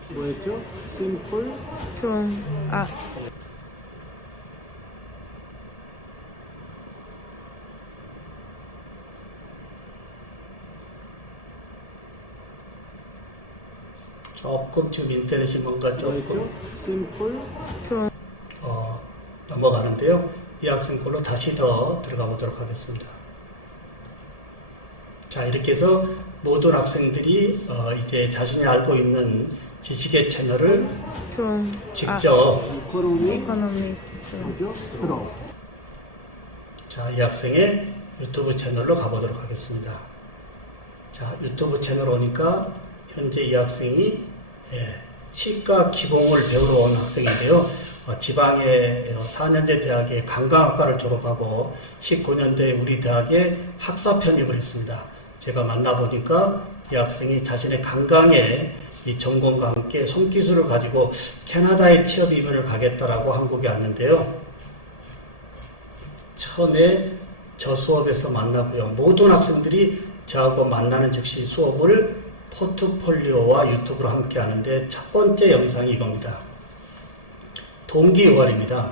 뭐였죠? 심플? 스푼. 아, 조금 지금 인터넷이 뭔가 조금 넘어가는데요. 이 학생 걸로 다시 더 들어가 보도록 하겠습니다. 자, 이렇게 해서 모든 학생들이 이제 자신이 알고 있는 지식의 채널을 직접 자, 이 학생의 유튜브 채널로 가보도록 하겠습니다. 자, 유튜브 채널 오니까 현재 이 학생이 치과 기공을 배우러 온 학생인데요. 지방의 4년제 대학의 관광학과를 졸업하고 19년도에 우리 대학에 학사 편입을 했습니다. 제가 만나보니까 이 학생이 자신의 관광의 이 전공과 함께 손기술을 가지고 캐나다에 취업 이민을 가겠다라고 한국에 왔는데요. 처음에 저 수업에서 만나고요. 모든 학생들이 저하고 만나는 즉시 수업을 포트폴리오와 유튜브로 함께 하는데 첫 번째 영상이 이겁니다. 동기유발입니다.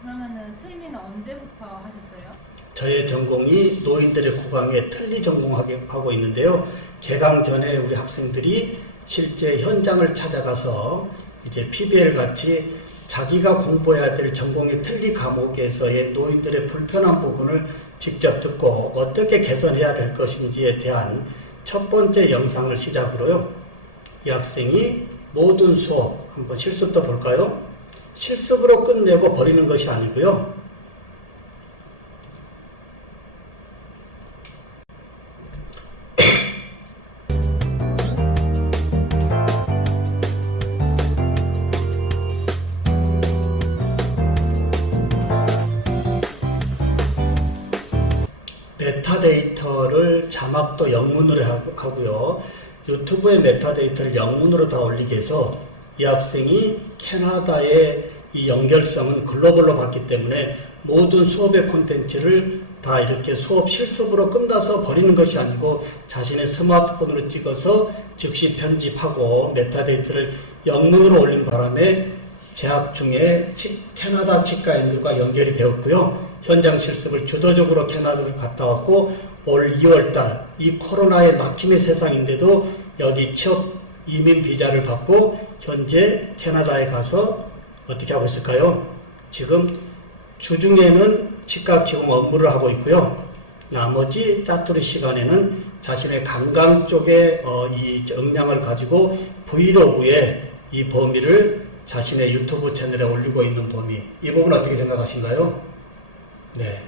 그러면은 틀니는 언제부터 하셨어요? 저의 전공이 노인들의 구강에 틀니 전공하고 있는데요. 개강 전에 우리 학생들이 실제 현장을 찾아가서 이제 PBL 같이 자기가 공부해야 될 전공의 틀니 과목에서의 노인들의 불편한 부분을 직접 듣고 어떻게 개선해야 될 것인지에 대한 첫 번째 영상을 시작으로요. 이 학생이 모든 수업 한번 실습도 볼까요? 실습으로 끝내고 버리는 것이 아니고요. 메타데이터를 자막도 영문으로 하고요. 유튜브에 메타데이터를 영문으로 다 올리게 해서 이 학생이 캐나다의 이 연결성은 글로벌로 봤기 때문에 모든 수업의 콘텐츠를 다 이렇게 수업 실습으로 끝나서 버리는 것이 아니고 자신의 스마트폰으로 찍어서 즉시 편집하고 메타데이터를 영문으로 올린 바람에 재학 중에 캐나다 치과인들과 연결이 되었고요. 현장 실습을 주도적으로 캐나다를 갔다 왔고 올 2월달 이 코로나의 막힘의 세상인데도 여기 취업 이민 비자를 받고 현재 캐나다에 가서 어떻게 하고 있을까요? 지금 주중에는 치과 기공 업무를 하고 있고요. 나머지 짜투리 시간에는 자신의 관광 쪽의 이 역량을 가지고 브이로그에 이 범위를 자신의 유튜브 채널에 올리고 있는 범위, 이 부분 어떻게 생각하신가요? 네,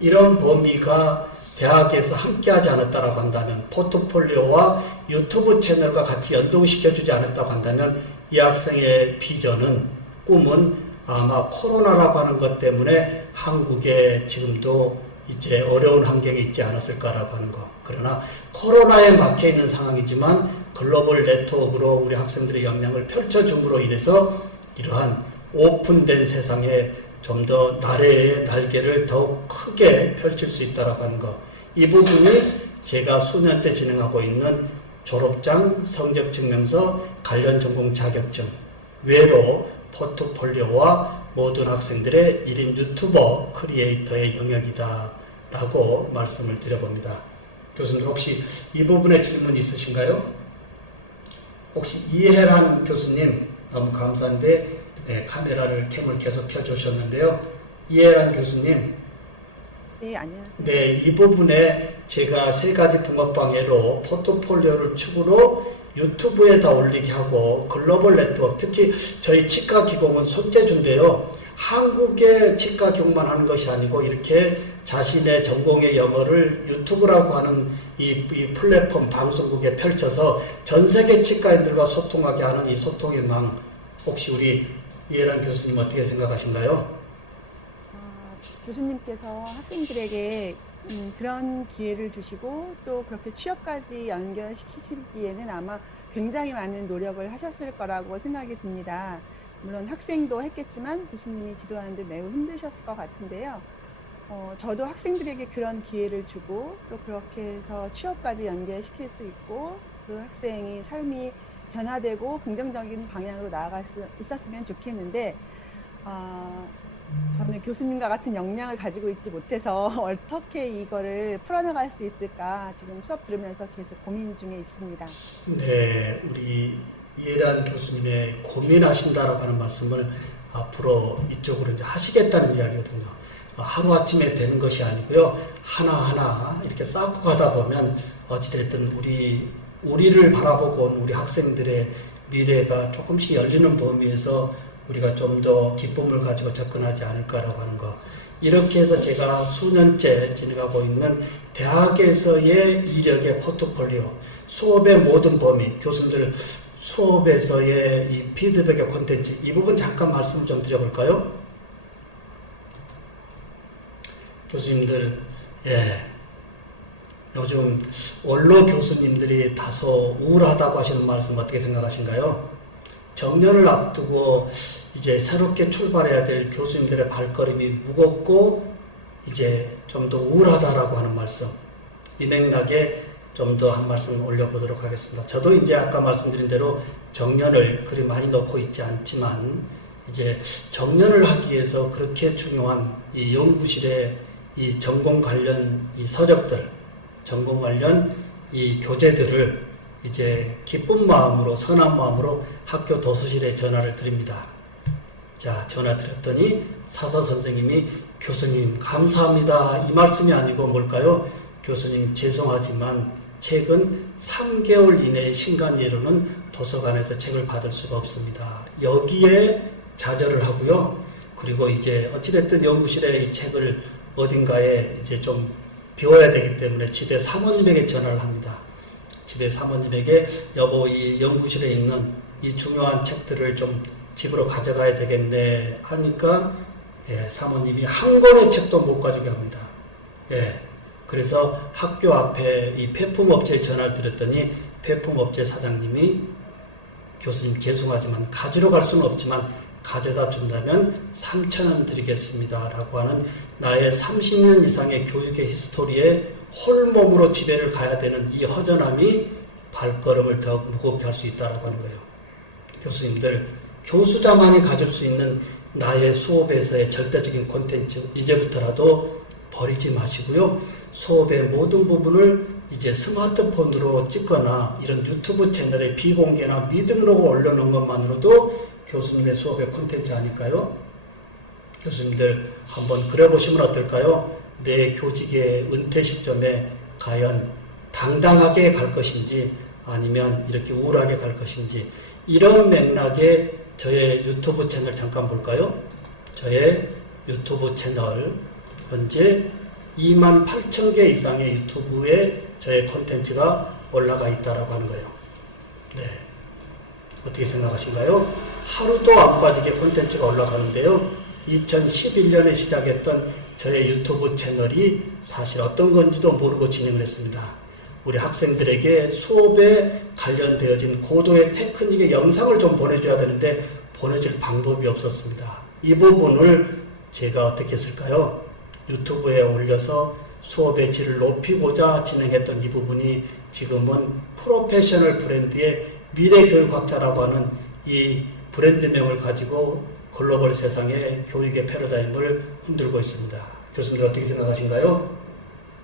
이런 범위가 대학에서 함께하지 않았다라고 한다면, 포트폴리오와 유튜브 채널과 같이 연동시켜주지 않았다고 한다면 이 학생의 비전은, 꿈은 아마 코로나라고 하는 것 때문에 한국에 지금도 이제 어려운 환경에 있지 않았을까라고 하는 거. 그러나 코로나에 막혀 있는 상황이지만 글로벌 네트워크로 우리 학생들의 역량을 펼쳐줌으로 인해서 이러한 오픈된 세상에 좀 더 나래의 날개를 더욱 크게 펼칠 수 있다라고 하는 것. 이 부분이 제가 수년째 진행하고 있는 졸업장, 성적증명서, 관련 전공 자격증 외로 포트폴리오와 모든 학생들의 1인 유튜버 크리에이터의 영역이다 라고 말씀을 드려봅니다. 교수님 혹시 이 부분에 질문 있으신가요? 혹시 이해란 교수님 너무 감사한데 카메라를 캠을 계속 켜주셨는데요. 이해란 교수님, 네, 안녕하세요. 네, 이 부분에 제가 3가지 붕어빵회로 포트폴리오를 축으로 유튜브에다 올리게 하고 글로벌 네트워크, 특히 저희 치과 기공은 손재주인데요. 한국의 치과 기공만 하는 것이 아니고 이렇게 자신의 전공의 영어를 유튜브라고 하는 이 플랫폼 방송국에 펼쳐서 전 세계 치과인들과 소통하게 하는 이 소통의 망, 혹시 우리 이해란 교수님 어떻게 생각하신가요? 교수님께서 학생들에게 그런 기회를 주시고 또 그렇게 취업까지 연결시키시기에는 아마 굉장히 많은 노력을 하셨을 거라고 생각이 듭니다. 물론 학생도 했겠지만 교수님이 지도하는데 매우 힘드셨을 것 같은데요. 저도 학생들에게 그런 기회를 주고 또 그렇게 해서 취업까지 연계시킬 수 있고 그 학생이 삶이 변화되고 긍정적인 방향으로 나아갈 수 있었으면 좋겠는데 저는 교수님과 같은 역량을 가지고 있지 못해서 어떻게 이거를 풀어나갈 수 있을까 지금 수업 들으면서 계속 고민 중에 있습니다. 네, 우리 이해란 교수님의 고민하신다라고 하는 말씀을 앞으로 이쪽으로 이제 하시겠다는 이야기거든요. 하루아침에 되는 것이 아니고요. 하나하나 이렇게 쌓고 가다 보면 어찌됐든 우리를 바라보고 온 우리 학생들의 미래가 조금씩 열리는 범위에서 우리가 좀 더 기쁨을 가지고 접근하지 않을까라고 하는 거. 이렇게 해서 제가 수년째 진행하고 있는 대학에서의 이력의 포트폴리오, 수업의 모든 범위, 교수님들 수업에서의 이 피드백의 콘텐츠, 이 부분 잠깐 말씀 좀 드려볼까요? 교수님들, 요즘 원로 교수님들이 다소 우울하다고 하시는 말씀 어떻게 생각하신가요? 정년을 앞두고 이제 새롭게 출발해야 될 교수님들의 발걸음이 무겁고 이제 좀 더 우울하다라고 하는 말씀, 이 맥락에 좀 더 한 말씀 올려보도록 하겠습니다. 저도 이제 아까 말씀드린 대로 정년을 그리 많이 넣고 있지 않지만 이제 정년을 하기 위해서 그렇게 중요한 이 연구실의 이 전공 관련 이 서적들, 전공 관련 이 교재들을 이제 기쁜 마음으로, 선한 마음으로 학교 도서실에 전화를 드립니다. 자, 전화 드렸더니 사서 선생님이 교수님 감사합니다, 이 말씀이 아니고 뭘까요? 교수님 죄송하지만 최근 3개월 이내의 신간 예로는 도서관에서 책을 받을 수가 없습니다. 여기에 좌절을 하고요. 그리고 이제 어찌됐든 연구실에 이 책을 어딘가에 이제 좀 비워야 되기 때문에 집에 사모님에게 전화를 합니다. 집에 사모님에게 여보, 이 연구실에 있는 이 중요한 책들을 좀 집으로 가져가야 되겠네 하니까 사모님이 한 권의 책도 못 가지게 합니다. 그래서 학교 앞에 이 폐품업체에 전화를 드렸더니 폐품업체 사장님이 교수님 죄송하지만 가지러 갈 수는 없지만 가져다 준다면 3,000원 드리겠습니다 라고 하는 나의 30년 이상의 교육의 히스토리에 홀몸으로 집에를 가야 되는 이 허전함이 발걸음을 더 무겁게 할 수 있다라고 하는 거예요. 교수님들, 교수자만이 가질 수 있는 나의 수업에서의 절대적인 콘텐츠 이제부터라도 버리지 마시고요. 수업의 모든 부분을 이제 스마트폰으로 찍거나 이런 유튜브 채널에 비공개나 미등록을 올려놓은 것만으로도 교수님의 수업의 콘텐츠 아닐까요? 교수님들 한번 그려보시면 어떨까요? 내 교직의 은퇴 시점에 과연 당당하게 갈 것인지 아니면 이렇게 우울하게 갈 것인지, 이런 맥락에 저의 유튜브 채널 잠깐 볼까요? 저의 유튜브 채널 현재 28,000개 이상의 유튜브에 저의 콘텐츠가 올라가 있다라고 하는 거예요. 네, 어떻게 생각하신가요? 하루도 안 빠지게 콘텐츠가 올라가는데요. 2011년에 시작했던 저의 유튜브 채널이 사실 어떤 건지도 모르고 진행을 했습니다. 우리 학생들에게 수업에 관련되어진 고도의 테크닉의 영상을 좀 보내줘야 되는데 보내줄 방법이 없었습니다. 이 부분을 제가 어떻게 했을까요? 유튜브에 올려서 수업의 질을 높이고자 진행했던 이 부분이 지금은 프로페셔널 브랜드의 미래교육학자라고 하는 이 브랜드명을 가지고 글로벌 세상의 교육의 패러다임을 흔들고 있습니다. 교수님들 어떻게 생각하신가요?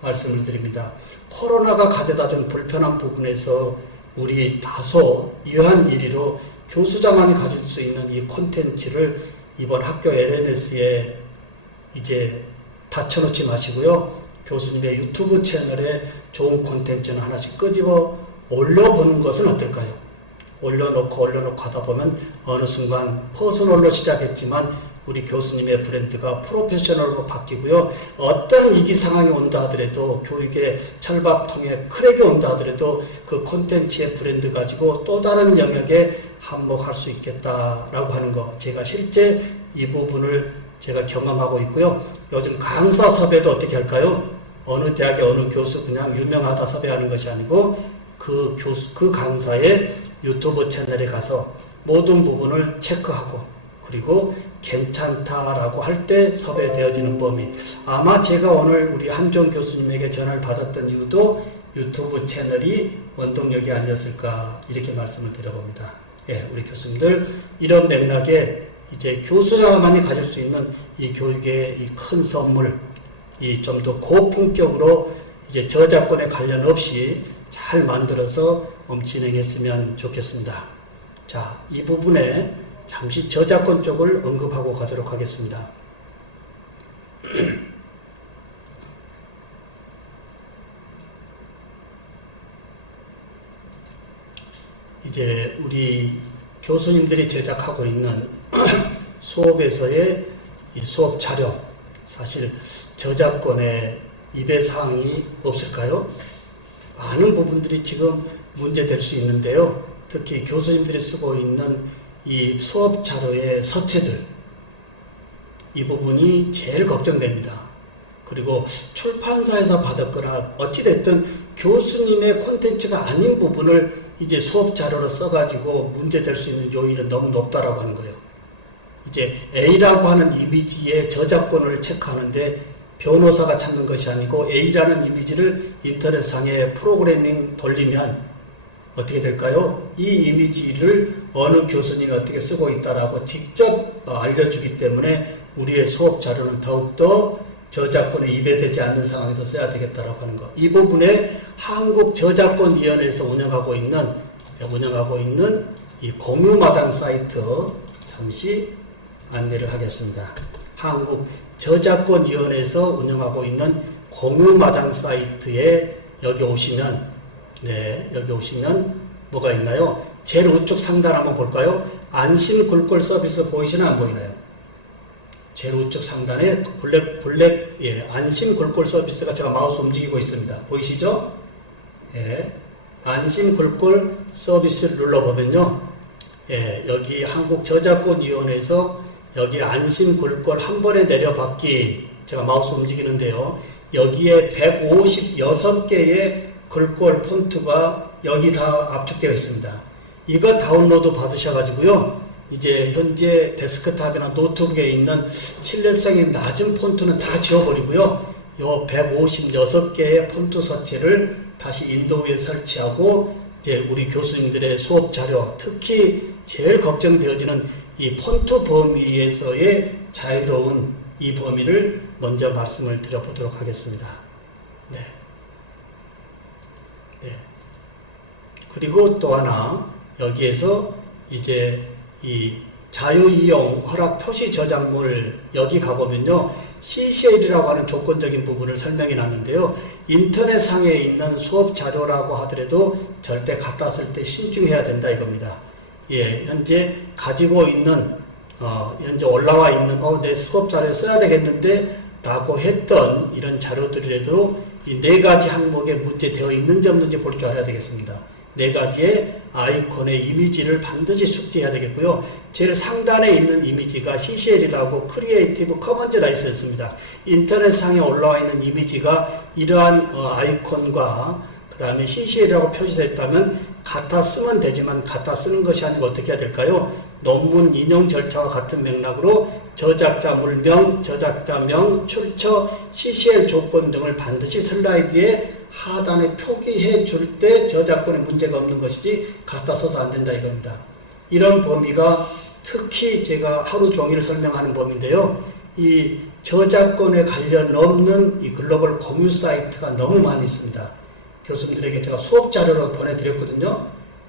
말씀을 드립니다. 코로나가 가져다준 불편한 부분에서 우리 다소 이러한 일이로 교수자만이 가질 수 있는 이 콘텐츠를 이번 학교 LMS에 이제 닫혀놓지 마시고요. 교수님의 유튜브 채널에 좋은 콘텐츠는 하나씩 끄집어 올려보는 것은 어떨까요? 올려놓고 하다 보면 어느 순간 퍼스널로 시작했지만 우리 교수님의 브랜드가 프로페셔널로 바뀌고요. 어떤 위기 상황이 온다 하더라도, 교육의 철밥통에 크랙이 온다 하더라도 그 콘텐츠의 브랜드 가지고 또 다른 영역에 한몫할 수 있겠다라고 하는 거, 제가 실제 이 부분을 제가 경험하고 있고요. 요즘 강사 섭외도 어떻게 할까요? 어느 대학의 어느 교수 그냥 유명하다 섭외하는 것이 아니고 그 강사의 유튜브 채널에 가서 모든 부분을 체크하고 그리고 괜찮다라고 할 때 섭외되어지는 범위. 아마 제가 오늘 우리 한종 교수님에게 전화를 받았던 이유도 유튜브 채널이 원동력이 아니었을까 이렇게 말씀을 드려봅니다. 우리 교수님들 이런 맥락에 이제 교수자만이 가질 수 있는 이 교육의 이 큰 선물, 이 좀 더 고품격으로 이제 저작권에 관련 없이 잘 만들어서 진행했으면 좋겠습니다. 자, 이 부분에 잠시 저작권 쪽을 언급하고 가도록 하겠습니다. 이제 우리 교수님들이 제작하고 있는 수업에서의 이 수업 자료, 사실 저작권에 위배사항이 없을까요? 많은 부분들이 지금 문제될 수 있는데요. 특히 교수님들이 쓰고 있는 이 수업 자료의 서체들, 이 부분이 제일 걱정됩니다. 그리고 출판사에서 받았거나 어찌됐든 교수님의 콘텐츠가 아닌 부분을 이제 수업 자료로 써가지고 문제될 수 있는 요인은 너무 높다라고 하는 거예요. 이제 A라고 하는 이미지의 저작권을 체크하는데 변호사가 찾는 것이 아니고 A라는 이미지를 인터넷상에 프로그래밍 돌리면 어떻게 될까요? 이 이미지를 어느 교수님이 어떻게 쓰고 있다라고 직접 알려주기 때문에 우리의 수업 자료는 더욱더 저작권에 위배되지 않는 상황에서 써야 되겠다라고 하는 것. 이 부분에 한국저작권위원회에서 운영하고 있는 이 공유마당 사이트 잠시 안내를 하겠습니다. 한국저작권위원회에서 운영하고 있는 공유마당 사이트에 여기 오시면 뭐가 있나요? 제일 우측 상단 한번 볼까요? 안심 글꼴 서비스 보이시나 안 보이나요? 제일 우측 상단에 안심 글꼴 서비스가 제가 마우스 움직이고 있습니다. 보이시죠? 예, 안심 글꼴 서비스를 눌러보면요. 예, 여기 한국저작권위원회에서 여기 안심 글꼴 한 번에 내려받기 제가 마우스 움직이는데요. 여기에 156개의 글꼴 폰트가 여기 다 압축되어 있습니다. 이거 다운로드 받으셔가지고요. 이제 현재 데스크탑이나 노트북에 있는 신뢰성이 낮은 폰트는 다 지워버리고요. 요 156개의 폰트 서체를 다시 윈도우에 설치하고 이제 우리 교수님들의 수업 자료, 특히 제일 걱정되어지는 이 폰트 범위에서의 자유로운 이 범위를 먼저 말씀을 드려보도록 하겠습니다. 네. 그리고 또 하나 여기에서 이제 이 자유이용 허락 표시 저작물 여기 가보면요. CCL이라고 하는 조건적인 부분을 설명해 놨는데요. 인터넷상에 있는 수업 자료라고 하더라도 절대 갖다 쓸 때 신중해야 된다 이겁니다. 예, 현재 가지고 있는 현재 올라와 있는 내 수업 자료에 써야 되겠는데 라고 했던 이런 자료들이라도 이 4가지 항목에 문제되어 있는지 없는지 볼 줄 알아야 되겠습니다. 4가지의 아이콘의 이미지를 반드시 숙지해야 되겠고요. 제일 상단에 있는 이미지가 CCL이라고 크리에이티브 커먼즈 라이선스입니다. 인터넷상에 올라와 있는 이미지가 이러한 아이콘과 그 다음에 CCL이라고 표시되어 있다면 갖다 쓰면 되지만 갖다 쓰는 것이 아니고 어떻게 해야 될까요? 논문 인용 절차와 같은 맥락으로 저작자 물명, 저작자명, 출처, CCL 조건 등을 반드시 슬라이드에 하단에 표기해 줄 때 저작권에 문제가 없는 것이지 갖다 써서 안 된다 이겁니다. 이런 범위가 특히 제가 하루 종일 설명하는 범위인데요. 이 저작권에 관련 없는 이 글로벌 공유 사이트가 너무 많이 있습니다. 교수님들에게 제가 수업 자료로 보내드렸거든요.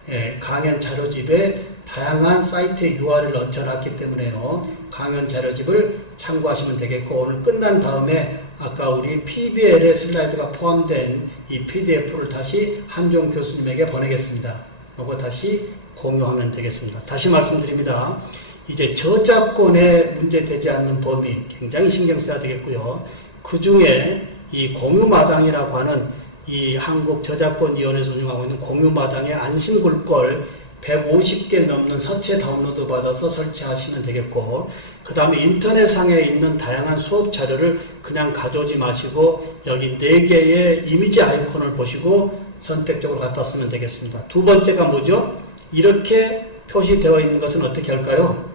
예, 강연 자료집에 다양한 사이트의 URL을 얹혀놨기 때문에요. 강연 자료집을 참고하시면 되겠고 오늘 끝난 다음에 아까 우리 PBL의 슬라이드가 포함된 이 PDF를 다시 한종 교수님에게 보내겠습니다. 이거 다시 공유하면 되겠습니다. 다시 말씀드립니다. 이제 저작권에 문제되지 않는 범위 굉장히 신경 써야 되겠고요. 그 중에 이 공유마당이라고 하는 이 한국저작권위원회에서 운영하고 있는 공유마당의 안심글꼴 150개 넘는 서체 다운로드 받아서 설치하시면 되겠고 그 다음에 인터넷상에 있는 다양한 수업 자료를 그냥 가져오지 마시고 여기 4개의 이미지 아이콘을 보시고 선택적으로 갖다 쓰면 되겠습니다. 두 번째가 뭐죠? 이렇게 표시되어 있는 것은 어떻게 할까요?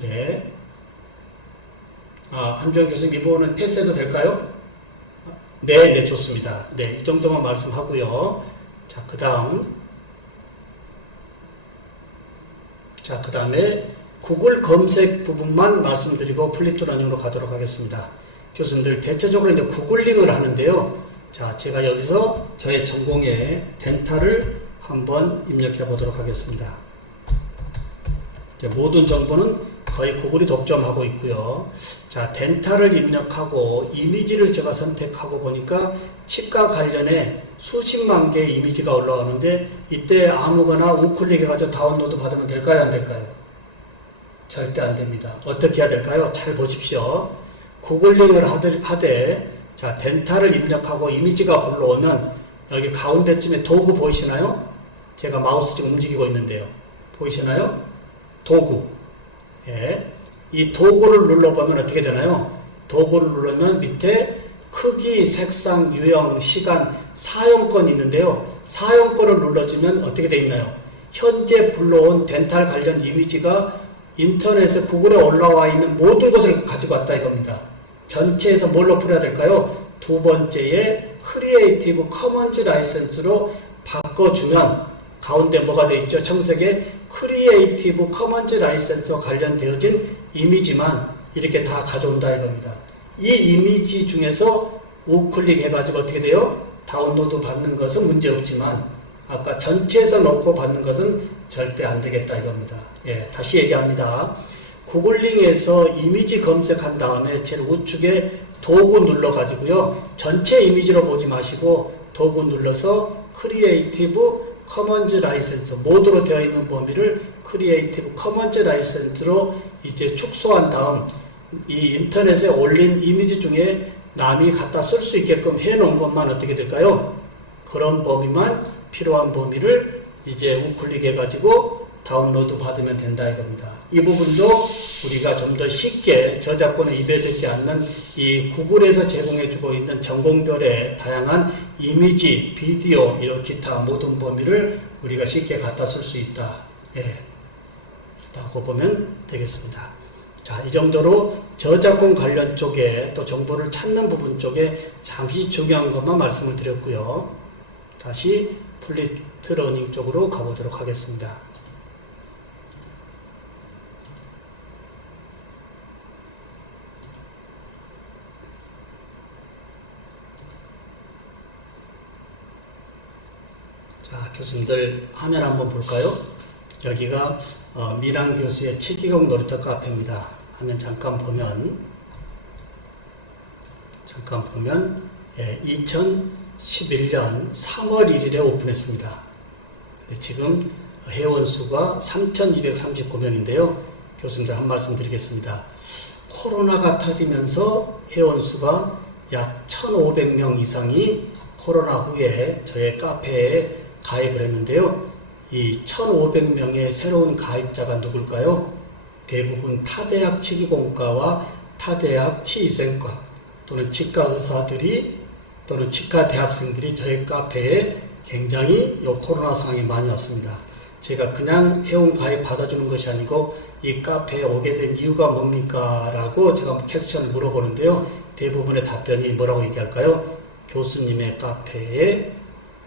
네. 한주영 교수님 이 부분은 패스해도 될까요? 네, 좋습니다. 네, 이 정도만 말씀하고요. 자, 그 다음 자, 그 다음에 구글 검색 부분만 말씀드리고 플립드 러닝으로 가도록 하겠습니다. 교수님들 대체적으로 이제 구글링을 하는데요. 자, 제가 여기서 저의 전공에 덴탈을 한번 입력해 보도록 하겠습니다. 이제 모든 정보는 거의 구글이 독점하고 있고요. 자, 덴탈을 입력하고 이미지를 제가 선택하고 보니까 치과 관련해 수십만 개의 이미지가 올라오는데 이때 아무거나 우클릭해가지고 다운로드 받으면 될까요? 안 될까요? 절대 안 됩니다. 어떻게 해야 될까요? 잘 보십시오. 구글링을 하되 자, 덴탈을 입력하고 이미지가 불러오면 여기 가운데쯤에 도구 보이시나요? 제가 마우스 지금 움직이고 있는데요. 보이시나요? 도구. 예. 이 도구를 눌러보면 어떻게 되나요? 도구를 누르면 밑에 크기, 색상, 유형, 시간, 사용권이 있는데요. 사용권을 눌러주면 어떻게 돼 있나요? 현재 불러온 덴탈 관련 이미지가 인터넷에 구글에 올라와 있는 모든 것을 가지고 왔다 이겁니다. 전체에서 뭘로 풀어야 될까요? 두 번째에 크리에이티브 커먼즈 라이선스로 바꿔주면 가운데 뭐가 되어 있죠? 청색에 크리에이티브 커먼즈 라이선스와 관련되어진 이미지만 이렇게 다 가져온다 이겁니다. 이 이미지 중에서 우클릭 해가지고 어떻게 돼요? 다운로드 받는 것은 문제없지만 아까 전체에서 넣고 받는 것은 절대 안 되겠다 이겁니다. 예, 다시 얘기합니다. 구글링에서 이미지 검색한 다음에 제일 우측에 도구 눌러가지고요. 전체 이미지로 보지 마시고 도구 눌러서 크리에이티브 커먼즈 라이센스 모드로 되어 있는 범위를 크리에이티브 커먼즈 라이센스로 이제 축소한 다음 이 인터넷에 올린 이미지 중에 남이 갖다 쓸 수 있게끔 해 놓은 것만 어떻게 될까요? 그런 범위만 필요한 범위를 이제 우클릭 해가지고 다운로드 받으면 된다 이겁니다. 이 부분도 우리가 좀 더 쉽게 저작권에 위배되지 않는 이 구글에서 제공해주고 있는 전공별의 다양한 이미지, 비디오, 이런 기타 모든 범위를 우리가 쉽게 갖다 쓸 수 있다. 예. 라고 보면 되겠습니다. 자, 이 정도로 저작권 관련 쪽에 또 정보를 찾는 부분 쪽에 잠시 중요한 것만 말씀을 드렸고요. 다시 플립드 러닝 쪽으로 가보도록 하겠습니다. 자, 교수님들 화면 한번 볼까요? 여기가 미랑 교수의 치기공 놀이터 카페입니다. 화면 잠깐 보면 예, 2011년 3월 1일에 오픈했습니다. 지금 회원수가 3,239명인데요. 교수님들 한 말씀 드리겠습니다. 코로나가 터지면서 회원수가 약 1,500명 이상이 코로나 후에 저의 카페에 가입을 했는데요. 이 1,500명의 새로운 가입자가 누굴까요? 대부분 타대학 치기공과와 타대학 치위생과 또는 치과 의사들이 또는 치과 대학생들이 저희 카페에 굉장히 이 코로나 상황에 많이 왔습니다. 제가 그냥 회원 가입 받아주는 것이 아니고 이 카페에 오게 된 이유가 뭡니까? 라고 제가 퀘스천을 물어보는데요. 대부분의 답변이 뭐라고 얘기할까요? 교수님의 카페에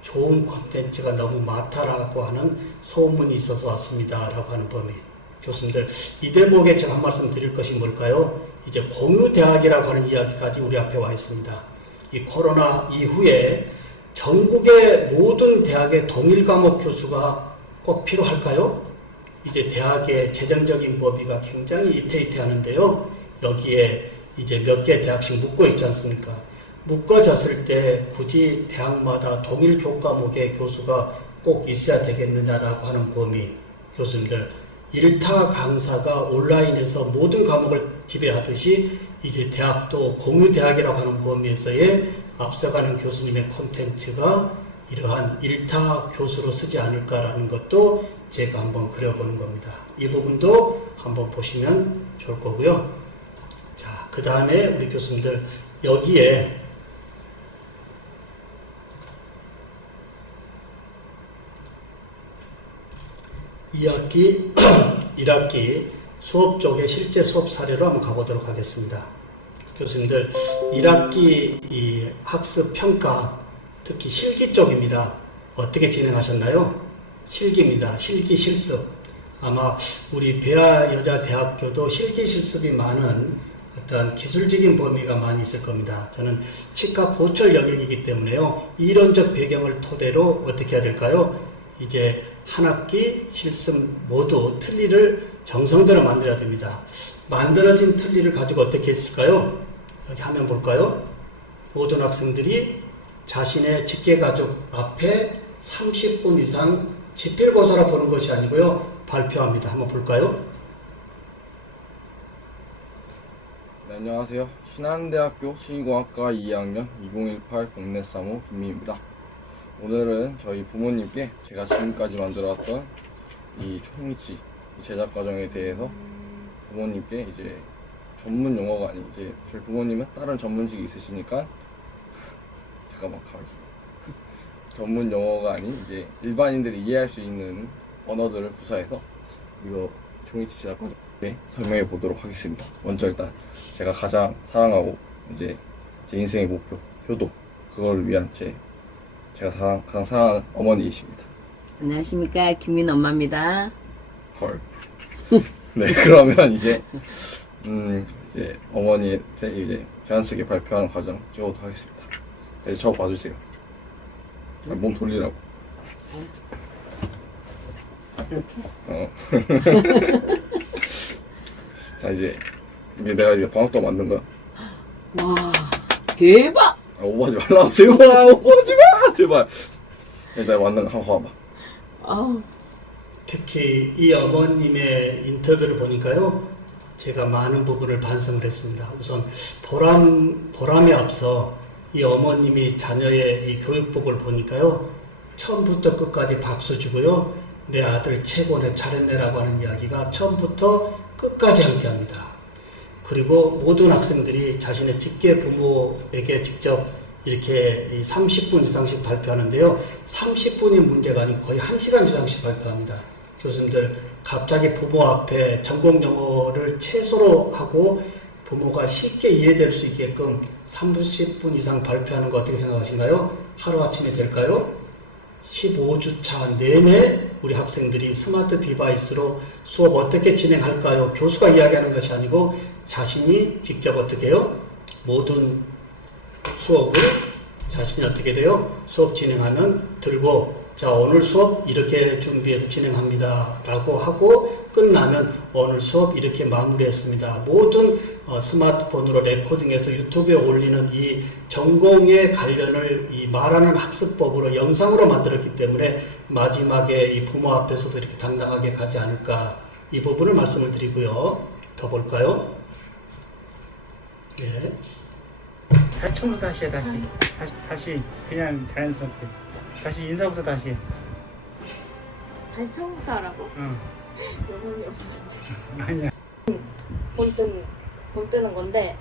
좋은 콘텐츠가 너무 많다라고 하는 소문이 있어서 왔습니다. 라고 하는 범위. 교수님들, 이 대목에 제가 한 말씀 드릴 것이 뭘까요? 이제 공유대학이라고 하는 이야기까지 우리 앞에 와 있습니다. 이 코로나 이후에 전국의 모든 대학의 동일 과목 교수가 꼭 필요할까요? 이제 대학의 재정적인 범위가 굉장히 이태이태하는데요. 여기에 이제 몇 개 대학씩 묶어 있지 않습니까? 묶어졌을 때 굳이 대학마다 동일 교과목의 교수가 꼭 있어야 되겠느냐라고 하는 범위. 교수님들, 일타 강사가 온라인에서 모든 과목을 지배하듯이 이제 대학도 공유대학이라고 하는 범위에서의 앞서가는 교수님의 콘텐츠가 이러한 일타 교수로 쓰지 않을까라는 것도 제가 한번 그려보는 겁니다. 이 부분도 한번 보시면 좋을 거고요. 자, 그 다음에 우리 교수님들 여기에 이 학기 1학기 수업 쪽에 실제 수업 사례로 한번 가보도록 하겠습니다. 교수님들 1학기 이 학습 평가 특히 실기 쪽입니다. 어떻게 진행하셨나요? 실기입니다. 실기 실습. 아마 우리 배아여자대학교도 실기실습이 많은 어떤 기술적인 범위가 많이 있을 겁니다. 저는 치과 보철 영역이기 때문에요. 이론적 배경을 토대로 어떻게 해야 될까요? 이제 한 학기 실습 모두 틀니를 정성대로 만들어야 됩니다. 만들어진 틀니를 가지고 어떻게 했을까요? 여기 화면 볼까요? 모든 학생들이 자신의 직계가족 앞에 30분 이상 지필고사로 보는 것이 아니고요. 발표합니다. 한번 볼까요? 네, 안녕하세요. 신한대학교 신의공학과 2학년 2018 공내 3호 김민입니다. 오늘은 저희 부모님께 제가 지금까지 만들어왔던 이 총이치 제작 과정에 대해서 부모님께 이제 전문 용어가 아닌 이제 저희 부모님은 다른 전문직이 있으시니까 잠깐만 가겠습니다. 전문 용어가 아닌 이제 일반인들이 이해할 수 있는 언어들을 구사해서 이거 종이치 제작 과정에 설명해 보도록 하겠습니다. 먼저 일단 제가 가장 사랑하고 이제 제 인생의 목표, 효도 그걸 위한 제가 가장 사랑하는 어머니이십니다. 안녕하십니까, 김민 엄마입니다. 헐. 네, 그러면 이제 어머니한테 이제 제안 쓰게 발표하는 과정 찍어보도록 하겠습니다. 네, 저 봐주세요. 몸 돌리라고. 이렇게? 자, 이제 이게 내가 이제 방학 동안 만든 거야. 와, 대박! 아, 오버하지 말라고. 제발, 오버하지 마! 제발. 내가 만든 거 한번 봐봐. 아우. 특히 이 어머님의 인터뷰를 보니까요, 제가 많은 부분을 반성을 했습니다. 우선 보람에 앞서 이 어머님이 자녀의 이 교육복을 보니까요, 처음부터 끝까지 박수 주고요, 내 아들 최고네, 잘했네라고 하는 이야기가 처음부터 끝까지 함께합니다. 그리고 모든 학생들이 자신의 직계 부모에게 직접 이렇게 30분 이상씩 발표하는데요, 30분이 문제가 아니고 거의 1시간 이상씩 발표합니다. 교수님들 갑자기 부모 앞에 전공 영어를 최소로 하고 부모가 쉽게 이해될 수 있게끔 30분 이상 발표하는 거 어떻게 생각하신가요? 하루아침에 될까요? 15주차 내내 우리 학생들이 스마트 디바이스로 수업 어떻게 진행할까요? 교수가 이야기하는 것이 아니고 자신이 직접 어떻게 해요? 모든 수업을 자신이 어떻게 돼요? 수업 진행하면 들고, 자, 오늘 수업 이렇게 준비해서 진행합니다 라고 하고 끝나면 오늘 수업 이렇게 마무리했습니다. 모든 스마트폰으로 레코딩해서 유튜브에 올리는 이 전공의 관련을 이 말하는 학습법으로 영상으로 만들었기 때문에 마지막에 이 부모 앞에서도 이렇게 당당하게 가지 않을까, 이 부분을 말씀을 드리고요. 더 볼까요? 네. 처음부터 다시 해. 다시 그냥 자연스럽게 다시 인사부터 다시 해. 다시 처음부터 하라고? 응. 영혼이 없는데. 아니야. 본 뜨는 건데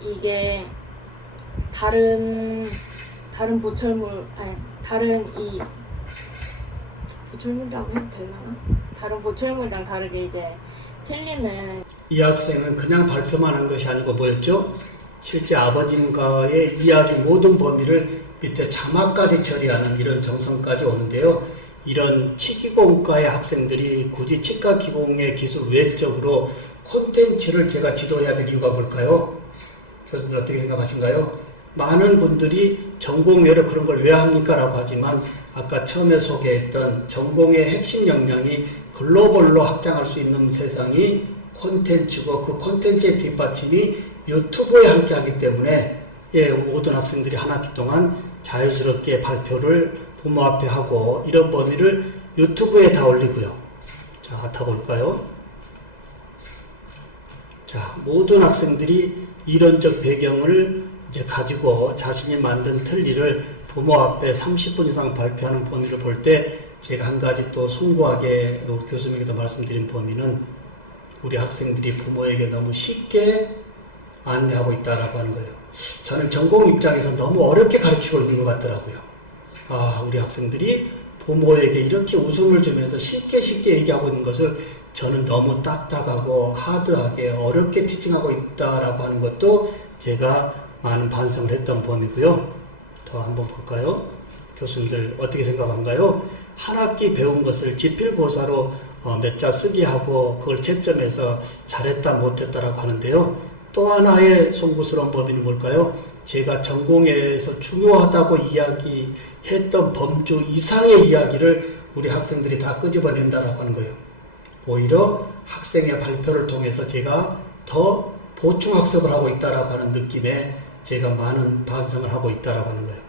이게 다른 보철물, 아니 다른 이 보철물이라고 해도 되려나? 다른 보철물이랑 다르게 이제 틀리는. 이 학생은 그냥 발표만 한 것이 아니고 뭐였죠? 실제 아버님과의 이야기 모든 범위를 밑에 자막까지 처리하는 이런 정성까지 오는데요. 이런 치기공과의 학생들이 굳이 치과 기공의 기술 외적으로 콘텐츠를 제가 지도해야 될 이유가 뭘까요? 교수들 어떻게 생각하신가요? 많은 분들이 전공 외로 그런 걸 왜 합니까? 라고 하지만 아까 처음에 소개했던 전공의 핵심 역량이 글로벌로 확장할 수 있는 세상이 콘텐츠고, 그 콘텐츠의 뒷받침이 유튜브에 함께 하기 때문에 모든 학생들이 한 학기 동안 자유스럽게 발표를 부모 앞에 하고 이런 범위를 유튜브에 다 올리고요. 자, 다 볼까요? 자, 모든 학생들이 이론적 배경을 이제 가지고 자신이 만든 틀니를 부모 앞에 30분 이상 발표하는 범위를 볼 때 제가 한 가지 또 숭고하게 교수님에게도 말씀드린 범위는 우리 학생들이 부모에게 너무 쉽게 안내하고 있다라고 하는 거예요. 저는 전공 입장에서 너무 어렵게 가르치고 있는 것 같더라고요. 아, 우리 학생들이 부모에게 이렇게 웃음을 주면서 쉽게 얘기하고 있는 것을 저는 너무 딱딱하고 하드하게 어렵게 티칭하고 있다라고 하는 것도 제가 많은 반성을 했던 범위고요. 더 한번 볼까요? 교수님들 어떻게 생각한가요? 한 학기 배운 것을 지필고사로 몇 자 쓰기 하고 그걸 채점해서 잘했다 못했다라고 하는데요. 또 하나의 송구스러운 범위는 뭘까요? 제가 전공에서 중요하다고 이야기했던 범주 이상의 이야기를 우리 학생들이 다 끄집어낸다라고 하는 거예요. 오히려 학생의 발표를 통해서 제가 더 보충학습을 하고 있다라고 하는 느낌에 제가 많은 반성을 하고 있다라고 하는 거예요.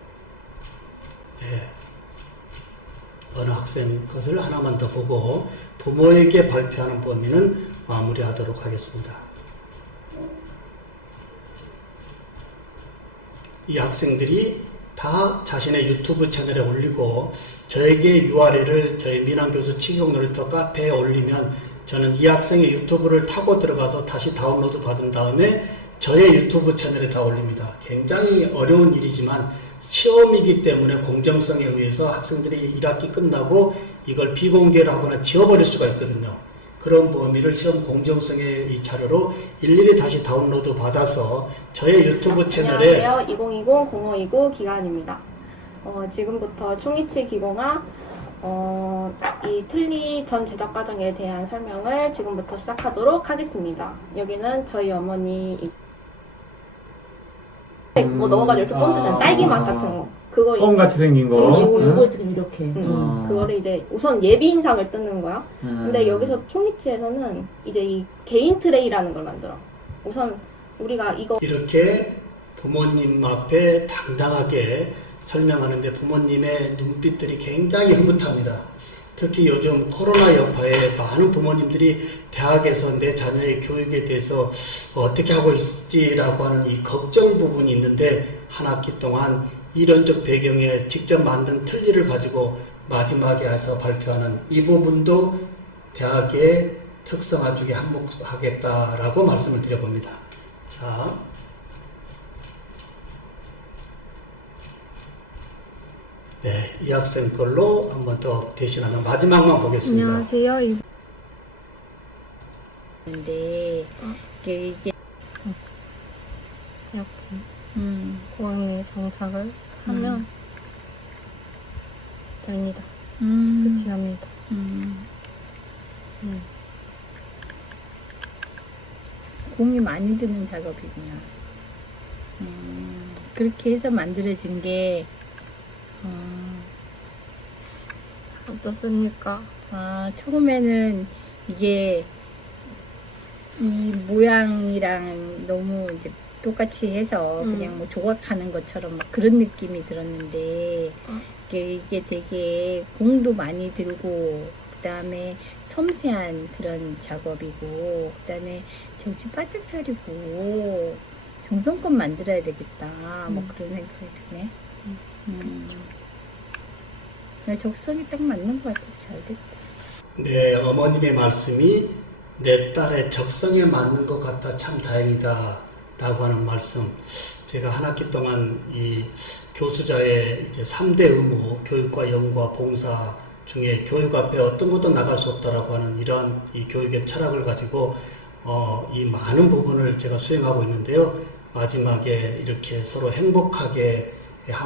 네. 어느 학생 것을 하나만 더 보고 부모에게 발표하는 범위는 마무리하도록 하겠습니다. 이 학생들이 다 자신의 유튜브 채널에 올리고 저에게 URL을 저희 민환교수 치기공 놀이터 카페에 올리면 저는 이 학생의 유튜브를 타고 들어가서 다시 다운로드 받은 다음에 저의 유튜브 채널에 다 올립니다. 굉장히 어려운 일이지만 시험이기 때문에 공정성에 의해서 학생들이 1학기 끝나고 이걸 비공개를 하거나 지워버릴 수가 있거든요. 그런 범위를 시험 공정성의 이 자료로 일일이 다시 다운로드 받아서 저의 유튜브 채널에 안녕하세요. 2020-0529 기간입니다. 지금부터 총이치 기공학 이 틀니 전 제작 과정에 대한 설명을 지금부터 시작하도록 하겠습니다. 여기는 저희 어머니 뭐 넣어가지고 이렇게 본드잖아. 딸기맛 같은 거. 그거 껌같이 생긴 거. 이거 지금 이렇게. 그거를 이제 우선 예비 인상을 뜯는 거야. 근데 여기서 총이치에서는 이제 이 개인 트레이라는 걸 만들어. 우선 우리가 이거 이렇게 부모님 앞에 당당하게 설명하는데 부모님의 눈빛들이 굉장히 흐뭇합니다. 특히 요즘 코로나 여파에 많은 부모님들이 대학에서 내 자녀의 교육에 대해서 어떻게 하고 있지라고 하는 이 걱정 부분이 있는데 한 학기 동안 이론적 배경에 직접 만든 틀니를 가지고 마지막에 와서 발표하는 이 부분도 대학의 특성화주기에 한몫하겠다라고 말씀을 드려봅니다. 자, 네, 이 학생 걸로 한 번 더 대신하면 마지막만 보겠습니다. 안녕하세요. 근데 이게 이제 이렇게 공항에 정착을 하면 됩니다. 끝이 납니다. 공이 많이 드는 작업이구나. 그렇게 해서 만들어진 게 어떻습니까? 처음에는 이게 이 모양이랑 너무 이제 똑같이 해서 그냥 뭐 조각하는 것처럼 막 그런 느낌이 들었는데 이게 되게 공도 많이 들고 그다음에 섬세한 그런 작업이고 그다음에 정신 바짝 차리고 정성껏 만들어야 되겠다 뭐 그런 생각이 드네. 적성이 딱 맞는 것 같아서 잘 됐다. 네, 어머님의 말씀이 내 딸의 적성에 맞는 것 같다. 참 다행이다. 라고 하는 말씀. 제가 한 학기 동안 이 교수자의 이제 3대 의무, 교육과 연구와 봉사 중에 교육 앞에 어떤 것도 나갈 수 없다라고 하는 이러한 이 교육의 철학을 가지고 이 많은 부분을 제가 수행하고 있는데요. 마지막에 이렇게 서로 행복하게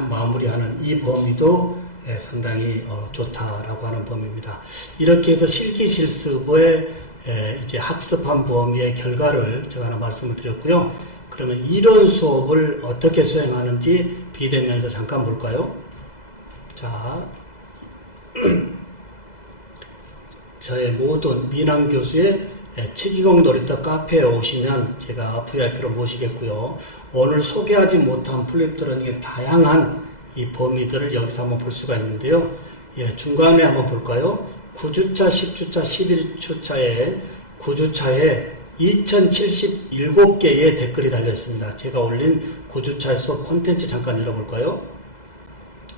마무리하는 이 범위도 상당히 좋다라고 하는 범위입니다. 이렇게 해서 실기실습의 이제 학습한 범위의 결과를 제가 하나 말씀을 드렸고요. 그러면 이론 수업을 어떻게 수행하는지 비대면에서 잠깐 볼까요? 자, 저의 모든 민환 교수의 치기공 놀이터 카페에 오시면 제가 VIP로 모시겠고요. 오늘 소개하지 못한 플립트러닝의 다양한 이 범위들을 여기서 한번 볼 수가 있는데요. 중간에 한번 볼까요? 9주차, 10주차, 11주차에 9주차에 2077개의 댓글이 달려있습니다. 제가 올린 9주차의 수업 콘텐츠 잠깐 열어볼까요?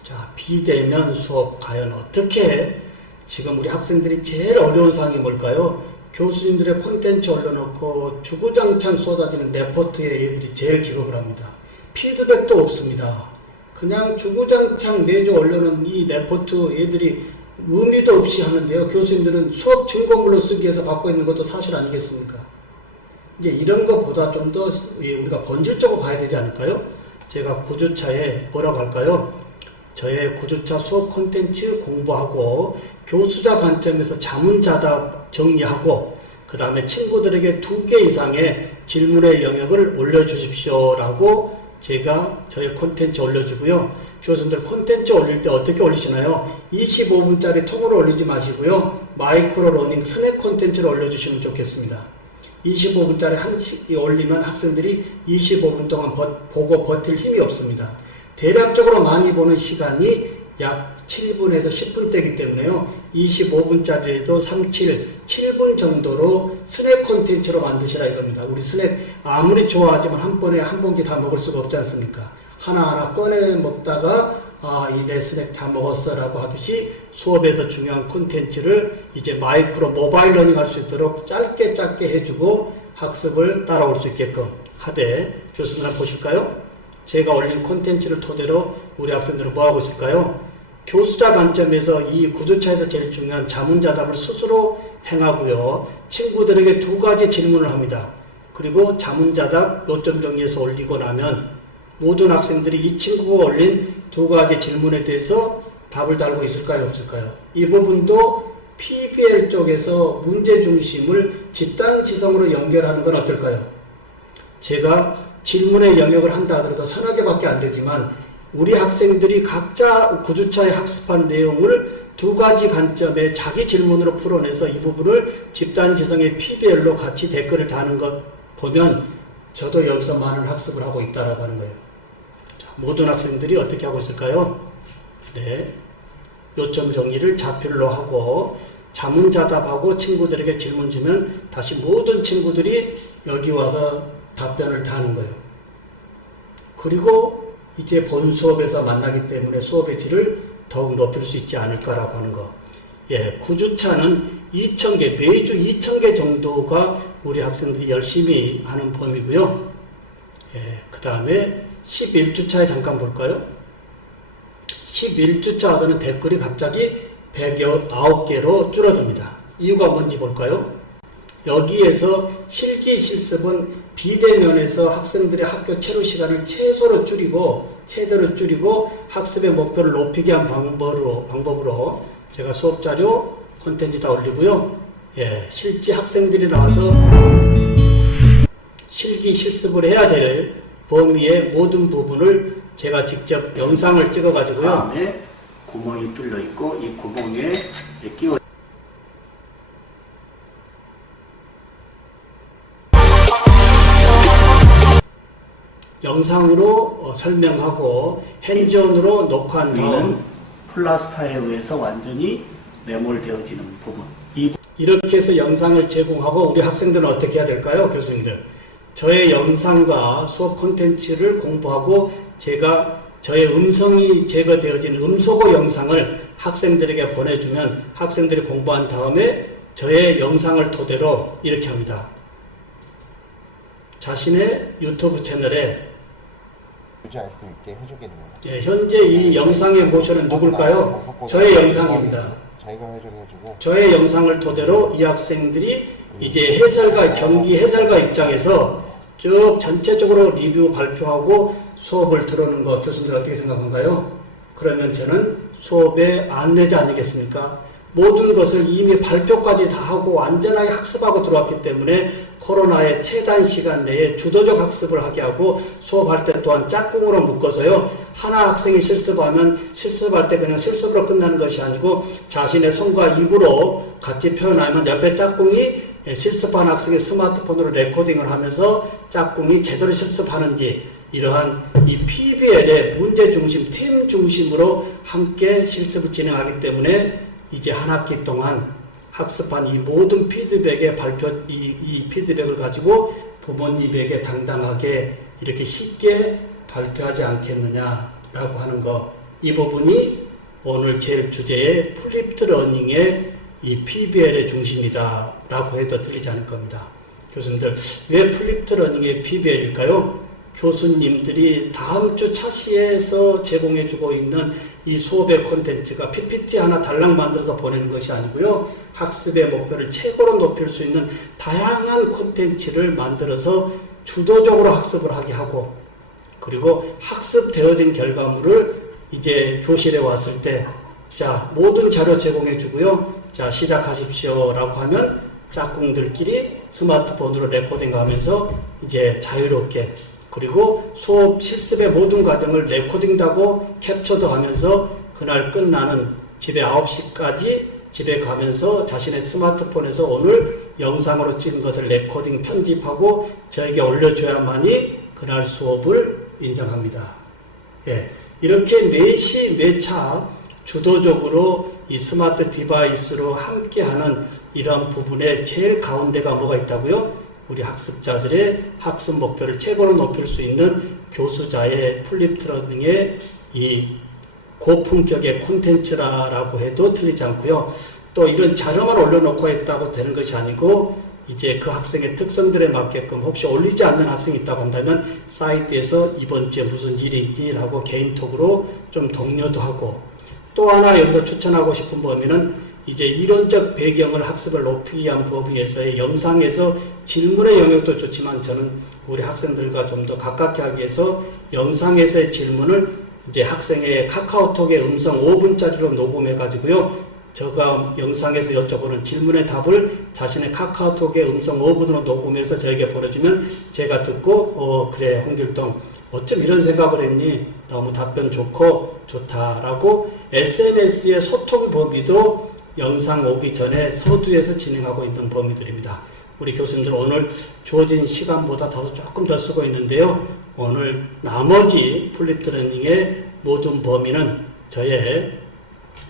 자, 비대면 수업 과연 어떻게 지금 우리 학생들이 제일 어려운 사항이 뭘까요? 교수님들의 콘텐츠 올려놓고 주구장창 쏟아지는 레포트에 얘들이 제일 기겁을 합니다. 피드백도 없습니다. 그냥 주구장창 매주 올려놓은 이 레포트 얘들이 의미도 없이 하는데요. 교수님들은 수업 증거물로 쓰기 위해서 갖고 있는 것도 사실 아니겠습니까? 이제 이런 것보다 좀 더 우리가 본질적으로 가야 되지 않을까요? 제가 9주차에 뭐라고 할까요? 저의 구조차 수업 콘텐츠 공부하고 교수자 관점에서 자문자답 정리하고 그 다음에 친구들에게 2개 이상의 질문의 영역을 올려주십시오 라고 제가 저의 콘텐츠 올려주고요. 교수님들 콘텐츠 올릴 때 어떻게 올리시나요? 25분짜리 통으로 올리지 마시고요. 마이크로 러닝 스낵 콘텐츠를 올려주시면 좋겠습니다. 25분짜리 한씩 올리면 학생들이 25분 동안 보고 버틸 힘이 없습니다. 대략적으로 많이 보는 시간이 약 7분에서 10분대이기 때문에요. 25분짜리도 7분 정도로 스낵 콘텐츠로 만드시라 이겁니다. 우리 스낵 아무리 좋아하지만 한 번에 한 봉지 다 먹을 수가 없지 않습니까? 하나하나 꺼내 먹다가 이 내 스낵 다 먹었어 라고 하듯이 수업에서 중요한 콘텐츠를 이제 마이크로 모바일 러닝 할 수 있도록 짧게 해주고 학습을 따라올 수 있게끔 하되 교수님 한번 보실까요? 제가 올린 콘텐츠를 토대로 우리 학생들은 뭐하고 있을까요? 교수자 관점에서 이 구조차에서 제일 중요한 자문자답을 스스로 행하고요. 친구들에게 2가지 질문을 합니다. 그리고 자문자답 요점 정리해서 올리고 나면 모든 학생들이 이 친구가 올린 2가지 질문에 대해서 답을 달고 있을까요? 없을까요? 이 부분도 PBL 쪽에서 문제 중심을 집단 지성으로 연결하는 건 어떨까요? 제가 질문의 영역을 한다 하더라도 3개밖에 안 되지만 우리 학생들이 각자 구조차에 학습한 내용을 2가지 관점에 자기 질문으로 풀어내서 이 부분을 집단지성의 PBL로 같이 댓글을 다는 것 보면 저도 여기서 많은 학습을 하고 있다라고 하는 거예요. 자, 모든 학생들이 어떻게 하고 있을까요? 네, 요점 정리를 자필로 하고 자문자답하고 친구들에게 질문 주면 다시 모든 친구들이 여기 와서 답변을 다는 거예요. 그리고 이제 본 수업에서 만나기 때문에 수업의 질을 더욱 높일 수 있지 않을까라고 하는 거. 예, 구주차는 2,000개, 매주 2,000개 정도가 우리 학생들이 열심히 하는 범위고요. 예, 그 다음에 11주차에 잠깐 볼까요? 11주차 와서는 댓글이 갑자기 109개로 줄어듭니다. 이유가 뭔지 볼까요? 여기에서 실기 실습은 비대면에서 학생들의 학교 체류 시간을 최대로 줄이고 학습의 목표를 높이게 한 방법으로 제가 수업 자료 콘텐츠 다 올리고요. 예, 실제 학생들이 나와서 실기 실습을 해야 될 범위의 모든 부분을 제가 직접 영상을 찍어 가지고요. 다음에 구멍이 뚫려 있고 이 구멍에 끼워 영상으로 설명하고 핸즈온으로 녹화한 다음 플라스타에 의해서 완전히 매몰되어지는 부분. 이렇게 해서 영상을 제공하고 우리 학생들은 어떻게 해야 될까요? 교수님들. 저의 영상과 수업 콘텐츠를 공부하고 제가 저의 음성이 제거되어진 음소거 영상을 학생들에게 보내주면 학생들이 공부한 다음에 저의 영상을 토대로 이렇게 합니다. 자신의 유튜브 채널에 유지할 수 있게 해주게 됩니다. 예, 현재 이 영상의 모션은 누굴까요? 저의 영상입니다. 자기가 해주고 저의 영상을 토대로 이 학생들이 이제 경기 해설가 입장에서 쭉 전체적으로 리뷰 발표하고 수업을 들어오는 거 교수님들 어떻게 생각한가요? 그러면 저는 수업의 안내자 아니겠습니까? 모든 것을 이미 발표까지 다 하고 안전하게 학습하고 들어왔기 때문에 코로나의 최단 시간 내에 주도적 학습을 하게 하고 수업할 때 또한 짝꿍으로 묶어서요. 하나 학생이 실습하면 실습할 때 그냥 실습으로 끝나는 것이 아니고 자신의 손과 입으로 같이 표현하면 옆에 짝꿍이 실습한 학생의 스마트폰으로 레코딩을 하면서 짝꿍이 제대로 실습하는지 이러한 이 PBL의 문제 중심, 팀 중심으로 함께 실습을 진행하기 때문에 이제 한 학기 동안 학습한 이 모든 피드백의 이 피드백을 가지고 부모님에게 당당하게 이렇게 쉽게 발표하지 않겠느냐라고 하는 거. 이 부분이 오늘 제일 주제의 플립드 러닝의 이 PBL의 중심이다 라고 해도 틀리지 않을 겁니다. 교수님들, 왜 플립드 러닝의 PBL일까요? 교수님들이 다음 주 차시에서 제공해주고 있는 이 수업의 콘텐츠가 PPT 하나 달랑 만들어서 보내는 것이 아니고요. 학습의 목표를 최고로 높일 수 있는 다양한 콘텐츠를 만들어서 주도적으로 학습을 하게 하고 그리고 학습되어진 결과물을 이제 교실에 왔을 때 자, 모든 자료 제공해 주고요. 자, 시작하십시오 라고 하면 짝꿍들끼리 스마트폰으로 레코딩 하면서 이제 자유롭게, 그리고 수업 실습의 모든 과정을 레코딩도 하고 캡처도 하면서 그날 끝나는 집에 9시까지 집에 가면서 자신의 스마트폰에서 오늘 영상으로 찍은 것을 레코딩 편집하고 저에게 올려줘야만이 그날 수업을 인정합니다. 예, 이렇게 매시 매차 주도적으로 이 스마트 디바이스로 함께하는 이런 부분에 제일 가운데가 뭐가 있다고요? 우리 학습자들의 학습 목표를 최고로 높일 수 있는 교수자의 플립트러닝의 이 고품격의 콘텐츠라고 해도 틀리지 않고요. 또 이런 자료만 올려놓고 했다고 되는 것이 아니고 이제 그 학생의 특성들에 맞게끔 혹시 올리지 않는 학생이 있다고 한다면 사이트에서 이번 주에 무슨 일이 있니? 라고 개인톡으로 좀 독려도 하고, 또 하나 여기서 추천하고 싶은 범위는 이제 이론적 배경을 학습을 높이기 위한 범위에서의 영상에서 질문의 영역도 좋지만 저는 우리 학생들과 좀 더 가깝게 하기 위해서 영상에서의 질문을 이제 학생의 카카오톡의 음성 5분짜리로 녹음해 가지고요. 제가 영상에서 여쭤보는 질문의 답을 자신의 카카오톡의 음성 5분으로 녹음해서 저에게 보내주면 제가 듣고 그래 홍길동 어쩜 이런 생각을 했니? 너무 답변 좋고 좋다라고 SNS의 소통 범위도 영상 오기 전에 서두에서 진행하고 있는 범위들입니다. 우리 교수님들 오늘 주어진 시간보다 조금 더 쓰고 있는데요. 오늘 나머지 플립트러닝의 모든 범위는 저의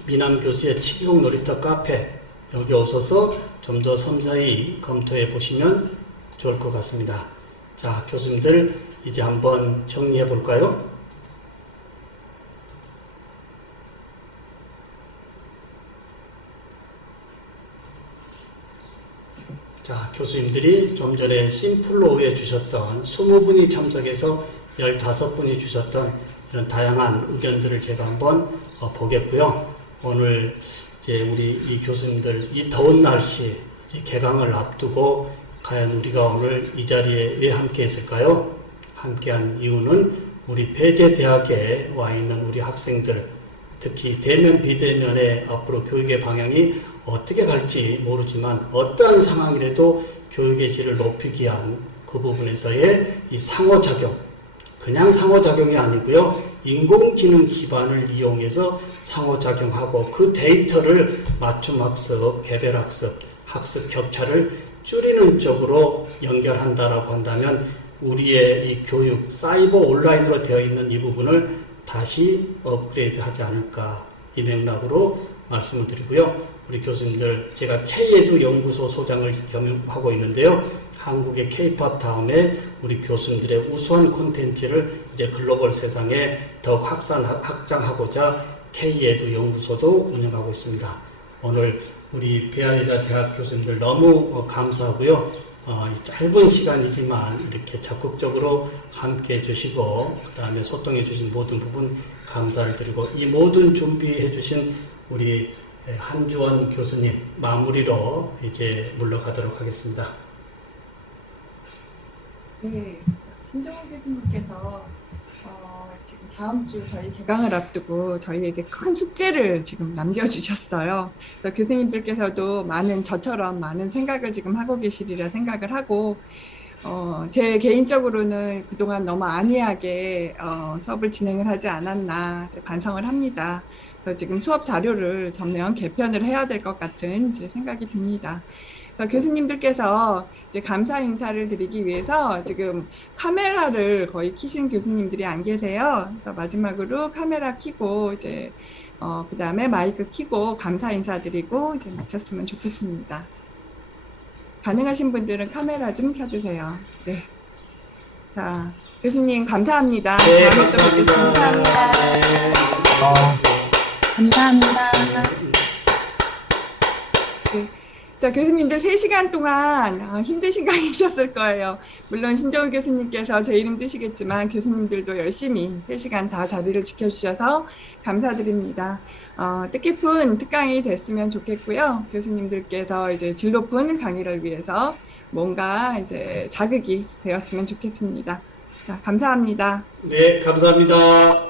미남 교수의 치기공 놀이터 카페 여기 오셔서 좀 더 섬세히 검토해 보시면 좋을 것 같습니다. 자, 교수님들 이제 한번 정리해 볼까요? 자, 교수님들이 좀 전에 심플로우에 주셨던 20분이 참석해서 15분이 주셨던 이런 다양한 의견들을 제가 한번 보겠고요. 오늘 이제 우리 이 교수님들 이 더운 날씨 이제 개강을 앞두고 과연 우리가 오늘 이 자리에 왜 함께 했을까요? 함께한 이유는 우리 배재대학에 와 있는 우리 학생들, 특히 대면 비대면의 앞으로 교육의 방향이 어떻게 갈지 모르지만 어떠한 상황이라도 교육의 질을 높이기 위한 그 부분에서의 이 상호작용, 그냥 상호작용이 아니고요. 인공지능 기반을 이용해서 상호작용하고 그 데이터를 맞춤학습, 개별학습, 학습 격차를 줄이는 쪽으로 연결한다라고 한다면 우리의 이 교육, 사이버 온라인으로 되어 있는 이 부분을 다시 업그레이드 하지 않을까, 이 맥락으로 말씀을 드리고요. 우리 교수님들, 제가 K-에듀 연구소 소장을 겸임하고 있는데요. 한국의 K-팝 다음에 우리 교수님들의 우수한 콘텐츠를 이제 글로벌 세상에 더욱 확장하고자 K-에듀 연구소도 운영하고 있습니다. 오늘 우리 배아여자 대학 교수님들 너무 감사하고요. 짧은 시간이지만 이렇게 적극적으로 함께 해주시고 그 다음에 소통해 주신 모든 부분 감사를 드리고, 이 모든 준비해 주신 우리 한주원 교수님 마무리로 이제 물러가도록 하겠습니다. 네, 신정호 교수님께서 지금 다음 주 저희 개강을 앞두고 저희에게 큰 숙제를 지금 남겨주셨어요. 그래서 교수님들께서도 저처럼 많은 생각을 지금 하고 계시리라 생각을 하고, 제 개인적으로는 그동안 너무 안이하게 수업을 진행을 하지 않았나 반성을 합니다. 그래서 지금 수업 자료를 전면 개편을 해야 될 것 같은 이제 생각이 듭니다. 교수님들께서 이제 감사 인사를 드리기 위해서 지금 카메라를 거의 켜신 교수님들이 안 계세요. 그래서 마지막으로 카메라 켜고 이제 그 다음에 마이크 켜고 감사 인사 드리고 이제 마쳤으면 좋겠습니다. 가능하신 분들은 카메라 좀 켜주세요. 네. 자, 교수님 감사합니다. 네, 다음에 또 감사합니다. 뵙겠습니다. 감사합니다. 네. 자, 교수님들 3시간 동안 힘드신 강의셨을 거예요. 물론 신정우 교수님께서 제 이름 뜨시겠지만 교수님들도 열심히 3시간 다 자리를 지켜주셔서 감사드립니다. 뜻깊은 특강이 됐으면 좋겠고요. 교수님들께서 이제 질 높은 강의를 위해서 뭔가 이제 자극이 되었으면 좋겠습니다. 자, 감사합니다. 네, 감사합니다.